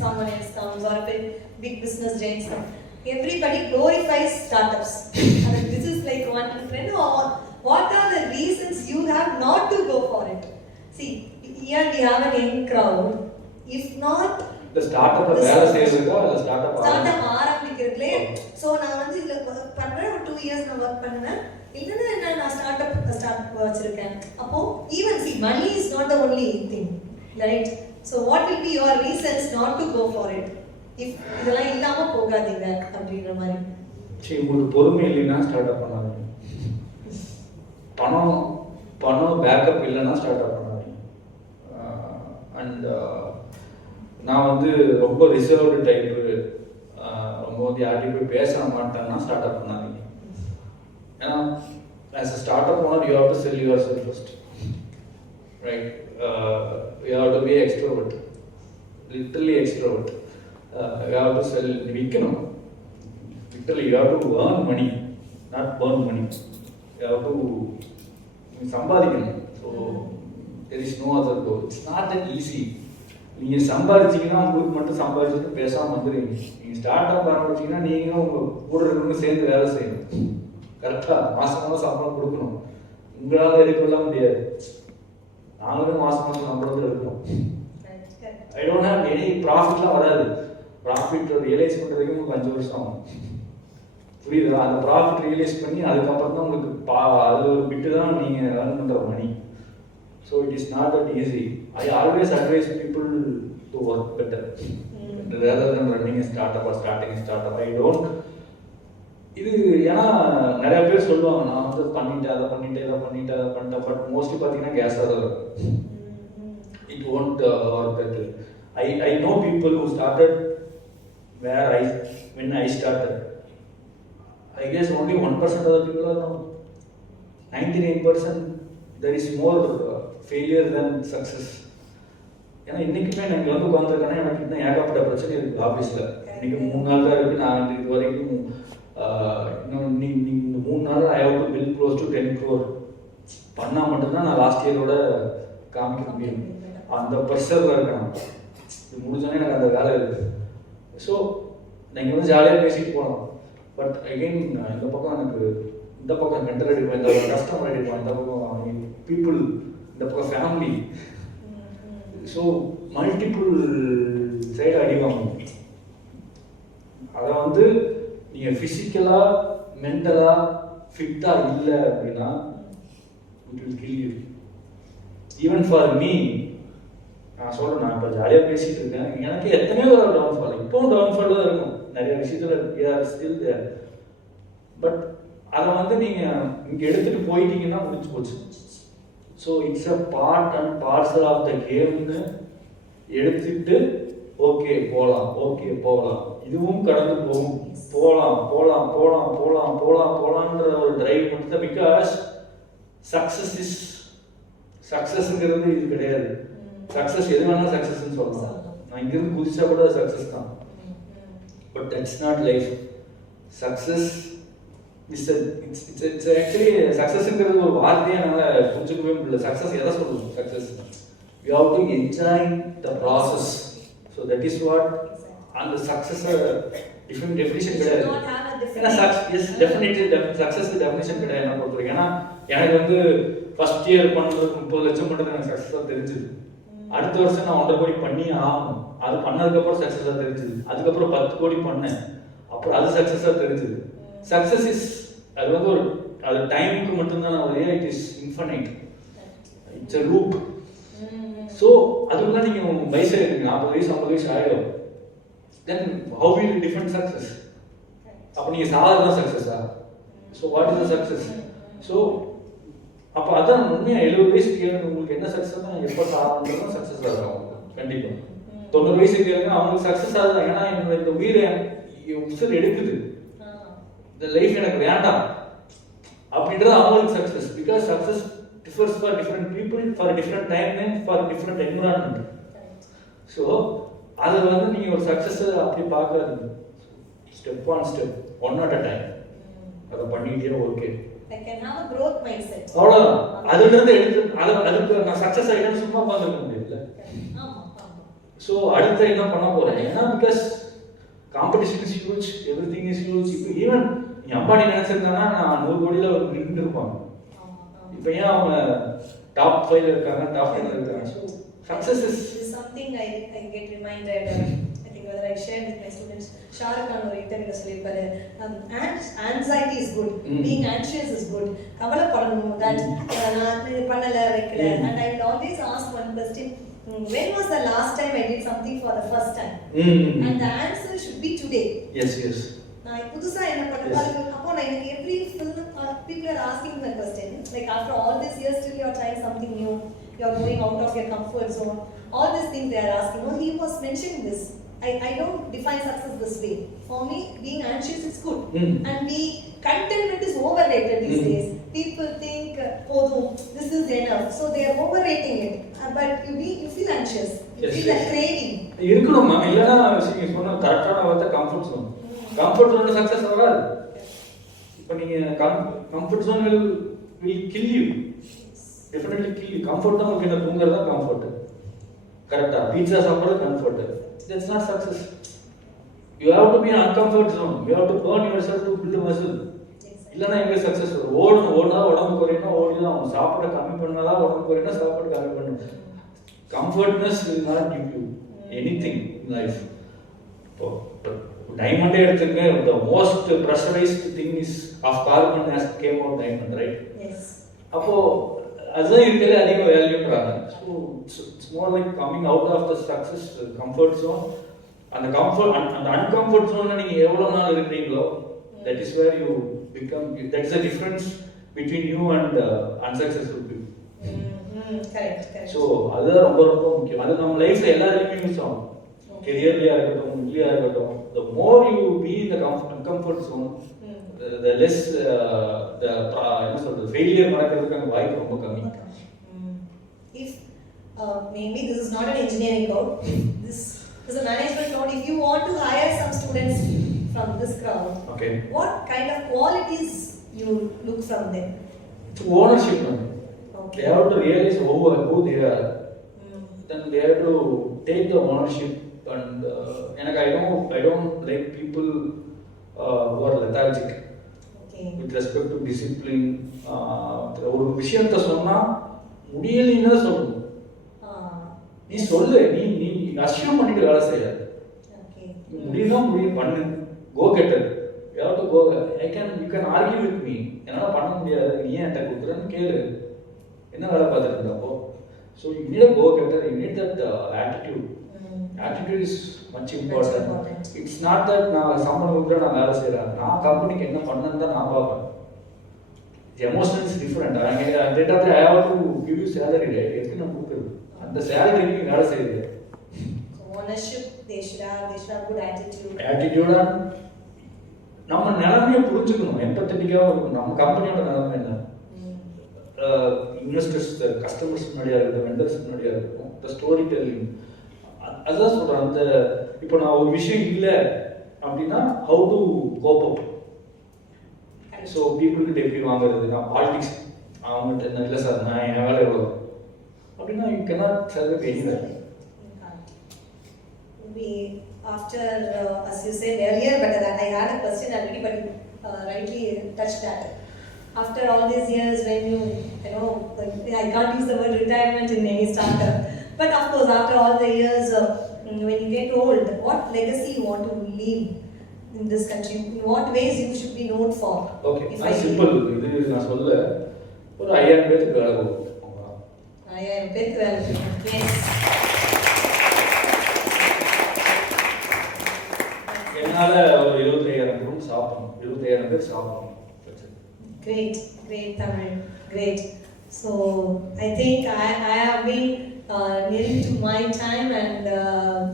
someone else comes or a big business giants come. Everybody glorifies startups. And this is like one friend or what are the reasons you have not to go for it? See here we have a young crowd. If not the startup வேலை செய்யறதுக்கா இல்ல startup ஆரம்பிக்கிறதுல so நான் வந்து இதுல work பண்றேன் ஒரு 2 years நான் work பண்ணேன் இல்லனா நான் ஸ்டார்ட் வச்சிருக்கேன் அப்போ even see money is not the only thing right so what will be your reasons not to go for it if இதெல்லாம் இல்லாம போகாதீங்க அப்படின்ற மாதிரி சரி உங்களுக்கு பொறுமை இல்லைனா ஸ்டார்ட் பண்ணாதீங்க பணம் பேக்கப் இல்லைன்னா ஸ்டார்ட் அப் பண்ணாதீங்க. அண்ட் நான் வந்து ரொம்ப ரிசர்வ்டு டைப்பு, ரொம்ப வந்து யார்கிட்டையும் போய் பேச மாட்டேன்னா ஸ்டார்ட் அப் பண்ணாதீங்க. ஏன்னா as a startup owner you have to sell yourself first, right? You have to be extrovert, literally extrovert. You have to sell, விற்கணும். Literally you have to earn money, not burn money. You have to சம்பாதிக்கணும். So there is no other goal. It's not that easy. நீங்கள் சம்பாதிச்சிங்கன்னா உங்களுக்கு மட்டும் சம்பாதிச்சுட்டு பேசாமல் வந்துடுவீங்க. நீங்கள் start up ஆரம்பிச்சிங்கன்னா நீங்களும் உங்கள் கூட இருக்கிறவங்க சேர்ந்து வேலை செய்யணும். கரெக்டாக மாதம் சம்பளம் கொடுக்கணும். உங்களால் எடுக்கலாம் முடியாது. நாங்களும் மாதம் சம்பளத்தில் இருக்கணும். ஐ டோன்ட் ஹேவ் எனி ப்ராஃபிட்லாம் வராது. ப்ராஃபிட் ரியலைஸ் பண்ணுறதுக்கு உங்களுக்கு 5 வருஷம் ஆகும். புரியுதா? அந்த ப்ராஃபிட் ரியலைஸ் பண்ணி அதுக்கப்புறம் தான் உங்களுக்கு அது ஒரு பிட்டு தான் நீங்கள் ரன் பண்ணுற money. So it is not that easy. I always advise people to work better rather then running start up starting start up. I don't இது ஏன்னா நிறைய பேர் சொல்லுவாங்க நான் வந்து பண்ணிட்டேன் அதை பண்ணிட்டேன் இதை பண்ணிட்டேன் அதை பண்ணிட்டேன். பட் மோஸ்ட்லி பார்த்தீங்கன்னா கேஸாக தான் இருக்கும். It won't work better. I know people who started where when I started. I guess only 1% of the people are now. 99% there is more failure than success. ஏன்னா இன்றைக்குமே நான் இங்கே வந்து உட்காந்துருக்கேன்னா எனக்கு இன்னும் ஏகப்பட்ட பிரச்சனை இருக்குது ஆஃபீஸில். இன்றைக்கி 3 நாள் தான் இருக்குது. நான் இது வரைக்கும் இன்னும் இந்த 3 நாள் I have to bill close to 10 crore பண்ணால் மட்டும்தான் நான் லாஸ்ட் இயரோட காமிக்க முடியும். அந்த ப்ரெஷரில் இருக்கேன். இது முடிஞ்சோன்னே எனக்கு அந்த வேலை இருக்குது. ஸோ நீங்கள் வந்து ஜாலியாக பேசிட்டு போகலாம். பட் அகெயின் இந்த பக்கம் எனக்கு இந்த பக்கம் மென்டல் அடிப்போம், இந்த பக்கம் கஸ்டமர் அடிப்போம், இந்த பக்கம் பீப்புள், இந்த பக்கம் ஃபேமிலி. ஸோ மல்டிபிள் சைடு அடிவாங்க. அதை வந்து நீங்கள் ஃபிசிக்கலாக மென்டலாக ஃபிட்டாக இல்லை அப்படின்னா it will kill you. Even for me நான் சொல்கிறேன், நான் இப்போ ஜாலியாக பேசிகிட்டு இருக்கேன். எனக்கு எத்தனையோ ஒரு டவுன்ஃபால், இப்போவும் டவுன்ஃபால் தான் இருக்கும் நிறைய விஷயத்தில் ஸ்டில் தேர். பட் அதை வந்து நீங்கள் இங்கே எடுத்துகிட்டு போயிட்டீங்கன்னா முடிச்சு போச்சு. So it's a part and parcel of the கேம்னு எடுத்துக்கிட்டு ஓகே போகலாம், ஓகே போகலாம், இதுவும் கடந்து போகும், போகலாம் போகலாம் போகலாம் போகலாம் போகலாம் போகலான்ற ஒரு டிரைவ் மட்டும் தான். பிகாஸ் சக்ஸஸ்ங்கிறது இது கிடையாது. சக்ஸஸ் எது வேணாலும் சக்ஸஸ்ன்னு சொல்லலாம். நான் இங்கிருந்து புதுசாக கூட சக்ஸஸ் தான். But that's not life. Success it's actually சக்ஸஸ்ங்கிறது ஒரு வார்த்தையை என்னால் புரிஞ்சுக்கவே முடியல. சக்ஸஸ் எதை சொல்லுவோம்? Success you have to enjoy the process. So that is what. அந்த சக்ஸஸை டிஃப்ரெண்ட் டெஃபினிஷன் கிடையாது. ஏன்னா டெஃபினெட்லி சக்ஸஸ் டெஃபினிஷன் கிடையாது என்ன பொறுத்தவரைக்கும். ஏன்னா எனக்கு வந்து ஃபர்ஸ்ட் இயர் பண்ணுறதுக்கு 30 லட்சம் மட்டும் எனக்கு சக்ஸஸாக தெரிஞ்சுது. அடுத்த வருஷம் நான் 1.5 கோடி பண்ணி ஆகணும். அது பண்ணதுக்கப்புறம் சக்ஸஸாக தெரிஞ்சுது. அதுக்கப்புறம் 10 கோடி பண்ணேன், அப்புறம் அது சக்ஸஸாக தெரிஞ்சுது. சக்ஸஸ் இஸ் அது வந்து ஒரு அது டைமுக்கு மட்டும்தான் ஒரு it is infinite. It's a loop. So அதுக்குள்ள நீங்கள் உங்கள் வயசு 40 வயசு 50 வயசு ஆகிடும். Then how will define success? அப்போ நீங்கள் சாதாரண சக்ஸஸா? So what is the success? So அப்போ அதான் உண்மையாக 70 வயசு கேளுங்க உங்களுக்கு என்ன சக்ஸஸ் தான் எப்போ சாதாரண சக்ஸஸ் ஆகும். கண்டிப்பாக 90 வயசு கேளுங்க அவங்களுக்கு சக்ஸஸ் ஆகுது. ஏன்னா என்னோட இந்த உயிரை உசுர் எடுக்குது, இந்த லைஃப் எனக்கு வேண்டாம் அப்படின்றது அவங்களுக்கு success. Because success differs for different people, for different time and for different environment. So அதை வந்து நீங்கள் ஒரு சக்ஸஸை அப்படி பார்க்காதீங்க. Step on step, one at a time அதை பண்ணிக்கிட்டே ஓகே. அவ்வளோதான். அதுலேருந்து எடுத்து அதுக்கு நான் சக்ஸஸ் ஆகிட்டேன்னு சும்மா உட்காந்துருக்க முடியல. ஸோ அடுத்த என்ன பண்ண போகிறேன்? ஏன்னா because competition is huge, every thing is huge. இப்போ ஈவன் நீ அம்பானி நினைச்சிருந்தாங்கன்னா நான் 100 கோடியில் நின்று இருப்பாங்க. இப்போ ஏன் அவங்க டாப் 5 இருக்காங்க, டாப் 10 இருக்காங்க? So success is something I get reminded. I think whether I shared with my students, Shahrukh Khan ஒரு இன்டர்வியூல சொல்லியிருப்பாரு, anxiety is good, being anxious is good. கவலைப்படணும் that நான் இது பண்ணல வைக்கல. And I will always ask one question, when was the last time I did something for the first time? And the answer should be today. Yes. நான் புதுசா என்ன பண்ண பாருங்க. அப்போ like every film, people are asking the question, like after all these years still you are trying something new, you are going out of your comfort zone, all these things they are asking. Oh, he was mentioning this. I don't define success this way. For me, being anxious is good. And contentment is overrated these days. People think, oh, this is enough. So they are overrating it. But you feel anxious. You feel that craving. இருக்கணும் ma'am. இல்லைன்னா நீங்க சொன்ன கரெக்டான வார்த்தை comfort zone. Comfort ஜோன்ல success வராது. இப்போ நீங்க comfort zone will kill you. Definitely kill you. Comfort தான் உங்களுக்கு தூங்குறது தான் கம்ஃபர்ட். கரெக்டா? பீட்சா சாப்பிடுறது comfort. That's not success. You have to be in uncomfort zone. You have to burn yourself to build a muscle. இல்லைன்னா எங்கே success வரும்? ஓடுனா உடம்பு குறையணும், ஓடிதான் சாப்பிட கம்மி பண்ணாதான் உடம்பு குறையணும், சாப்பாடு கம்மி பண்ணணும். Comfortness will not give you anything in life. Diamond எடுத்துங்க, the most pressurized thing is of carbon has came out diamond, right? Yes. அப்போ அதுதான் இருக்கிற அதிக வேல்யூன்றாங்க. So it's more like coming out of the success comfort zone. அந்த comfort அந்த uncomfort ஜோன்ல நீங்க எவ்வளவு நாள் இருக்கிறீங்களோ, that is where you become, that is the difference between you and unsuccessful people. Correct. So அதுதான் ரொம்ப ரொம்ப முக்கியம். அது நம்ம லைஃப்ல எல்லாருக்குமே யூஸ் ஆகும். கெரியர்லயா இருக்கட்டும், இல்லையா இருக்கட்டும். The more you be in the uncomfort zone, the less என்ன சொல்றது, ஃபெயிலியர் நடக்கிறதுக்கான வாய்ப்பு ரொம்ப கம்மி. If maybe this is not an engineering code, this is a management code. If you want to hire some students from this crowd, Okay. what kind of qualities you look from them? It's ownership. Okay. They have to realize who they are. Then they have to take the ownership. And I don't like people who are lethargic. Okay. With respect to discipline. ஒரு விஷயத்தை சொன்னா முடியலைன்னு சொல்லணும். நீ சொல்லு, நீ assume பண்ணிட்டு வேலை செய்யாது. முடியும் பண்ணு. கோ getter. You have to go. You can argue with me. என்னால பண்ண முடியாது, நீ ஏன் என்கிட்ட கொடுக்குறேன்னு கேளு. என்ன வேலை பார்த்துட்டு இருந்தப்போ? So you need a go getter. You need that attitude. Attitude is much important. It's not that நான் சம்பளம் கொடுக்குற நான் வேலை செய்கிறேன். நான் கம்பெனிக்கு என்ன பண்ணேன்னு தான் நான் பார்ப்பேன். The emotion is different. I have to give you salary, right? எதுக்கு நான் கொடுக்குறது? அந்த சேலரிக்கு நீ வேலை செய்யுது. Ownership, they should have good attitude. Attitude and நம்ம நிலைமையை புரிஞ்சுக்கணும். எம்பத்தட்டிக்காகவும் இருக்கணும். நம்ம கம்பெனியோட நிலைமை என்ன? இன்வெஸ்டர்ஸ், கஸ்டமர்ஸ் முன்னாடியா இருக்கட்டும், வெண்டர்ஸ் முன்னாடியா இருக்கட்டும், இந்த ஸ்டோரி டெல்லிங். அதுதான் சொல்கிறேன். அந்த இப்போ நான் ஒரு விஷயம் இல்லை அப்படின்னா how to cope up. So பீப்புள்கிட்ட எப்படி வாங்குறது? நான் பாலிடிக்ஸ் அவங்ககிட்ட என்ன இல்லை சார், நான் என் வேலை எவ்வளோ அப்படின்னா you cannot celebrate anywhere. We after as you said earlier, but I had a question already, but rightly touched that. After all these years, when you know, I can't use the word retirement in any startup, but of course, after all the years, when you get old, what legacy you want to leave in this country? In what ways you should be known for? Okay, that's simple. இது நான் சொல்ல ஒரு 5000 பேருக்கு வேலை கொடுப்போம். 5000 பேருக்கு வேலை கொடுப்போம். Yes. என்னால ஒரு 25000 ரூம் சாப்பிடணும். 25000 பேர் சாப்பிடணும். Great, Tamil, great. So I think I have been nearing to my time, and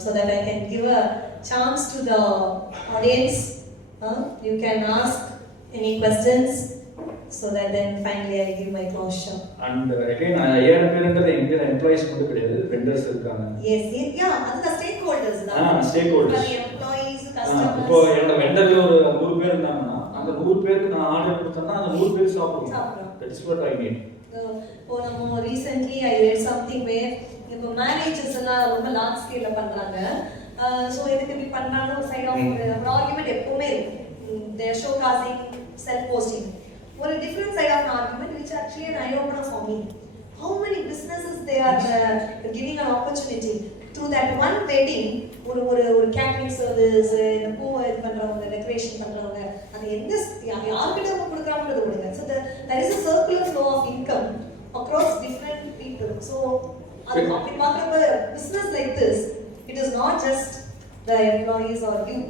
so that I can give a chance to the audience. You can ask any questions, so that then finally I give my closure. And again, 5000 பேருன்றது எங்க employees மட்டும் கிடையாது, vendors இருக்காங்க. Yes, yeah, அது the stakeholders தான். Stakeholders. Employees, customers. இப்போ என்னோட வெண்டர்ல ஒரு 100 பேர் இருந்தாங்கன்னா அந்த 100 பேருக்கு நான் ஆர்டர் கொடுத்தேன்னா அந்த 100 பேர் சாப்பிடுவாங்க. That is what I need. இப்போ நம்ம recently I read something where இப்போ மேரேஜஸ் எல்லாம் ரொம்ப லார்ஜ் ஸ்கேல்ல பண்றாங்க. சோ இதுக்கு இப்படி பண்றாங்க, ஒரு சைடு ஆஃப் ஒரு ஆர்குமெண்ட் எப்பவுமே இருக்கு. They are showcasing, self posting. ஒரு different side of an argument which actually an eye opener for me. How many businesses they are giving an opportunity through that one wedding, ஒரு catering service, இந்த பூ இது பண்றவங்க, decoration பண்றவங்க, அது எந்த யார்கிட்ட கொடுக்கறாங்கன்றது விடுங்க. So there is a circular flow of income across different people. So அப்படி பார்க்குறப்ப business like this, it is not just the employees or you.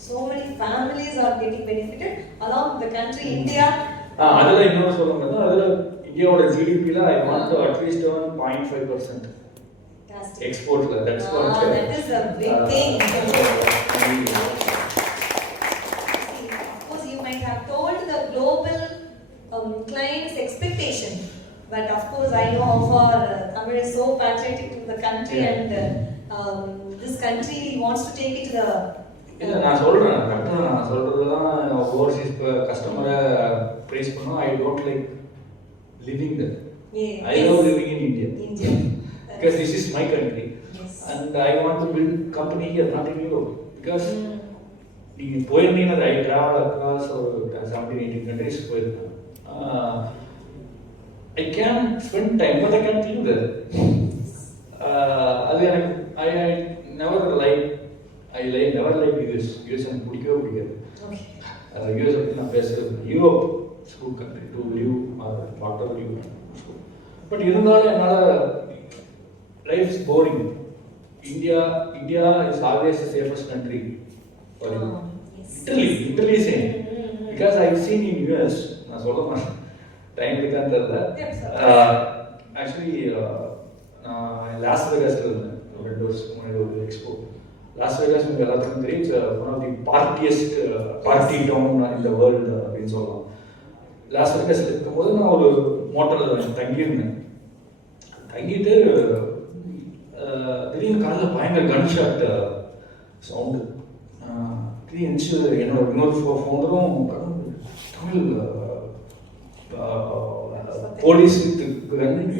So many families are getting benefited along the country, India. அதில் இன்னொரு சொல்லுங்க அதில் இந்தியாவோட ஜிடிபியில் I want to at least earn 0.5% எக்ஸ்போர்ட்ல. That's what that is a big thing. Of course, you might have told the global clients' expectation, but of course, I know how far Tamil is so patriotic to the country, and this country wants to take it to the. இல்லை நான் சொல்கிறேன் கரெக்டாக நான் சொல்கிறது தான் Overseas கஸ்டமரை price பண்ணோம். I don't like living that. I love living in India because this is my country. Yes. And I want to build company here, not in Europe, because நீங்க போயிருந்தீங்கன்னா I travel across 17-18 countries போயிருக்கேன். I can spend time but I can't live there. அது எனக்கு I never like never like US எனக்கு பிடிக்கவே பிடிக்காது. US பற்றி நான் பேசுறது Europe school country to live water live. But இருந்தாலும் என்னால் life is boring. India is always the safest country for you. Yes. Literally saying. Because I've seen in US, நான் சொல்ல மாட்டேன் டைம் இருக்கான்னு தெரியல. ஆக்சுவலி நான் லாஸ் வேகாஸ்ல இருந்தேன் 2 வருஷத்துக்கு முன்னாடி ஒரு எக்ஸ்போ. லாஸ் வேகாஸ் உங்களுக்கு எல்லாத்துக்கும் தெரியும், it's one of the partiest party town in the world அப்படின்னு சொல்லலாம். லாஸ் வேகாஸ்ல இருக்கும்போது நான் ஒரு மோட்டலில் தங்கியிருந்தேன். தங்கிட்டு திடீர்னு காலையில் பயங்கர கன் ஷாட் சவுண்டு. திடீர்னு என்னோட இன்னொரு ஃபவுண்டரும் தமிழ் போலீஸ்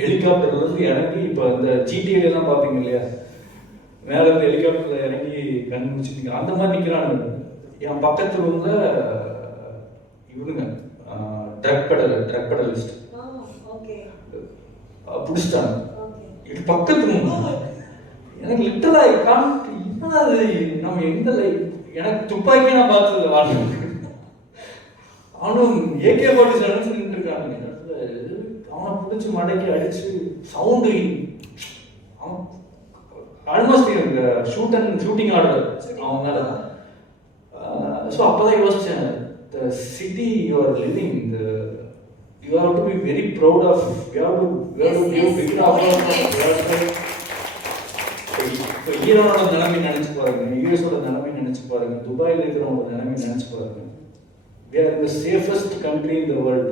ஹெலிகாப்டர்லேருந்து இறங்கி, இப்போ இந்த ஜிடிஏலாம் பார்ப்பீங்க இல்லையா, மேலே இருந்து ஹெலிகாப்டரில் இறங்கி கண் முடிச்சுட்டீங்க அந்த மாதிரி நிற்கிறானுங்க. என் பக்கத்து ரூமில் இவனுங்க ட்ரக் பெடலிஸ்ட் பிடிச்சிட்டாங்க. இது பக்கத்து ரூம். எனக்கு லிட்டரலா அது நம்ம எந்த எனக்கு துப்பாக்கி நான் பார்த்தது வாழ்க்கை. அவனும் AK-47 நின்று இருக்காங்க. அவனை பிடிச்சி மடக்கி அடிச்சு சவுண்டு அவன் ஆல்மோஸ்ட் ஷூட்டிங் ஆர்டர் அவன் மேல. ஸோ அப்போதான் யோசிச்சேன், த city you are living, you have to be very proud of, you have to give big of. இப்போ ஈரானோட நிலைமை நினைச்சு பாருங்க, யூஎஸோட நிலைமை நினைச்சு பாருங்க, துபாயில் இருக்கிறவங்களோட நிலைமை நினைச்சு பாருங்க. We are the safest country in the world.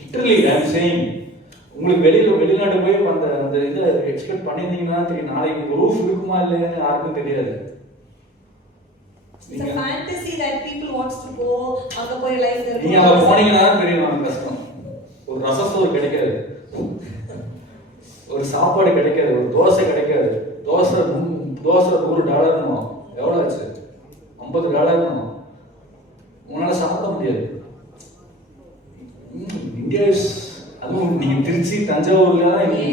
Literally I am saying. உங்களுக்கு வெளிநாடு போய் அந்த இதை எக்ஸ்பெக்ட் பண்ணியிருந்தீங்கன்னா தெரியும், நாளைக்கு ரூஃப் இருக்குமா இல்லைன்னு யாருக்கும் தெரியாது. It's a fantasy that people wants to go அங்க போய் லைஃப் நீங்க அங்க போனீங்கன்னா தெரியும் அந்த கஷ்டம். ஒரு ரசசோறு கிடைக்காது, ஒரு சாப்பாடு கிடைக்காது, ஒரு தோசை கிடைக்காது. தோசை $100 எவ்வளோ ஆச்சு? $50 உங்களால சாப்பிட முடியாது. இந்தியா இஸ், அதுவும் நீங்க திருச்சி தஞ்சாவூர்ல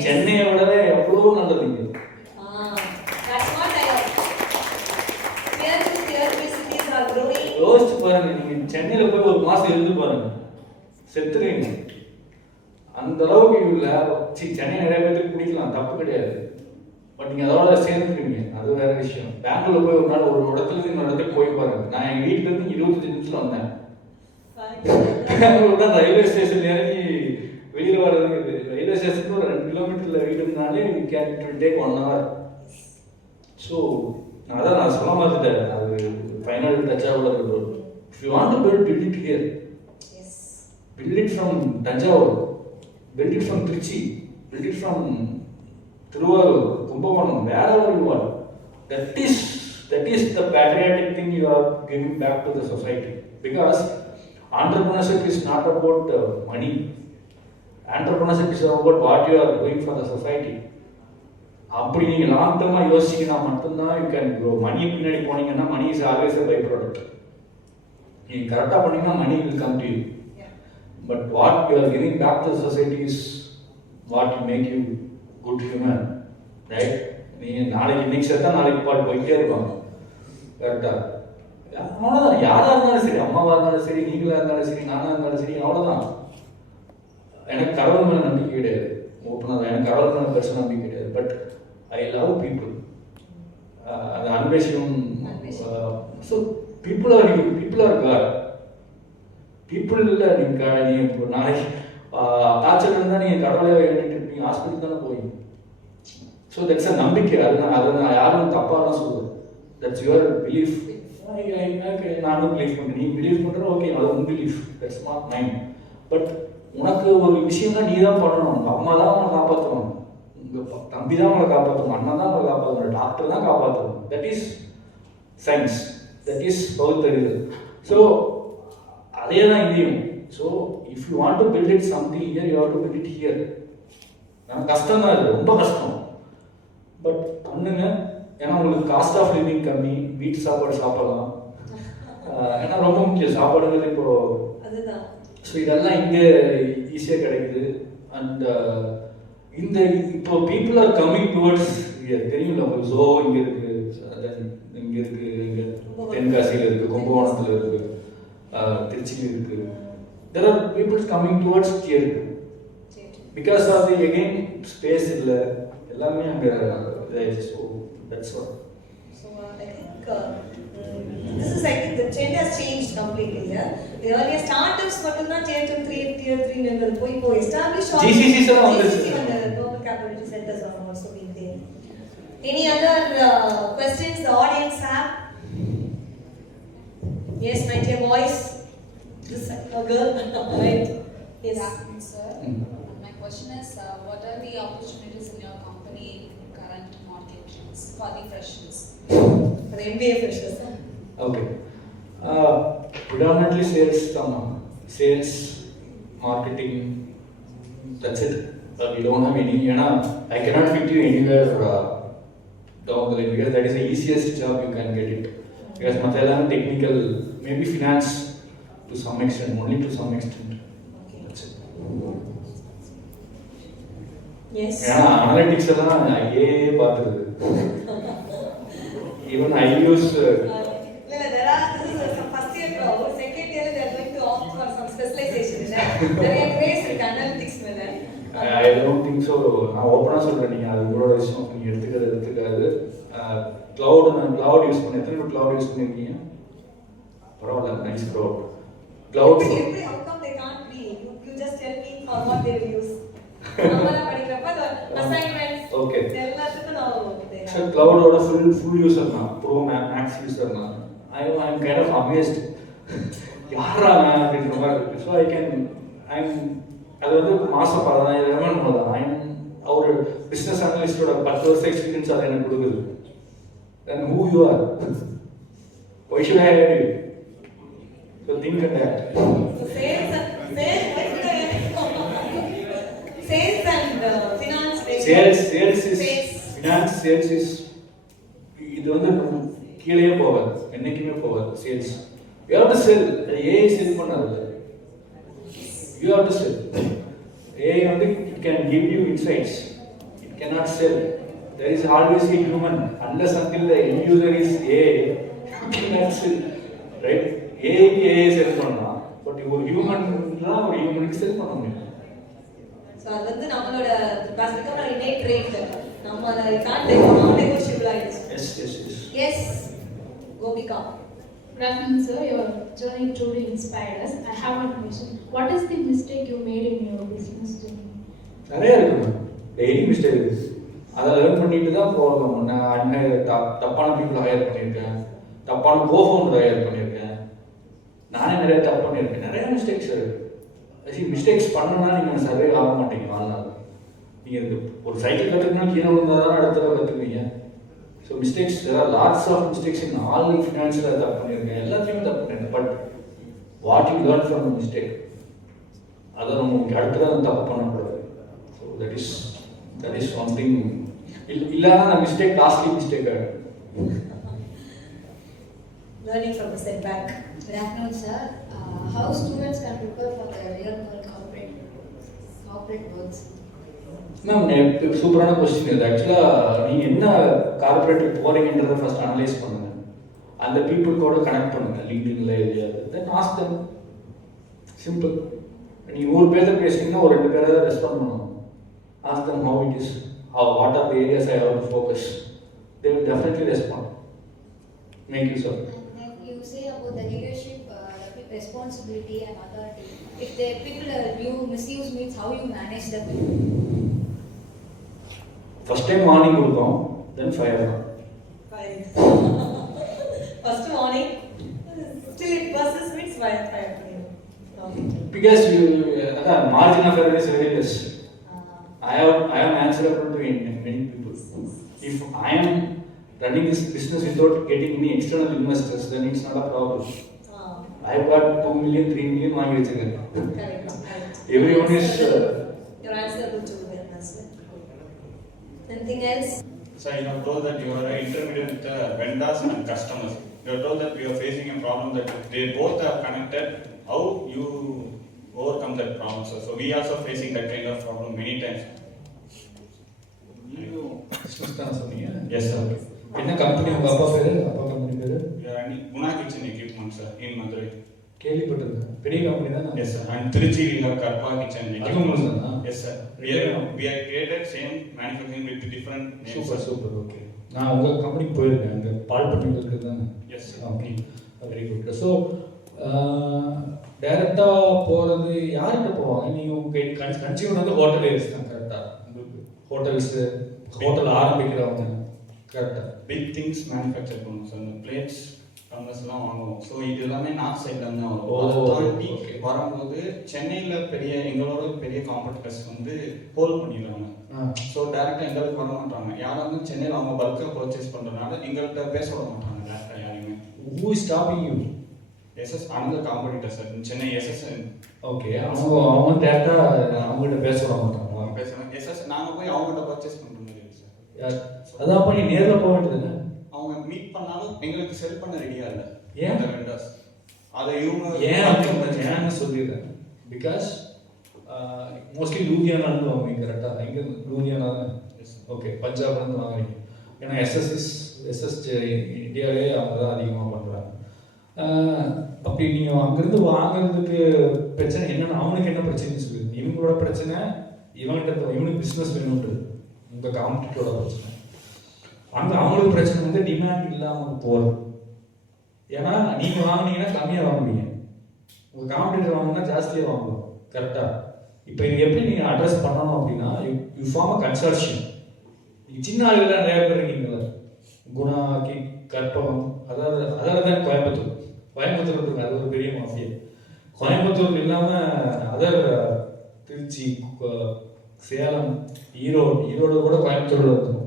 சென்னையை விட எவ்வளோ நல்லது. யோசிச்சு பாருங்க, நீங்க சென்னையில போய் ஒரு மாசம் இருந்து பாருங்க, செத்துருவீங்க. அந்த அளவுக்கு இல்ல. சென்னை நிறைய பேருக்கு பிடிக்கலாம், தப்பு கிடையாது. பட் நீங்க அதோட சேர்ந்துருவீங்க, அது வேற விஷயம். பெங்களூர் போய் ஒரு நாள் ஒரு இடத்துல இருந்து இன்னொரு இடத்துக்கு போய் பாருங்க. நான் எங்க வீட்டுல இருந்து 25 நிமிஷத்துல வந்தேன். பெங்களூர் தான் ரயில்வே ஸ்டேஷன்ல இறங்கி வெளியில வர்றது. ரயில்வே ஸ்டேஷனுக்கு ஒரு 2 கிலோமீட்டர்ல வீடு இருந்தாலே கேன் டேக் 1 hour. ஸோ அதான் நான் சொல்ல மாட்டேன், அது ஃபைனல் டச் ஆகல. If you want to build it here. Yes. Build it from Tanjavur, build it from Trichy, build it from Thiruvarur, Kumbakonam, wherever you want. That is the patriotic thing you are giving back to the society. Because entrepreneurship is not about money. Entrepreneurship is about what you are doing for the society. அப்படி நீங்க long derma யோசிச்சீங்கன்னா மட்டும்தான் you can grow. Money பின்னாடி போனீங்கன்னா money is always a by product. நீங்க கரெக்டா பண்ணீங்கன்னா மணி will come to you. But what you are giving back to the society is what will make you good human, right? நீங்க நாளைக்கு இன்னைக்கு செத்தா நாளைக்கு பாட்டு போயிட்டே இருப்பாங்க. கரெக்டா? அவ்வளோதான். யாரா இருந்தாலும் சரி, அம்மாவா இருந்தாலும் சரி, நீங்களா இருந்தாலும் சரி, நானா இருந்தாலும் சரி, அவ்வளோதான். எனக்கு கடவுள் மேல நம்பிக்கை கிடையாது, ஓப்பனாக தான். எனக்கு கடவுள் மேல பெருசாக நம்பிக்கை கிடையாது. But I love people. அந்த அன்பேஷம் so people are God. People இல்லை நீங்கள் நீ இப்போ நாளைக்கு காய்ச்சல் இருந்தால் நீங்கள் கடவுளை வேண்டிட்டு இருப்பீங்க, ஹாஸ்பிட்டல் தானே போய். ஸோ தட்ஸ் அ நம்பிக்கை. அதை நான் யாரும் தப்பாக சொல்லுவேன். That's your belief. நானும் பிலீவ் பண்ணுறேன், நீ பிலீவ் பண்ணுற ஓகே, அது உன் belief, that's not mind. But உனக்கு ஒரு விஷயம்னா நீ தான் பண்ணணும். உங்கள் அம்மா தான் உன்னை காப்பாற்றணும், உங்கள் தம்பி தான் உங்களை காப்பாற்றணும், அண்ணன் தான் உங்களை காப்பாற்றணும், டாக்டர் தான் காப்பாற்றணும். That is science, that is பகுத்தறிவு. ஸோ அதே தான் இதையும். So if you want to build it something here, you have to build it here. நமக்கு கஷ்டம் தான், இது ரொம்ப கஷ்டம். பட் பண்ணுங்க. ஏன்னா உங்களுக்கு காஸ்ட் ஆஃப் லிவிங் கம்மி, வீட்டு சாப்பாடு சாப்பிடலாம். ஏன்னா ரொம்ப முக்கியம் சாப்பாடுங்கிறது இப்போ. ஸோ இதெல்லாம் இங்கே ஈஸியாக கிடைக்குது. அண்ட் இந்த இப்போ people are coming towards here. தெரியுங்களா உங்களுக்கு? ஜோ இங்கே இருக்குது, இங்கே இருக்குது, இங்கே தென்காசியில் இருக்குது, கும்பகோணத்தில் இருக்குது, திருச்சியில் இருக்குது. There are people coming towards theatre because of the again space இல்லை, எல்லாமே அங்கே இதாகிடுச்சு. So that's all. So I think this is, I think the trend has changed completely. Yeah, the earlier startups மட்டும்தான் theatre 3 tier 3 ன்றது போய் இப்போ established GCCs எல்லாம் வந்துருச்சு. GCC and the global capability centers are also being there. Any other questions the audience have? Yes, my dear boys. This girl, right? Yes. Sir. My question is, what are the opportunities in your company in current market trends for the freshers? For the MBA freshers. Okay. Predominantly sales, sales, marketing. That's it. We don't have any. I cannot fit you anywhere down the line because that is the easiest job you can get it. Because mathalam technical, maybe finance. To some extent, only to some extent. Okay. That's it. Yes. Analytics எல்லாம் ஐயே பார்த்துருது. Even I use. There are, this is some first year crowd, second year they are going to opt for some specialization. There are ways like analytics மேல. I don't think so. நான் ஓப்பனா சொல்றேன், நீங்க அது உங்களோட விஷயம், நீங்க எடுத்துக்காது. கிளவுட் யூஸ் பண்ணி எத்தனை கிளவுட் யூஸ் பண்ணிருக்கீங்க? பரவாயில்ல, nice cloud. Cloud. How come they can't be? You just tell me for what they will use. நம்மள படிக்கிறப்ப the assignments. Okay. எல்லாத்துக்கும் நான் So cloud ஓட full user நான், pro max user நான். I am kind of amazed. யாரா நான் அப்படின்ற மாதிரி இருக்கு. So அது வந்து மாசம் 15000 தான். அவர் பிசினஸ் அனலிஸ்டோட 10 வருஷம் எக்ஸ்பீரியன்ஸ் அதை எனக்கு கொடுக்குது. Then who you are? Why should I hire you? So think of that. So sales and finance. Sales is finance. Sales is இது வந்து கீழே போகாது, என்னைக்குமே போகாது. Sales you have to sell. AI செல் பண்ணாது. You have to sell. AI வந்து it can give you insights. It cannot sell. There is always a human. Unless until the end user is AI, you cannot sell. Right? AI செல் பண்ணலாம், but ஒரு human தான் ஒரு ஹியூமனுக்கு செல் பண்ண முடியும். So அது வந்து நம்மளோட பேசிக்காக நான் இன்னேட் ட்ரேட் நம்ம அதை காண்ட் நான் நெகோஷியபிள் ஆகிடுச்சு. Yes Gopika. Good afternoon, sir. Your journey truly inspired us. I have one question. What is the mistake you made in your business journey? நிறைய இருக்கு, டெய்லி மிஸ்டேக் இருக்கு. அதை லேர்ன் பண்ணிட்டு தான் போகணும். நான் தப்பான பீப்புள் ஹையர் பண்ணியிருக்கேன், தப்பான கோஃபவுண்டர் ஹையர் பண்ணியிருக்கேன், நானே நிறைய தப்பு பண்ணியிருக்கேன். நிறைய மிஸ்டேக்ஸ் இருக்கு. மிஸ்டேக்ஸ் பண்ணணும்னா நீங்கள் சர்வே ஆக மாட்டீங்க வாழ்நாள். நீங்கள் ஒரு சைக்கிள் கற்றுக்கணும், கீழே விழுந்தால் தான் அடுத்த தடவை கற்றுக்குவீங்க. So mistakes, lots of mistakes in all ஃபினான்ஷியலாக தப்பு பண்ணியிருக்கேன், எல்லாத்தையுமே தப்பு பண்ணியிருக்கேன். But what you learn from mistake, அதை நம்ம அடுத்ததான் தப்பு பண்ணக்கூடாது. So that is one thing. இல்லைன்னா அந்த மிஸ்டேக் காஸ்ட்லி மிஸ்டேக் ஆகிடும். Learning from the setback. Good afternoon, sir. How students can prepare for the real world corporate works? Ma'am, சூப்பரான question இது. ஆக்சுவலாக நீங்கள் என்ன கார்பரேட்டுக்கு போகிறீங்கன்றதை ஃபர்ஸ்ட் அனலைஸ் பண்ணுங்கள். அந்த பீப்புளுக்கோட கனெக்ட் பண்ணுங்கள், லிங்க்டின்ல எதையாவது. தென் ஆஸ்க் தெம். சிம்பிள். நீங்கள் 100 பேர்த்த பேசுனீங்கன்னா ஒரு 2 பேரை தான் ரெஸ்பாண்ட் பண்ணுவோம். Ask them how it is, what are the areas I have to focus. They will definitely respond. make use of it. And then you say about the leadership, responsibility and authority. If the people you misuse means how you manage the people. First time warning கொடுப்போம், then fire. Fine. First warning, still it persists means fire. Okay. Because the margin of error is very less. I am answerable to many people. If I am running this business without getting any external investors, then it's not a problem. I've got 2 million, 3 million வாங்கி வச்சிருக்கேன். Correct. Everyone is You're answerable to them as well. Anything else? So you have told that you are an intermediate with the vendors and customers. You have told that you are facing a problem that they both are connected. How you overcome that problem, sir? So we also facing that kind of problem many times. you business தான் சொன்னீங்க. Yes, sir. என்ன company உங்க அப்பா company பேரு? We are running Guna Kitchen Equipment, sir, in Madurai. கேள்விப்பட்டிருக்கேன். பெரிய company தான். Yes, sir. And Trichy we have Karpa Kitchen Equipment. Yes, sir. We are created same manufacturing with different names. Super okay. நான் உங்க கம்பெனிக்கு போயிருக்கேன். அங்க பால் பண்ணி இருக்குது தானே? Yes, sir. Okay. Very good. So டைரக்டா போறது யார்கிட்ட போவாங்க? நீங்க உங்க கன்சியூமர் வந்து ஹோட்டல்ஸ் தான் கரெக்டா? உங்களுக்கு ஹோட்டல் ஆரம்பிக்கிறவங்க கரெக்டா? Big things manufacture பண்ணுவோம் சார். இந்த பிளேட்ஸ் டம்ளர்ஸ்லாம் வாங்குவோம். ஸோ இது எல்லாமே நார்த் சைட்ல இருந்து வரும். அதை தாண்டி வரும்போது சென்னையில எங்களோட பெரிய காம்படிட்டர்ஸ் வந்து ஹோல்ட் பண்ணிடுறாங்க. ஸோ டேரக்டா எங்களுக்கு வர மாட்டாங்க. யாராவது சென்னையில் அவங்க பல்கா பர்ச்சேஸ் பண்றதுனால எங்கள்கிட்ட பேச விட மாட்டாங்க டேரக்டா யாரையுமே. Who is stopping you? SS another competitor sir. Chennai SS. Okay. அவங்க டேரக்டா அவங்ககிட்ட பேச விட மாட்டாங்க. அவங்க பேசுறாங்க. எஸ்எஸ் நாங்க போய் அவங்ககிட்ட பர்ச்சேஸ் பண்ற மாதிரி இருக்கு சார். அதான் பண்ணி நேர்ல போக வேண்டியது. அவங்க மீட் பண்ணாலும் எங்களுக்கு செல் பண்ண ரெடியா இல்ல. ஏன்? அந்த வெண்டர்ஸ் அதை இவங்க ஏன்னு சொல்லிடுறேன். பிகாஸ் மோஸ்ட்லி லூதியானா இருந்து வாங்குவீங்க கரெக்டா? எங்க லூதியானா தான். ஓகே. பஞ்சாப்ல இருந்து வாங்குவீங்க. ஏன்னா எஸ்எஸ் இந்தியாவிலே அவங்க தான் அதிகமாக பண்ணுறாங்க. அப்படி நீங்கள் அங்கேருந்து வாங்குறதுக்கு பிரச்சனை என்னென்னா அவனுக்கு என்ன பிரச்சனைன்னு சொல்லுது. இவங்களோட பிரச்சனை இவனுக்கு பிஸ்னஸ் வேணுன்றது உங்கள் காம்படிட்டரோட பிரச்சனை. அங்கே அவங்களுக்கு பிரச்சனை வந்து டிமாண்ட் இல்லாமல் போகிறது. ஏன்னா நீங்கள் வாங்கினீங்கன்னா கம்மியாக வாங்குவீங்க, உங்கள் காம்படிட்டர் வாங்கினா ஜாஸ்தியாக வாங்குவோம் கரெக்டாக. இப்போ இது எப்படி நீங்கள் அட்ரஸ் பண்ணணும் அப்படின்னா யூ ஃபார்ம் அ கன்சார்ஷியம். சின்ன ஆளுகள் நிறைய பேர் இருக்கீங்களா? குணா கற்பகம் அதாவது கோயம்புத்தூர் இருக்கு. அது ஒரு பெரிய மாஃபியா. கோயம்புத்தூர் இல்லாமல் திருச்சி, சேலம், ஈரோடு கூட கோயம்புத்தூர்ல இருக்கும்.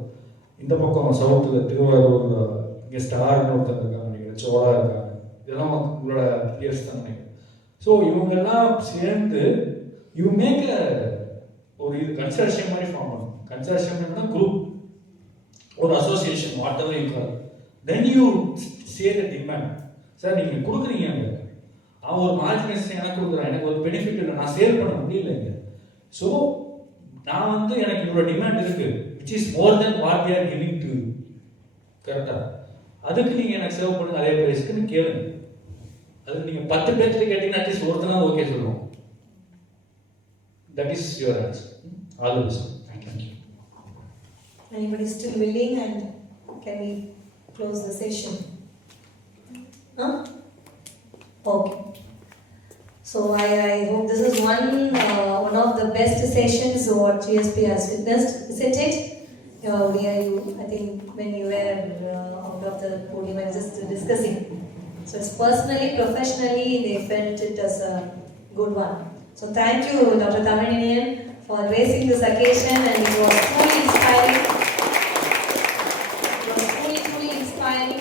இந்த பக்கம் சவுத்தில் திருவாரூர், இங்கே ஸ்டார்னு ஒருத்தர் இருக்காங்க, நினைக்கிறேன் சோழா இருக்காங்க. இதெல்லாம் உங்களோட பியர்ஸ் தான் நினைக்கிறேன். ஸோ இவங்கெல்லாம் சேர்ந்து யூ மேக் ஒரு இது கன்சார்ஷியம் மாதிரி ஃபார்ம் பண்ணும். கன்சார்ஷியம்னா குரூப், ஒரு association, what ever you call. Then you say the demand. Sir நீங்கள் கொடுக்குறீங்க, அங்கே அவன் ஒரு மார்ஜினைஸ் எனக்கு கொடுக்குறான், எனக்கு ஒரு பெனிஃபிட் இல்லை, நான் சேல் பண்ண முடியலைங்க. ஸோ நான் வந்து எனக்கு இவ்வளோ டிமாண்ட் இருக்கு, which is more than what we are giving to you. கரெக்டாக? அதுக்கு நீங்கள் எனக்கு சேவ் பண்ணுங்க அதே ப்ரைஸ்க்குன்னு கேளுங்க. அதுக்கு நீங்கள் 10 பேர்த்துல கேட்டீங்கன்னா அட்லீஸ்ட் ஒருத்தனா ஓகே சொல்லுவோம். That is your answer. All the best. Thank you. Anybody still willing, and can we close the session? Huh? Okay. So I hope this is one of the best sessions what GSP has witnessed, isn't it? I think when you were out of the podium and just discussing. So it's personally, professionally, they felt it as a good one. So thank you, Dr. Thamaninian, for raising this occasion, and it was truly inspiring. It was truly inspiring,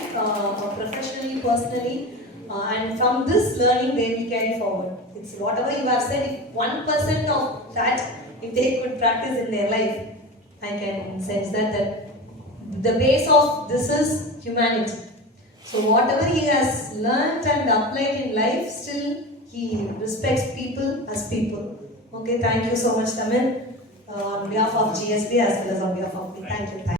professionally, personally, and from this learning they will carry forward. It's whatever you have said, if 1% of that, if they could practice in their life, I can sense that the base of this is humanity. So whatever he has learned and applied in life, still he respects people as people. Okay, thank you so much, Tamil, on behalf of GSB as well as on behalf of me. Thank you.